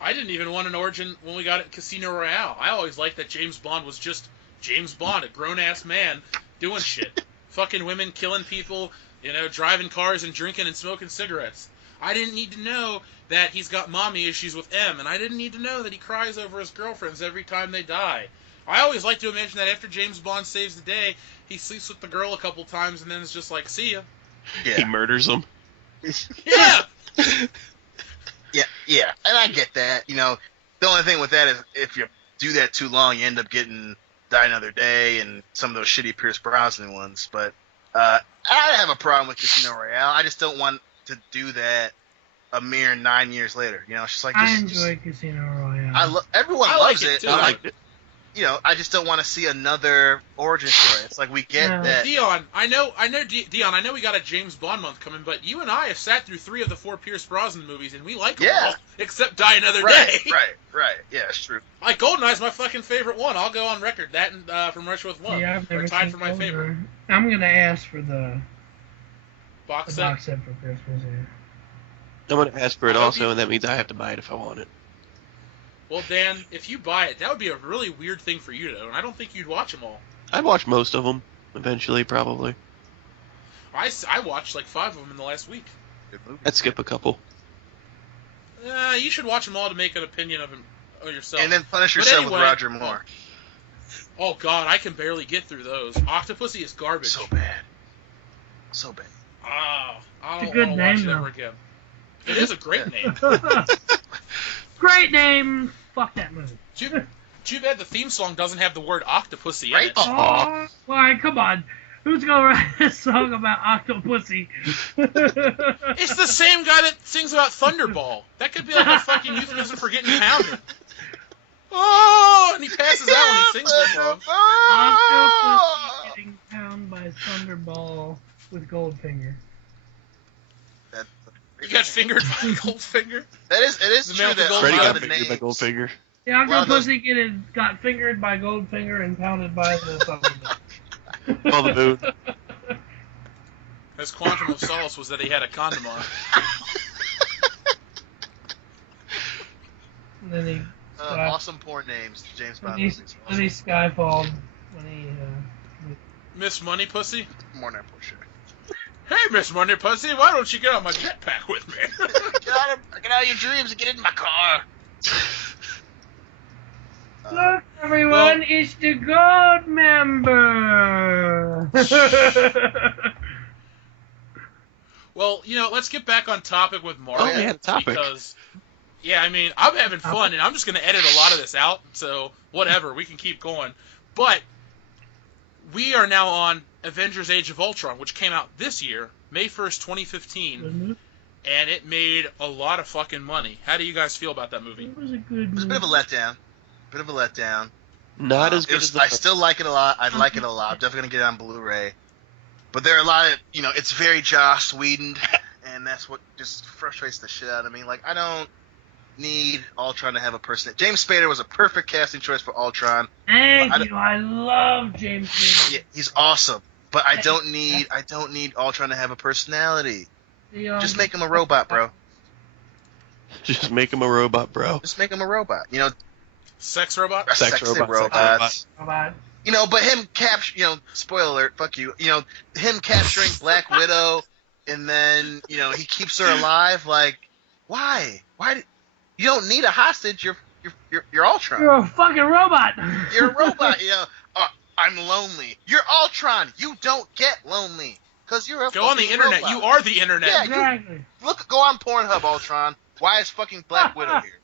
I didn't even want an origin when we got it Casino Royale. I always liked that James Bond was just James Bond, a grown-ass man doing shit. Fucking women, killing people, you know, driving cars and drinking and smoking cigarettes. I didn't need to know that he's got mommy issues with M, and I didn't need to know that he cries over his girlfriends every time they die. I always like to imagine that after James Bond saves the day, he sleeps with the girl a couple times and then it's just like, see ya. Yeah. He murders them. Yeah! Yeah, and I get that. You know, the only thing with that is if you do that too long, you end up getting Die Another Day and some of those shitty Pierce Brosnan ones. But I don't have a problem with Casino Royale. I just don't want to do that a mere 9 years later. You know, it's just like... I enjoy Casino Royale. Everyone I loves like it, it. too. I like it. You know, I just don't want to see another origin story. It's like we get that. Dion, I know, Dion, I know we got a James Bond month coming, but you and I have sat through 3 of the 4 Pierce Brosnan movies, and we like them all, except Die Another Day. Right. Yeah, it's true. Like, GoldenEye's my fucking favorite one. I'll go on record. That and From Russia with Love Yeah, I've never are tied seen for my favorite. GoldenEye. I'm gonna ask for the Box box set. set for Christmas. Yeah. I'm going to ask for it also, and that means I have to buy it if I want it. Well, Dan, if you buy it, that would be a really weird thing for you to own. I don't think you'd watch them all. I'd watch most of them, eventually, probably. I watched like 5 of them in the last week. Good movie. I'd skip a couple. You should watch them all to make an opinion of them yourself. And then punish But yourself anyway, with Roger Moore. Oh, God, I can barely get through those. Octopussy is garbage. So bad. So bad. I It's a don't good want to watch name, it ever though. again. It is a great name. Great name. Fuck that movie. Too bad the theme song doesn't have the word Octopussy in it. Oh, why? Come on. Who's gonna write a song about Octopussy? It's the same guy that sings about Thunderball. That could be like a fucking euphemism for getting pounded. Oh, and he passes out when he sings the song. Octopussy getting pounded by Thunderball with Goldfinger. You got fingered by Goldfinger? It is The true man with the that gold Freddy a lot got of the fingered by names, Goldfinger. The Octopussy got fingered by Goldfinger and pounded by the Thunderball. All the moon. His quantum of solace was that he had a condom on. And then he awesome porn names, James Bond movies. Then he skyfalled when he Miss Money Pussy? More than for sure. Hey, Miss Money Pussy, why don't you get on my jetpack with me? Get out of your dreams and get in my car. Look, everyone, it's the gold member. Well, you know, let's get back on topic with Marvel. Oh, yeah, topic. Because, yeah, I mean, I'm having fun, and I'm just going to edit a lot of this out, so whatever, we can keep going. But we are now on Avengers Age of Ultron, which came out this year, May 1st, 2015, and it made a lot of fucking money. How do you guys feel about that movie? It was a good It was a movie. bit of a letdown. Not as good as the I still like it a lot. I like it a lot. I'm definitely going to get it on Blu-ray. But there are a lot of, you know, it's very Joss Whedon, and that's what just frustrates the shit out of me. Like, I don't need Ultron to have a person. James Spader was a perfect casting choice for Ultron. Thank you. I love James Spader. Yeah, he's awesome, but I don't need Ultron to have a personality. Just make him a robot, bro. Just make him a robot, bro. Just make him a robot. Sex robot. A Sex sexy robot. Robot. But him spoiler alert, fuck you. Him capturing Black Widow, and then he keeps her alive. Like, why? You don't need a hostage. You're Ultron. You're a fucking robot. You're a robot. I'm lonely. You're Ultron. You don't get lonely because you're a Go on the internet. robot. You are the internet. Yeah, Exactly. Go on Pornhub, Ultron. Why is fucking Black Widow here?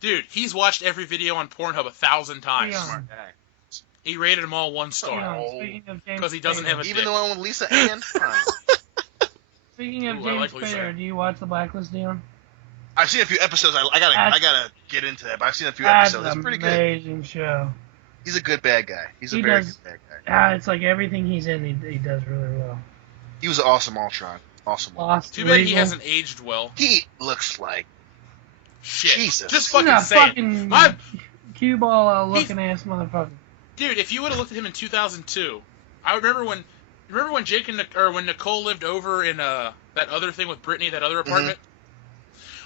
Dude, he's watched every video on Pornhub 1,000 times. Yeah. Smart guy. He rated them all 1 star. Speaking of James Because he doesn't have a Even dick. the one with Lisa Ann. Come on. Speaking of Ooh, I James like what you Spader, said. do you watch The Blacklist, Dion? I've seen a few episodes. I gotta get into that, but I've seen a few That's episodes. an It's pretty good. amazing show. He's a good bad guy. He's a He very does- good bad guy. It's like everything he's in, he does really well. He was an awesome Ultron. Awesome. Lost. Too bad he Legal. hasn't aged well. He looks like Shit. Jesus. Just He's fucking a say it. fucking My- cue ball looking ass motherfucker. Dude, if you would have looked at him in 2002, I remember when Jake when Nicole lived over in that other thing with Brittany, that other apartment.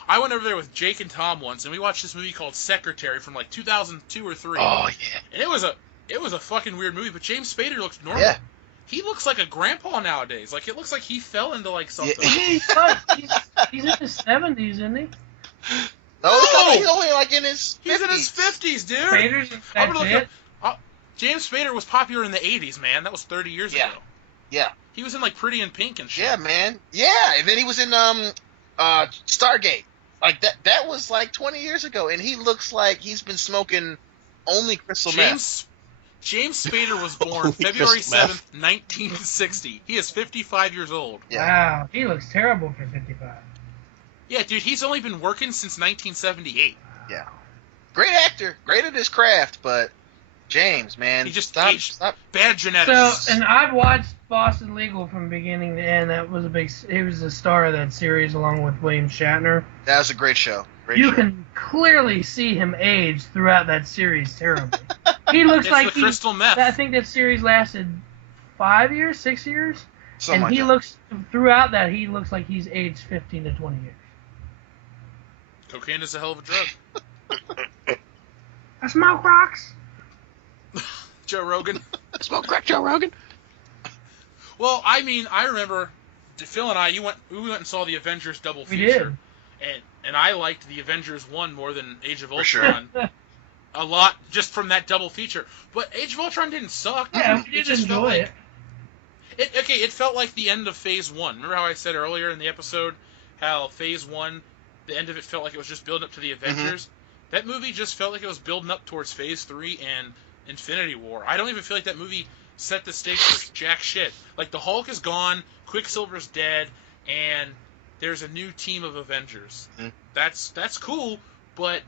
I went over there with Jake and Tom once, and we watched this movie called Secretary from like 2002 or 3. Oh yeah. And it was a fucking weird movie, but James Spader looks normal. Yeah. He looks like a grandpa nowadays. Like it looks like he fell into like something. He's in his 70s, isn't he? No, he's only like in his 50s. He's in his 50s, dude. Spader's, I'm gonna that's look it. up. James Spader was popular in the 80s, man. That was 30 years Yeah. ago. Yeah. He was in like Pretty in Pink and shit. Yeah, man. Yeah, and then he was in Stargate. Like that was like 20 years ago, and he looks like he's been smoking only crystal meth. James Spader was born Holy February crystal meth. 7th, 1960. He is 55 years old. Yeah. Wow, he looks terrible for 55. Yeah, dude, he's only been working since 1978. Yeah. Great actor, great at his craft, but James, man, He just stop. aged. Bad So, genetics. and I've watched Boston Legal from beginning to end. That was he was the star of that series along with William Shatner. That was a great show. Great You show. can clearly see him age throughout that series terribly. He looks It's like the crystal meth. I think that series lasted 5 years, 6 years, Something and like he that. looks throughout that he looks like he's aged 15 to 20 years. Cocaine is a hell of a drug. I smoke rocks. Joe Rogan. Smoke crack, Joe Rogan. Well, I mean, I remember Phil and I. We went and saw the Avengers double We feature, and I liked the Avengers 1 more than Age of For sure. Ultron. A lot just from that double feature. But Age of Ultron didn't suck. Yeah, we It did just felt enjoy like it felt like the end of Phase 1. Remember how I said earlier in the episode how Phase 1, the end of it felt like it was just building up to the Avengers? That movie just felt like it was building up towards Phase 3 and Infinity War. I don't even feel like that movie set the stakes for jack shit. Like, the Hulk is gone, Quicksilver's dead, and there's a new team of Avengers. Mhm. That's cool, but,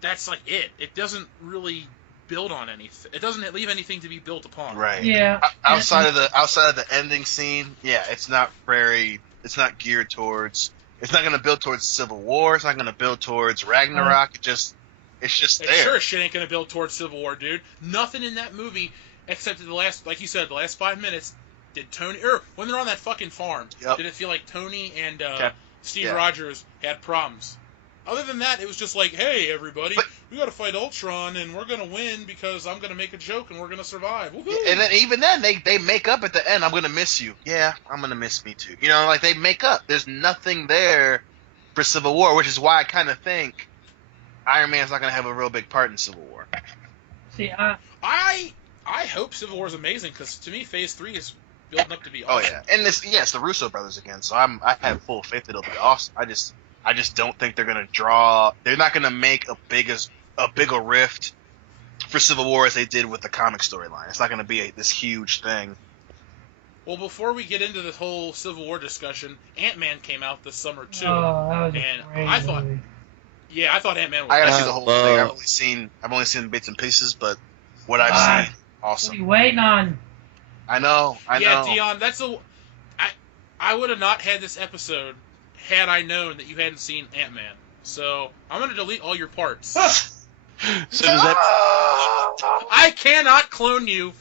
that's like it. It doesn't really build on anything. It doesn't leave anything to be built upon. Right. Yeah. Outside of the ending scene, yeah, it's not geared towards. It's not going to build towards Civil War. It's not going to build towards Ragnarok. It's just It there. sure as shit ain't gonna build towards Civil War, dude. Nothing in that movie except the last, like you said, the last 5 minutes. Did Tony, or when they're on that fucking farm, Yep. did it feel like Tony and Steve yeah. Rogers had problems? Other than that, it was just like, hey, everybody, we gotta fight Ultron, and we're gonna win because I'm gonna make a joke and we're gonna survive. Woohoo! And then even then, they make up at the end. I'm gonna miss you. Yeah, I'm gonna miss me too. Like they make up. There's nothing there for Civil War, which is why I kind of think Iron Man's not gonna have a real big part in Civil War. See, I hope Civil War is amazing because to me, Phase 3 is building up to be Oh awesome. yeah, and it's the Russo brothers again. So I have full faith that it'll be awesome. I just don't think they're gonna draw. They're not gonna make a bigger rift for Civil War as they did with the comic storyline. It's not gonna be this huge thing. Well, before we get into this whole Civil War discussion, Ant-Man came out this summer too. oh, that was a and great I thought- movie. Yeah, I thought Ant-Man was I gotta awesome. see the whole thing. I've only seen bits and pieces, but what I've seen, What are awesome. you waiting on? I know. Yeah, Dion, I would have not had this episode had I known that you hadn't seen Ant-Man. So I'm gonna delete all your parts. So does that I cannot clone you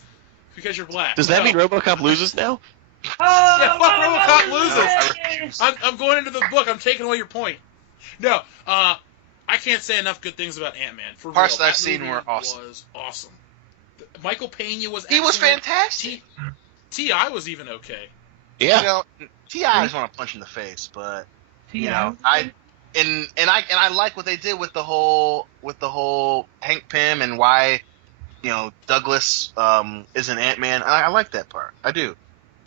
because you're black. mean RoboCop loses now? Yeah, fuck RoboCop I loses. I'm going into the book. I'm taking away your point. No, I can't say enough good things about Ant-Man. For Parts real, that I've seen movie were awesome. Was awesome. Michael Pena was. He was excellent. fantastic. T.I. was even okay. Yeah. You know, T.I. I just want to punch in the face, but you know, T.I. I like what they did with the whole Hank Pym and why, you know, Douglas is an Ant-Man. I like that part. I do.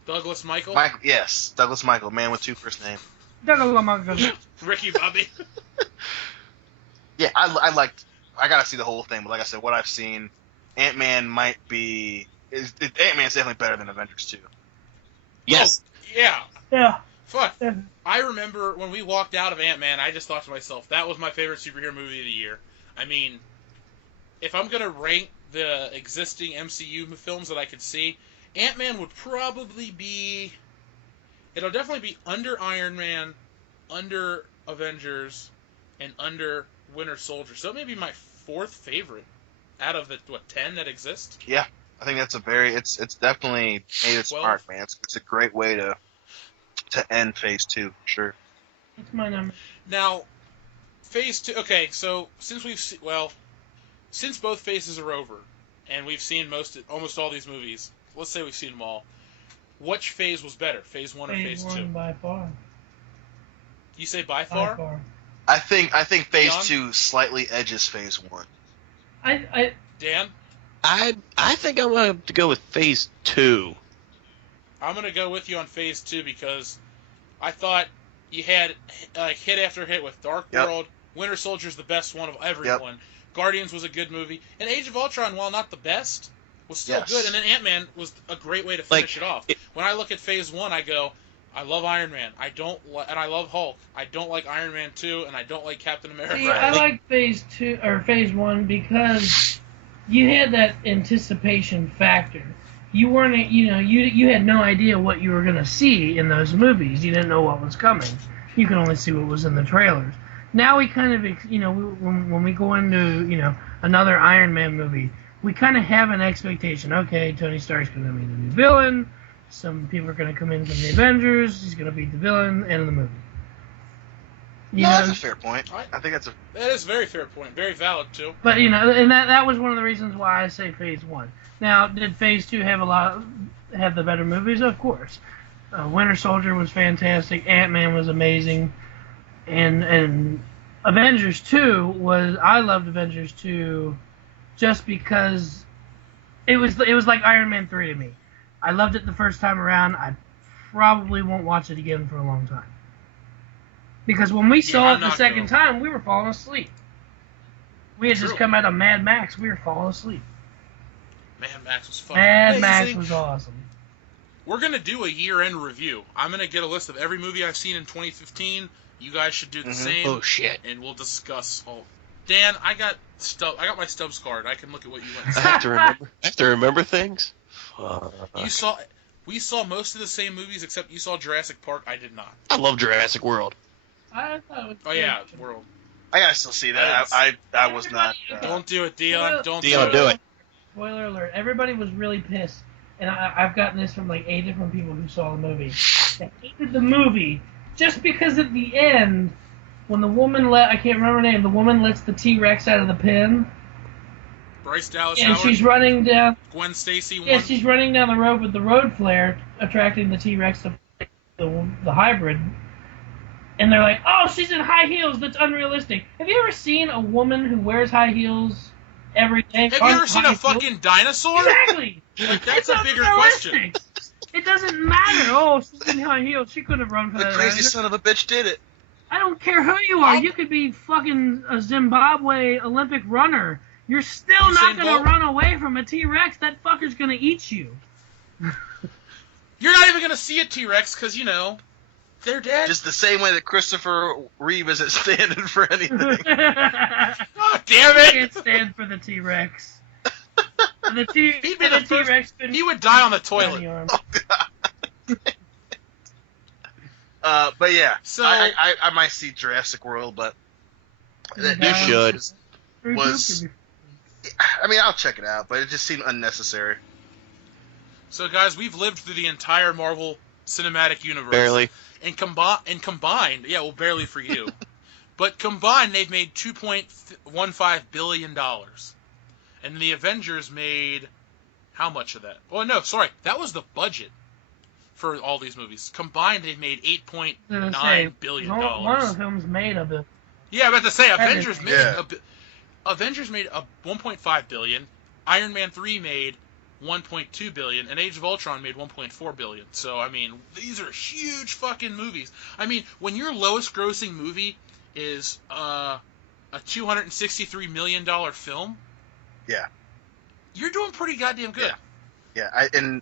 Douglas Michael. Yes, Douglas Michael, man with two first names. Ricky Bobby. Yeah, I liked. I gotta see the whole thing, but like I said, what I've seen, Ant-Man Ant-Man's definitely better than Avengers 2. Yes. Oh, yeah. Yeah. Fuck. I remember when we walked out of Ant-Man, I just thought to myself, that was my favorite superhero movie of the year. I mean, if I'm going to rank the existing MCU films that I could see, Ant-Man would probably be... It'll definitely be under Iron Man, under Avengers, and under Winter Soldier. So it may be my fourth favorite out of the, 10 that exist? Yeah, I think that's it's definitely made its mark, man. It's a great way to end Phase 2, for sure. It's my number. Now, Phase 2, okay, so since since both phases are over, and we've seen almost all these movies, let's say we've seen them all, which phase was better, Phase 1 or Phase 2? Phase 1 by far. You say by far? By far. I think Phase John? 2 slightly edges Phase 1. Dan? I think I'm going to go with Phase 2. I'm going to go with you on Phase 2 because I thought you had hit after hit with Dark World, Winter Soldier's the best one of everyone, Guardians was a good movie, and Age of Ultron, while not the best, was still good, and then Ant-Man was a great way to finish it off. When I look at Phase 1, I go, I love Iron Man, and I love Hulk. I don't like Iron Man 2, and I don't like Captain America. See, I like Phase 2 or Phase 1 because you had that anticipation factor. You weren't, you had no idea what you were going to see in those movies. You didn't know what was coming. You could only see what was in the trailers. Now we kind of, when we go into, another Iron Man movie, we kind of have an expectation. Okay, Tony Stark's going to be the new villain. Some people are going to come in from the Avengers. He's going to beat the villain. End of the movie. That's a fair point. I think that is a very fair point. Very valid, too. But, and that was one of the reasons why I say Phase 1. Now, did Phase 2 have the better movies? Of course. Winter Soldier was fantastic. Ant-Man was amazing. And Avengers 2 I loved Avengers 2 just because it was like Iron Man 3 to me. I loved it the first time around. I probably won't watch it again for a long time. Because when we saw it the second time, we were falling asleep. We had just come out of Mad Max. We were falling asleep. Mad Max was fucking amazing. Max was awesome. We're going to do a year-end review. I'm going to get a list of every movie I've seen in 2015. You guys should do the same. Oh, shit. And we'll discuss all. Dan, I got my Stubbs card. I can look at what you went. I have to remember things. We saw most of the same movies except you saw Jurassic Park. I did not. I love Jurassic World. I thought it was World. I gotta still see that. I was not. Don't do it, Dion. Do it. Spoiler alert. Everybody was really pissed. And I've gotten this from like 8 different people who saw the movie. They hated the movie just because at the end, when the woman I can't remember her name, the woman lets the T-Rex out of the pen. Bryce Dallas And Howard. she's running down. Gwen Stacy. Yeah, she's running down the road with the road flare, attracting the T-Rex to the hybrid. And they're like, oh, she's in high heels. That's unrealistic. Have you ever seen a woman who wears high heels every day? Have you ever seen a fucking dinosaur? Exactly. That's a bigger question. It doesn't matter. Oh, she's in high heels. She couldn't have run for The that. crazy son of a bitch did it. I don't care who you are. You could be fucking a Zimbabwe Olympic runner. You're still not going to run away from a T-Rex. That fucker's going to eat you. You're not even going to see a T-Rex because, they're dead. Just the same way that Christopher Reeve isn't standing for anything. Oh, damn it! I can't stand for the T-Rex. He would die on the toilet. Oh, God. But yeah, So- I might see Jurassic World, but You should. was I mean, I'll check it out, but it just seemed unnecessary. So, guys, we've lived through the entire Marvel Cinematic Universe. Barely. And combined, yeah, well, barely for you. But combined, they've made $2.15 billion. And the Avengers made how much of that? Oh, no, sorry. That was the budget for all these movies. Combined, they've made $8.9 billion. One of the films made a bill. Yeah, I'm about to say, Avengers made Yeah. Avengers made a 1.5 billion. Iron Man 3 made 1.2 billion, and Age of Ultron made 1.4 billion. So, I mean, these are huge fucking movies. I mean, when your lowest grossing movie is a $263 million film, Yeah. you're doing pretty goddamn good. Yeah, and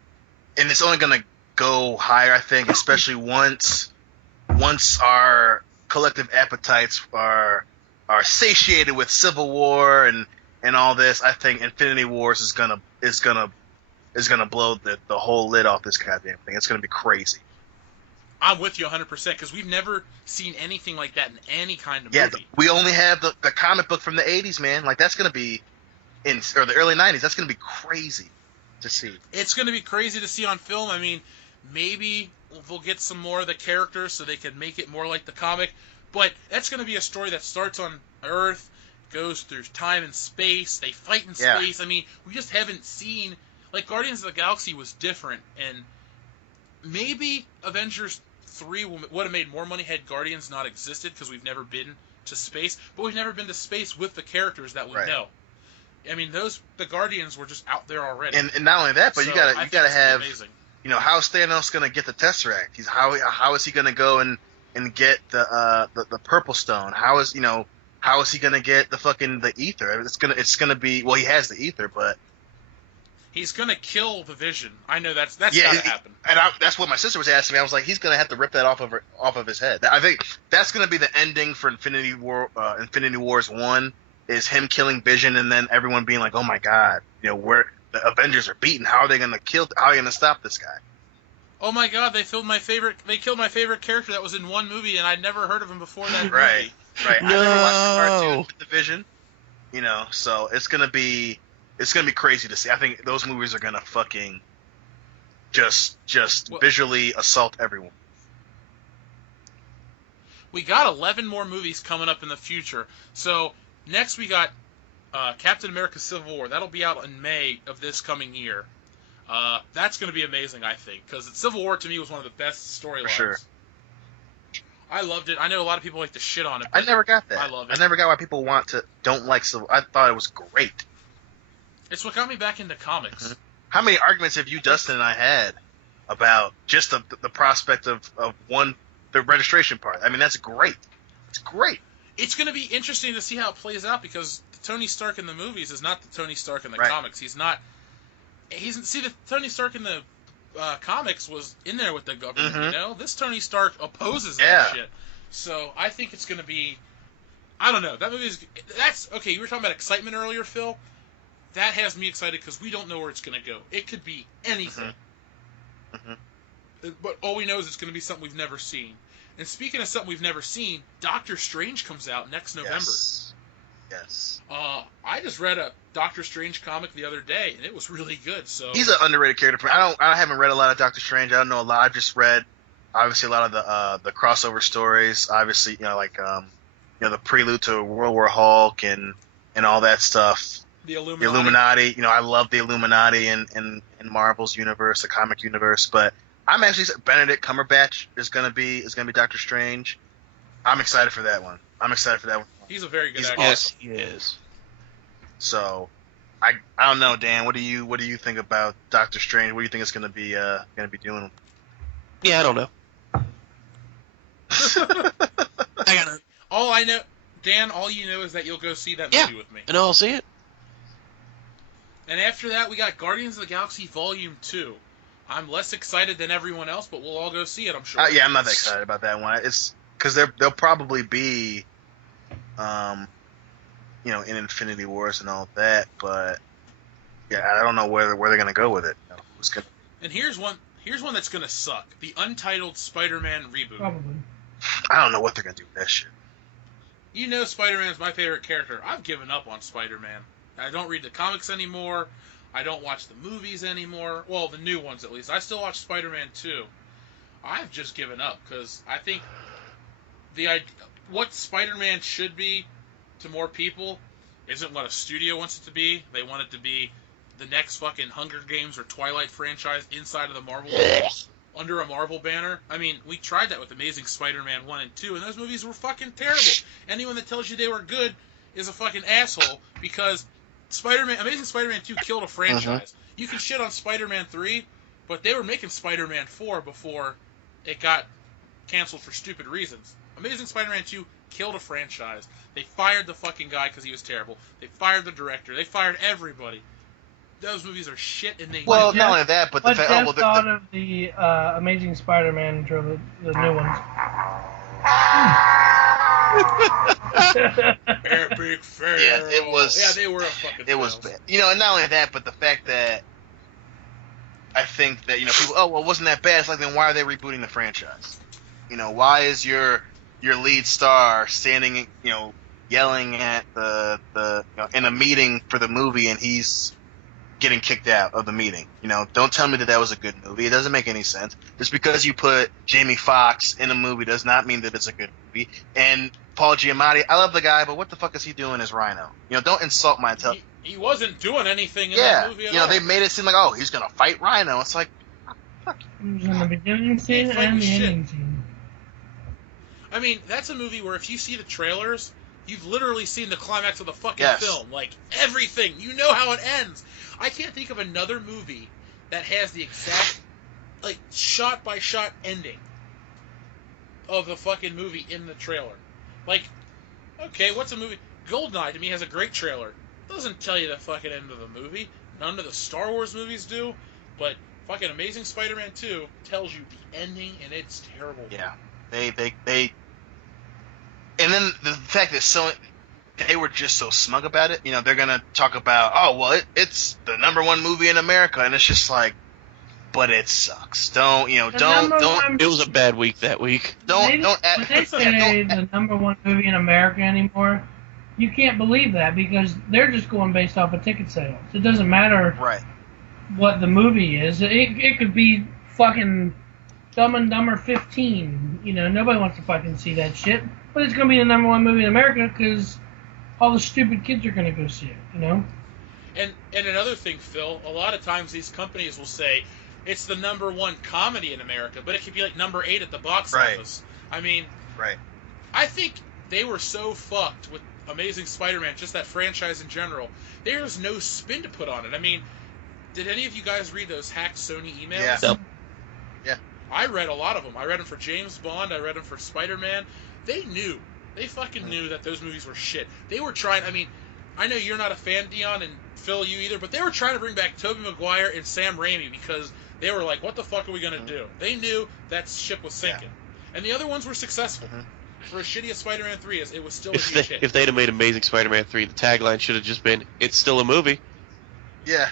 it's only gonna go higher, I think, especially once our collective appetites are satiated with Civil War and all this. I think Infinity Wars is gonna blow the whole lid off this goddamn thing. It's gonna be crazy. I'm with you 100% because we've never seen anything like that in any kind of Yeah, movie. we only have the comic book from the '80s, man. Like that's gonna be or the early '90s. That's gonna be crazy to see. It's going to be crazy to see on film. I mean, maybe we'll get some more of the characters so they can make it more like the comic. But that's going to be a story that starts on Earth, goes through time and space. They fight in Yeah. space. I mean, we just haven't seen... Like, Guardians of the Galaxy was different. And maybe Avengers 3 would have made more money had Guardians not existed because we've never been to space. But we've never been to space with the characters that we Right. know. I mean, the Guardians were just out there already. And not only that, but So you I gotta think it's gonna be have, amazing. you know, how's Thanos gonna get the Tesseract? How is he gonna go and get the Purple Stone? How is he gonna get the Ether? It's gonna be, well, he has the Ether, but He's gonna kill the Vision. I know that's gotta happen. And that's what my sister was asking me. I was like, he's gonna have to rip that off of his head. I think that's gonna be the ending for Infinity Wars 1. Is him killing Vision and then everyone being like, oh my god, where the Avengers are beaten. How are they gonna stop this guy? Oh my god, they killed my favorite character that was in one movie and I'd never heard of him before that Right. movie. Right. No. I never watched the cartoon with the Vision. So it's gonna be crazy to see. I think those movies are gonna fucking just visually assault everyone. We got 11 more movies coming up in the future. So next we got Captain America Civil War. That'll be out in May of this coming year. That's going to be amazing, I think, because Civil War to me was one of the best storylines. For sure. I loved it. I know a lot of people like to shit on it. I But never got that. I love it. I never got why people don't like Civil. I thought it was great. It's what got me back into comics. Mm-hmm. How many arguments have you, Dustin, and I had about just the prospect of the registration part? I mean, that's great. It's great. It's going to be interesting to see how it plays out because Tony Stark in the movies is not the Tony Stark in the Right. comics. The Tony Stark in the comics was in there with the government, Mhm. This Tony Stark opposes Yeah. that shit. So I think it's going to be, I don't know. That movie okay, you were talking about excitement earlier, Phil. That has me excited because we don't know where it's going to go. It could be anything. Mhm. But all we know is it's going to be something we've never seen. And speaking of something we've never seen, Doctor Strange comes out next November. Yes. I just read a Doctor Strange comic the other day, and it was really good. So He's an underrated character. I haven't read a lot of Doctor Strange. I don't know a lot. I've just read obviously a lot of the crossover stories. Obviously, the prelude to World War Hulk and all that stuff. the The Illuminati. Illuminati. I love the Illuminati in Marvel's universe, the comic universe. But I'm actually Benedict Cumberbatch is gonna be Doctor Strange. I'm excited for that one. He's a very good He's actor. Yes, he is. So, I don't know, Dan. What do you think about Doctor Strange? What do you think it's gonna be doing? Yeah, I don't know. I gotta. All I know, Dan, all you know is that you'll go see that Yeah. movie with me. And I'll see it. And after that, we got Guardians of the Galaxy Volume 2. I'm less excited than everyone else, but we'll all go see it, I'm sure. Yeah, I'm not that excited about that one. It's because they'll probably be, in Infinity Wars and all that. But yeah, I don't know where they're gonna go with it. Who's gonna? And here's Here's one that's gonna suck. The untitled Spider-Man reboot. Probably. I don't know what they're gonna do with that shit. You know Spider-Man's my favorite character. I've given up on Spider-Man. I don't read the comics anymore. I don't watch the movies anymore. Well, the new ones at least. I still watch Spider-Man 2. I've just given up because I think what Spider-Man should be to more people isn't what a studio wants it to be. They want it to be the next fucking Hunger Games or Twilight franchise inside of the Marvel under a Marvel banner. I mean, we tried that with Amazing Spider-Man 1 and 2, and those movies were fucking terrible. Anyone that tells you they were good is a fucking asshole because Amazing Spider-Man 2 killed a franchise. You can shit on Spider-Man 3, but they were making Spider-Man 4 before it got canceled for stupid reasons. Amazing Spider-Man 2 killed a franchise. They fired the fucking guy because he was terrible. They fired the director. They fired everybody. Those movies are shit, and they... Well, not only that, but the fact... What Jeff thought of the Amazing Spider-Man trilogy, the new ones? Epic fail. Yeah, it was... Yeah, they were a fucking It was bad. You know, and not only that, but the fact that I think that, you know, people, oh, well, wasn't that bad? It's like, then why are they rebooting the franchise? You know, why is your lead star standing, you know, yelling at the you know, in a meeting for the movie, and he's getting kicked out of the meeting? You know, don't tell me that was a good movie. It doesn't make any sense. Just because you put Jamie Foxx in a movie does not mean that it's a good movie. And Paul Giamatti, I love the guy, but what the fuck is he doing as Rhino? You know, don't insult my intelligence. He wasn't doing anything in that movie at all. You know, they made it seem like, oh, he's gonna fight Rhino. It's like, fuck. It was in the beginning scene and the ending scene. I mean, that's a movie where if you see the trailers, you've literally seen the climax of the fucking film. Like, everything. You know how it ends. I can't think of another movie that has the exact, like, shot-by-shot ending of the fucking movie in the trailer. Like, okay, what's a movie? Goldeneye, to me, has a great trailer. Doesn't tell you the fucking end of the movie. None of the Star Wars movies do. But fucking Amazing Spider-Man 2 tells you the ending, and it's terrible. Yeah. They and then the fact that they were just so smug about it. You know, they're gonna talk about, oh well, it's the #1 movie in America, and it's just like, but it sucks. Don't. It was a bad week that week. When they say the #1 movie in America anymore, you can't believe that because they're just going based off of ticket sales. It doesn't matter what the movie is. It could be fucking Dumb and Dumber 15. You know, nobody wants to fucking see that shit. But it's going to be the #1 movie in America because all the stupid kids are going to go see it, you know? And another thing, Phil, a lot of times these companies will say it's the #1 comedy in America, but it could be like number 8 at the box office. I mean, I think they were so fucked with Amazing Spider-Man, just that franchise in general. There's no spin to put on it. I mean, did any of you guys read those hacked Sony emails? Yeah. Nope. Yeah. I read a lot of them. I read them for James Bond. I read them for Spider-Man. They knew. They fucking knew that those movies were shit. They were trying... I mean, I know you're not a fan, Dion, and Phil, you either, but they were trying to bring back Tobey Maguire and Sam Raimi because they were like, what the fuck are we going to do? They knew that ship was sinking. Yeah. And the other ones were successful. For as shitty as Spider-Man 3 is, it was still a huge hit. If they'd have made Amazing Spider-Man 3, the tagline should have just been, it's still a movie. Yeah.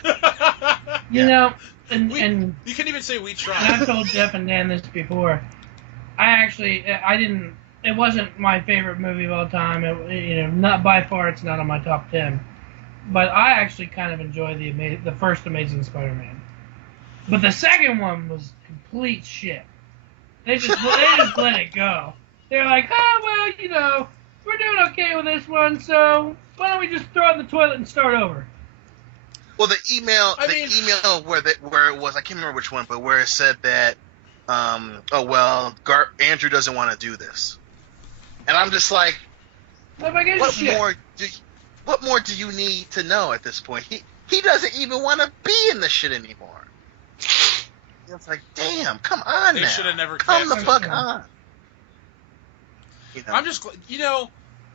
You know, and you can even say we tried. And I've told Jeff and Dan this before. It wasn't my favorite movie of all time. Not by far, it's not on my top 10. But I actually kind of enjoy the first Amazing Spider-Man. But the second one was complete shit. They just let it go. They're like, oh, well, you know, we're doing okay with this one, so why don't we just throw it in the toilet and start over? Well, the email where it was, I can't remember which one, but where it said that, Andrew doesn't want to do this. And I'm just like, what more do you need to know at this point? He doesn't even want to be in the shit anymore. It's like, damn, come on now. They should have never come the fuck on. You know? I'm just,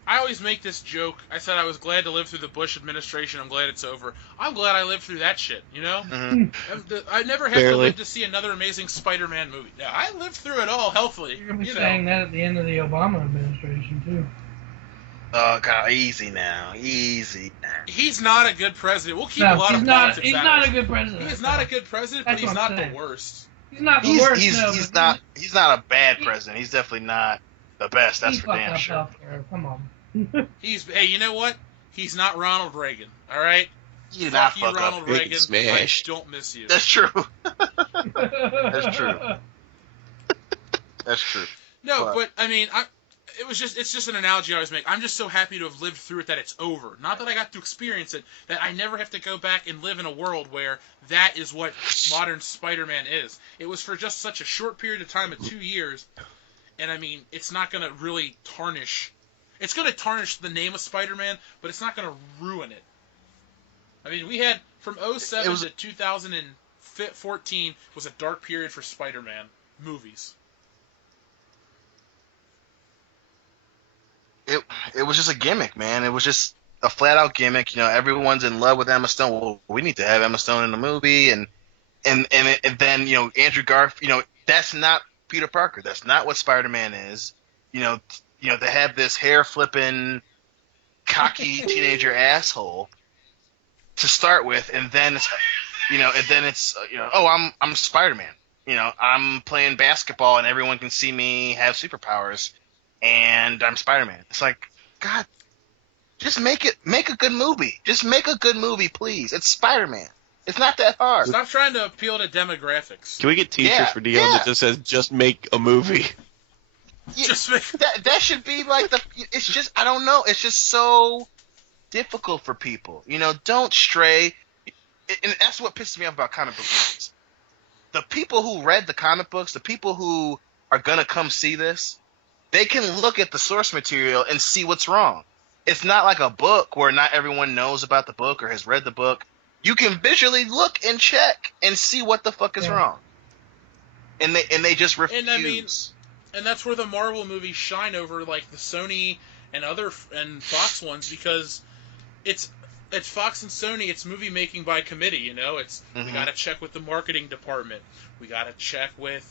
I always make this joke. I said I was glad to live through the Bush administration. I'm glad it's over. I'm glad I lived through that shit, you know? Mm-hmm. I never had to live to see another Amazing Spider-Man movie. Yeah, I lived through it all healthily. You're going to be saying that at the end of the Obama administration, too. Oh, God, easy now. He's not a good president. We'll keep a lot of politics He's not a good president. He is not a good president, but he's not the worst. He's not the worst. He's not a bad president. He's definitely not the best. That's for damn sure. Healthcare. Come on. Hey, you know what? He's not Ronald Reagan. All right. You did not you, fuck Ronald up. Reagan. Smashed. I don't miss you. That's true. That's true. That's true. No, but I mean, it's just an analogy I always make. I'm just so happy to have lived through it that it's over. Not that I got to experience it, that I never have to go back and live in a world where that is what modern Spider-Man is. It was for just such a short period of time of 2 years, and I mean, it's not going to really tarnish. It's going to tarnish the name of Spider-Man, but it's not going to ruin it. I mean, we had from 2007 to 2014 was a dark period for Spider-Man movies. It was just a gimmick, man. It was just a flat out gimmick. You know, everyone's in love with Emma Stone. Well, we need to have Emma Stone in the movie, and then you know Andrew Garfield. You know, that's not Peter Parker. That's not what Spider-Man is. You know, they have this hair flipping, cocky teenager asshole to start with, and then it's oh, I'm Spider-Man. You know, I'm playing basketball, and everyone can see me have superpowers. And I'm Spider-Man. It's like, God, just make a good movie. Just make a good movie, please. It's Spider-Man. It's not that hard. Stop trying to appeal to demographics. Can we get t-shirts for Dion that just says, just make a movie? Yeah, just make... that should be like it's just, I don't know. It's just so difficult for people. You know, don't stray. And that's what pisses me off about comic book movies. The people who read the comic books, the people who are going to come see this, they can look at the source material and see what's wrong. It's not like a book where not everyone knows about the book or has read the book. You can visually look and check and see what the fuck is wrong. And they just refuse. And I mean, and that's where the Marvel movies shine over like the Sony and Fox ones, because it's Fox and Sony. It's movie making by committee. You know, we got to check with the marketing department. We got to check with.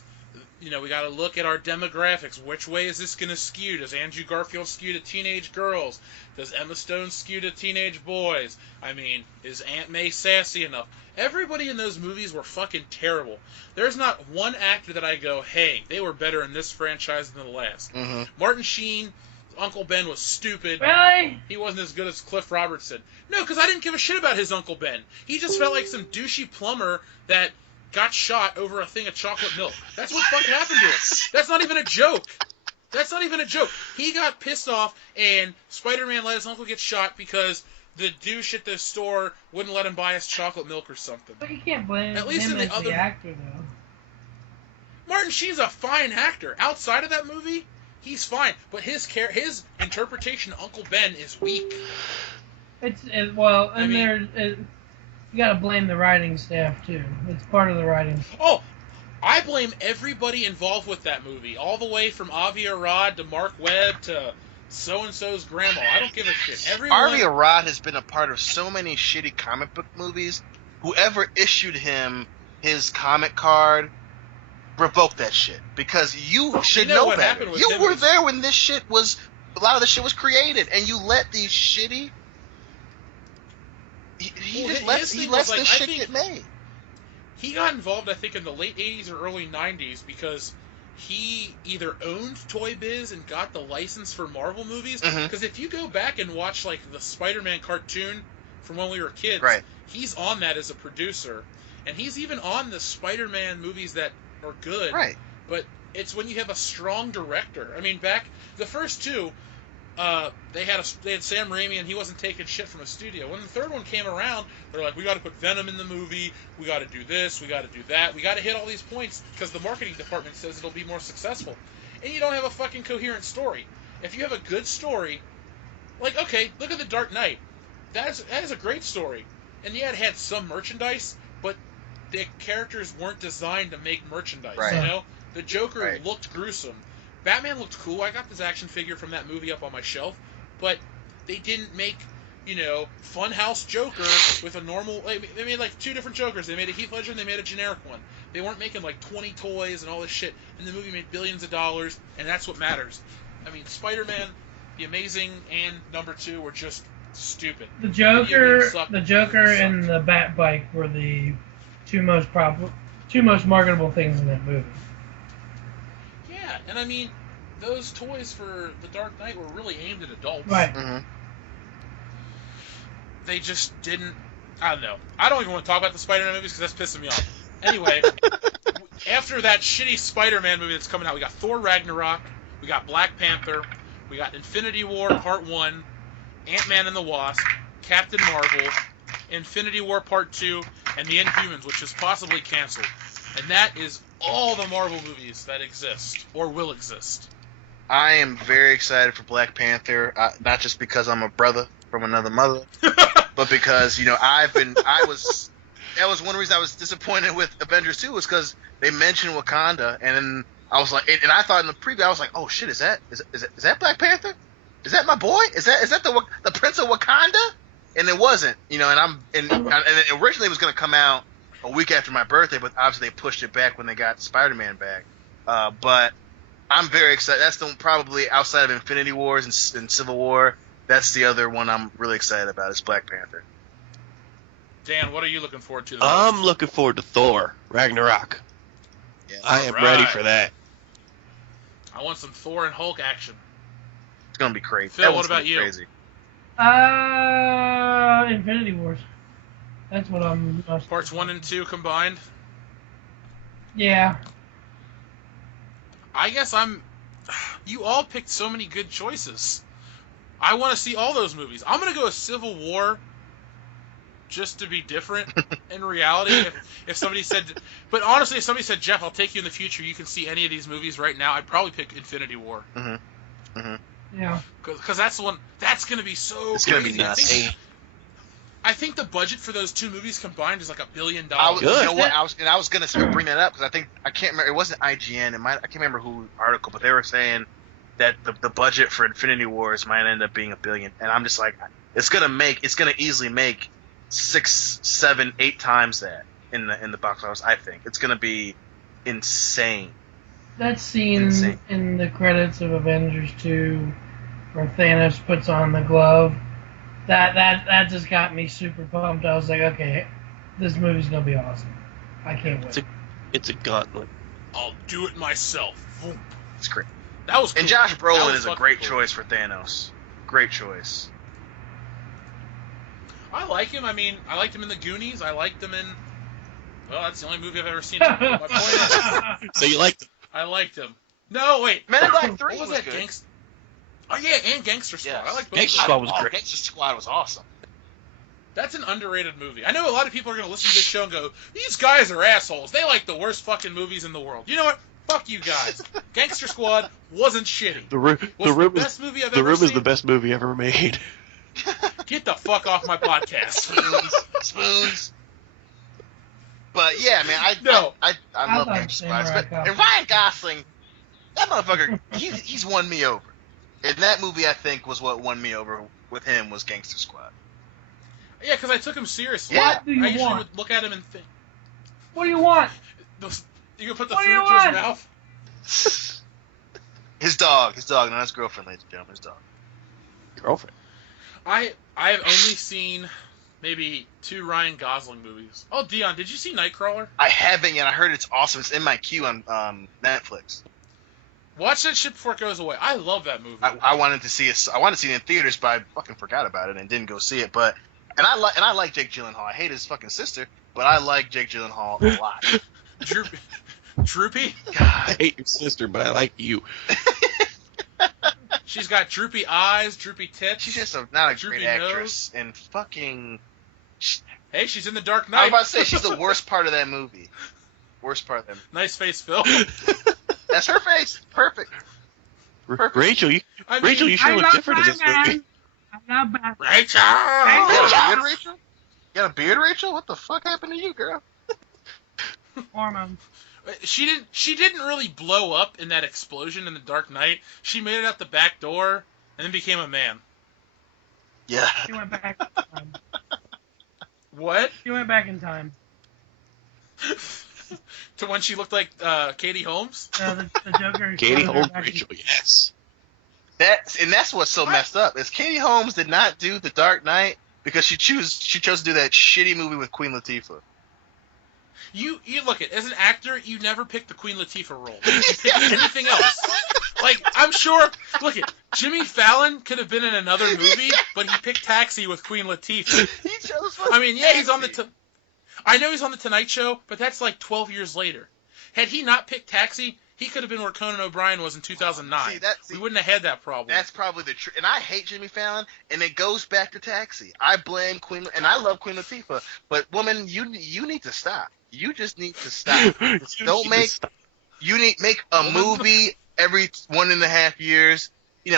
You know, we got to look at our demographics. Which way is this going to skew? Does Andrew Garfield skew to teenage girls? Does Emma Stone skew to teenage boys? I mean, is Aunt May sassy enough? Everybody in those movies were fucking terrible. There's not one actor that I go, hey, they were better in this franchise than the last. Mm-hmm. Martin Sheen, Uncle Ben was stupid. Really? He wasn't as good as Cliff Robertson. No, because I didn't give a shit about his Uncle Ben. He just felt like some douchey plumber that got shot over a thing of chocolate milk. That's what fucking happened to him. That's not even a joke. That's not even a joke. He got pissed off, and Spider-Man let his uncle get shot because the douche at the store wouldn't let him buy his chocolate milk or something. But you can't blame At least him in the as other the actor, though. Martin Sheen's a fine actor. Outside of that movie, he's fine. But his interpretation of Uncle Ben is weak. You gotta blame the writing staff, too. It's part of the writing. Oh, I blame everybody involved with that movie. All the way from Avi Arad to Mark Webb to so-and-so's grandma. I don't give a shit. Avi Arad has been a part of so many shitty comic book movies. Whoever issued him his comic card, revoke that shit. Because you should know better. You were there when a lot of this shit was created. And you let these shitty... He lets this shit get made. He got involved, I think, in the late 80s or early 90s because he either owned Toy Biz and got the license for Marvel movies. Because if you go back and watch like the Spider-Man cartoon from when we were kids, he's on that as a producer. And he's even on the Spider-Man movies that are good. Right. But it's when you have a strong director. I mean, back the first two... they had Sam Raimi, and he wasn't taking shit from a studio. When the third one came around, they're like, we got to put Venom in the movie, we got to do this, we got to do that, we got to hit all these points because the marketing department says it'll be more successful. And you don't have a fucking coherent story. If you have a good story, like, okay, look at The Dark Knight. That is a great story. And yeah, it had some merchandise, but the characters weren't designed to make merchandise, you know? The Joker looked gruesome. Batman looked cool. I got this action figure from that movie up on my shelf, but they didn't make, Funhouse Joker with a normal... They made like two different Jokers. They made a Heath Ledger and they made a generic one. They weren't making like 20 toys and all this shit, and the movie made billions of dollars, and that's what matters. I mean, Spider-Man, The Amazing, and number 2 were just stupid. The Joker and the Bat Bike were the two most two most marketable things in that movie. Yeah, and I mean, those toys for The Dark Knight were really aimed at adults. Right. Mm-hmm. They just didn't. I don't know. I don't even want to talk about the Spider-Man movies because that's pissing me off. Anyway, after that shitty Spider-Man movie that's coming out, we got Thor Ragnarok, we got Black Panther, we got Infinity War Part 1, Ant-Man and the Wasp, Captain Marvel, Infinity War Part 2, and The Inhumans, which is possibly canceled. And that is all the Marvel movies that exist, or will exist. I am very excited for Black Panther, not just because I'm a brother from another mother, but because, that was one reason I was disappointed with Avengers 2 was because they mentioned Wakanda, and then I was like, and I thought in the preview, I was like, oh shit, is that Black Panther? Is that my boy? Is that the Prince of Wakanda? And it wasn't, and originally it was going to come out a week after my birthday, but obviously they pushed it back when they got Spider-Man back. But I'm very excited. That's probably outside of Infinity Wars and Civil War. That's the other one I'm really excited about is Black Panther. Dan, what are you looking forward to the most? I'm looking forward to Thor Ragnarok. Yeah. I am Alright. ready for that. I want some Thor and Hulk action. It's gonna be crazy. Phil, That what one's gonna about be you? Crazy. Infinity Wars. That's what I'm. Parts 1 and 2 combined. Yeah. I guess you all picked so many good choices. I want to see all those movies. I'm going to go with Civil War just to be different in reality. If somebody said... But honestly, if somebody said, Jeff, I'll take you in the future, you can see any of these movies right now, I'd probably pick Infinity War. Mm-hmm. Mm-hmm. Yeah. Because that's the one... That's going to be so It's crazy. gonna be nuts. I think the budget for those two movies combined is like $1 billion. Good. You know what? I was gonna bring that up because I can't remember. It wasn't IGN. I can't remember who article, but they were saying that the budget for Infinity Wars might end up being $1 billion, and I'm just like, it's gonna easily make 6, 7, 8 times that in the box office. I think it's gonna be insane. That scene Insane. in the credits of Avengers 2 where Thanos puts on the glove, that just got me super pumped. I was like, okay, this movie's gonna be awesome. I can't wait. It's a gauntlet. I'll do it myself. Boom. It's great. That was cool. And Josh That Brolin was is a fucking great cool. choice for Thanos. Great choice. I like him. I mean, I liked him in The Goonies. I liked him in... Well, that's the only movie I've ever seen. My point is, So you like I liked him. No, wait. Men in Black 3 What was that? good. Oh, yeah, and Gangster Squad. Yes. I like both Gangster of Squad those. was great. Gangster Squad was awesome. That's an underrated movie. I know a lot of people are going to listen to this show and go, these guys are assholes. They like the worst fucking movies in the world. You know what? Fuck you guys. Gangster Squad wasn't shitty. The Room Best movie I've the ever Room is seen. the best movie ever made. Get the fuck off my podcast. Spoons. But yeah, man, I I love thought Gangster Samurai Squad. Cop. And Ryan Gosling, that motherfucker, he's won me over. And that movie, I think, was what won me over with him was Gangster Squad. Yeah, because I took him seriously. Yeah. What do you I usually want? would look at him and think, What do you want? you gonna put the What do food you into his want? mouth? His dog, not his girlfriend, ladies and gentlemen, his dog. Girlfriend. I have only seen maybe 2 Ryan Gosling movies. Oh, Dion, did you see Nightcrawler? I haven't yet. I heard it's awesome. It's in my queue on Netflix. Watch that shit before it goes away. I love that movie. I wanted to see it. I wanted to see it in theaters, but I fucking forgot about it and didn't go see it. But I like Jake Gyllenhaal. I hate his fucking sister, but I like Jake Gyllenhaal a lot. Droopy? I hate your sister, but I like you. She's got droopy eyes, droopy tits. She's just not a Droopy great actress, and fucking. Hey, she's in The Dark I was Knight. about to say she's the worst part of that movie. Worst part of that movie. Nice face, Phil. That's her face. Perfect. Perfect. Rachel, you sure look different in this movie. I love Batman. Rachel! You got a beard, Rachel? You got a beard, Rachel? What the fuck happened to you, girl? Hormones. She didn't really blow up in that explosion in The Dark Knight. She made it out the back door and then became a man. Yeah. She went back in time. What? She went back in time. To when she looked like Katie Holmes? The Joker. Katie showed her Holmes, back in- Rachel, yes. That's what's so messed up is Katie Holmes did not do The Dark Knight because she chose to do that shitty movie with Queen Latifah. You look at as an actor, you never pick the Queen Latifah role. You pick anything else. Like I'm sure. Look at Jimmy Fallon could have been in another movie, but he picked Taxi with Queen Latifah. He chose. I mean, yeah, he's on the. I know he's on the Tonight Show, but that's like 12 years later. Had he not picked Taxi, he could have been where Conan O'Brien was in 2009. We wouldn't have had that problem. That's probably the truth. And I hate Jimmy Fallon, and it goes back to Taxi. I blame Queen, and I love Queen Latifah, but woman, you need to stop. You just need to stop. Make a movie every 1.5 years.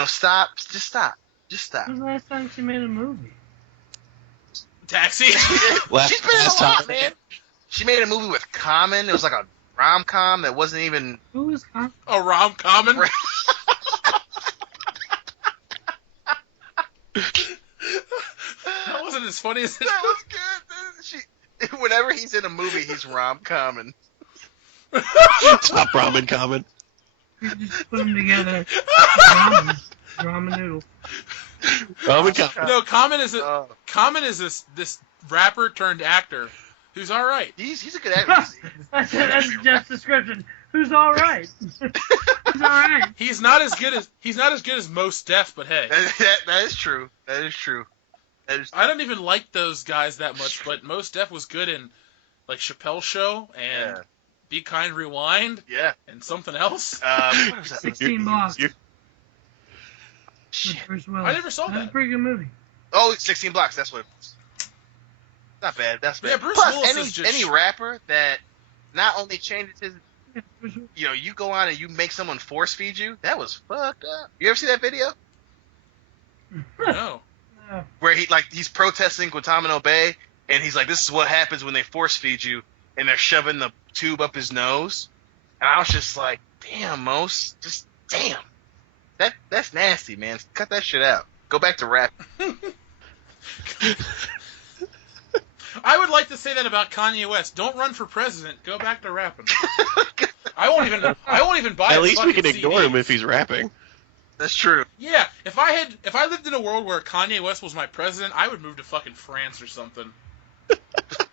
Stop. Just stop. When was the last time she made a movie? Taxi. She's been in a lot, man. She made a movie with Common. It was like a rom-com that wasn't even... Who was Common? A rom-com? That wasn't as funny as it That was good. Whenever he's in a movie, he's rom-common. Top ramen common. You just put them together. Ramen noodle. Ramen common. No, Common is this rapper turned actor who's all right. He's a good actor. That's Jeff's description. Who's all right? Who's all right? He's not as good as Mos Def, but hey, That is true. That is true. I don't even like those guys that much, but Mos Def was good in like Chappelle's Show and Be Kind, Rewind, and something else. What was that? 16 Blocks. Shit. I never saw That's a that. pretty good movie. Oh, 16 Blocks. That's what it was. Not bad. That's bad. Yeah, Bruce Plus, Willis is just... any rapper that not only changes his, Yeah, you go on and you make someone force feed you. That was fucked up. You ever see that video No. where he's protesting Guantanamo Bay and he's like, "This is what happens when they force feed you," and they're shoving the tube up his nose, and I was just like, "Damn, Mos, just damn." That's nasty, man. Cut that shit out. Go back to rap. I would like to say that about Kanye West. Don't run for president. Go back to rapping. I won't even buy. At least we can CD. ignore him if he's rapping. That's true. Yeah, if I lived in a world where Kanye West was my president, I would move to fucking France or something.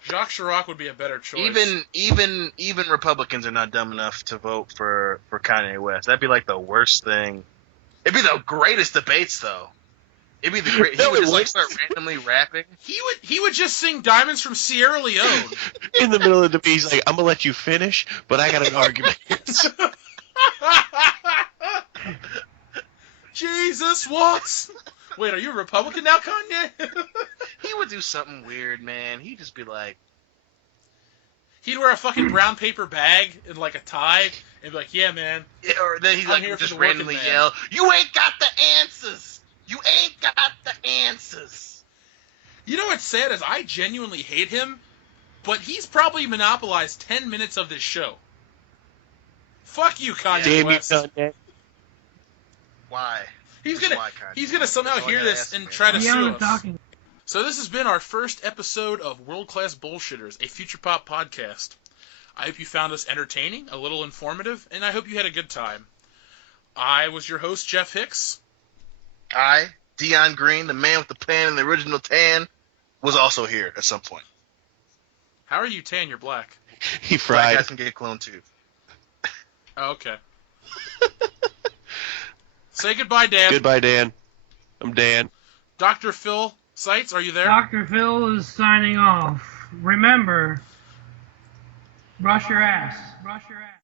Jacques Chirac would be a better choice. Even Republicans are not dumb enough to vote for Kanye West. That'd be like the worst thing. It'd be the greatest debates, though. It'd be the great. He would just start randomly rapping. He would just sing "Diamonds from Sierra Leone." In the middle of the debate, he's like, "I'm gonna let you finish, but I got an argument." Jesus walks. Wait, are you a Republican now, Kanye? He would do something weird, man. He'd just be like, he'd wear a fucking brown paper bag and like a tie, and be like, "Yeah, man." yeah, or then he'd I'm here like for just the working randomly man. yell, "You ain't got the answers. You ain't got the answers." You know what's sad is I genuinely hate him, but he's probably monopolized 10 minutes of this show. Fuck you, Kanye Damn you, West. Kanye. Why? He's Just gonna why, Kanye? he's gonna somehow That's all I hear gotta this ask, and man. try to Yeah, sue I'm us. talking. So this has been our first episode of World Class Bullshitters, a Future Pop podcast. I hope you found us entertaining, a little informative, and I hope you had a good time. I was your host, Jeff Hicks. I, Dion Green, the man with the plan and the original tan, was also here at some point. How are you tan? You're black. He Black fried. guys can get cloned too. Oh, okay. Say goodbye, Dan. Goodbye, Dan. I'm Dan. Dr. Phil Seitz, are you there? Dr. Phil is signing off. Remember, brush your ass. Brush your ass.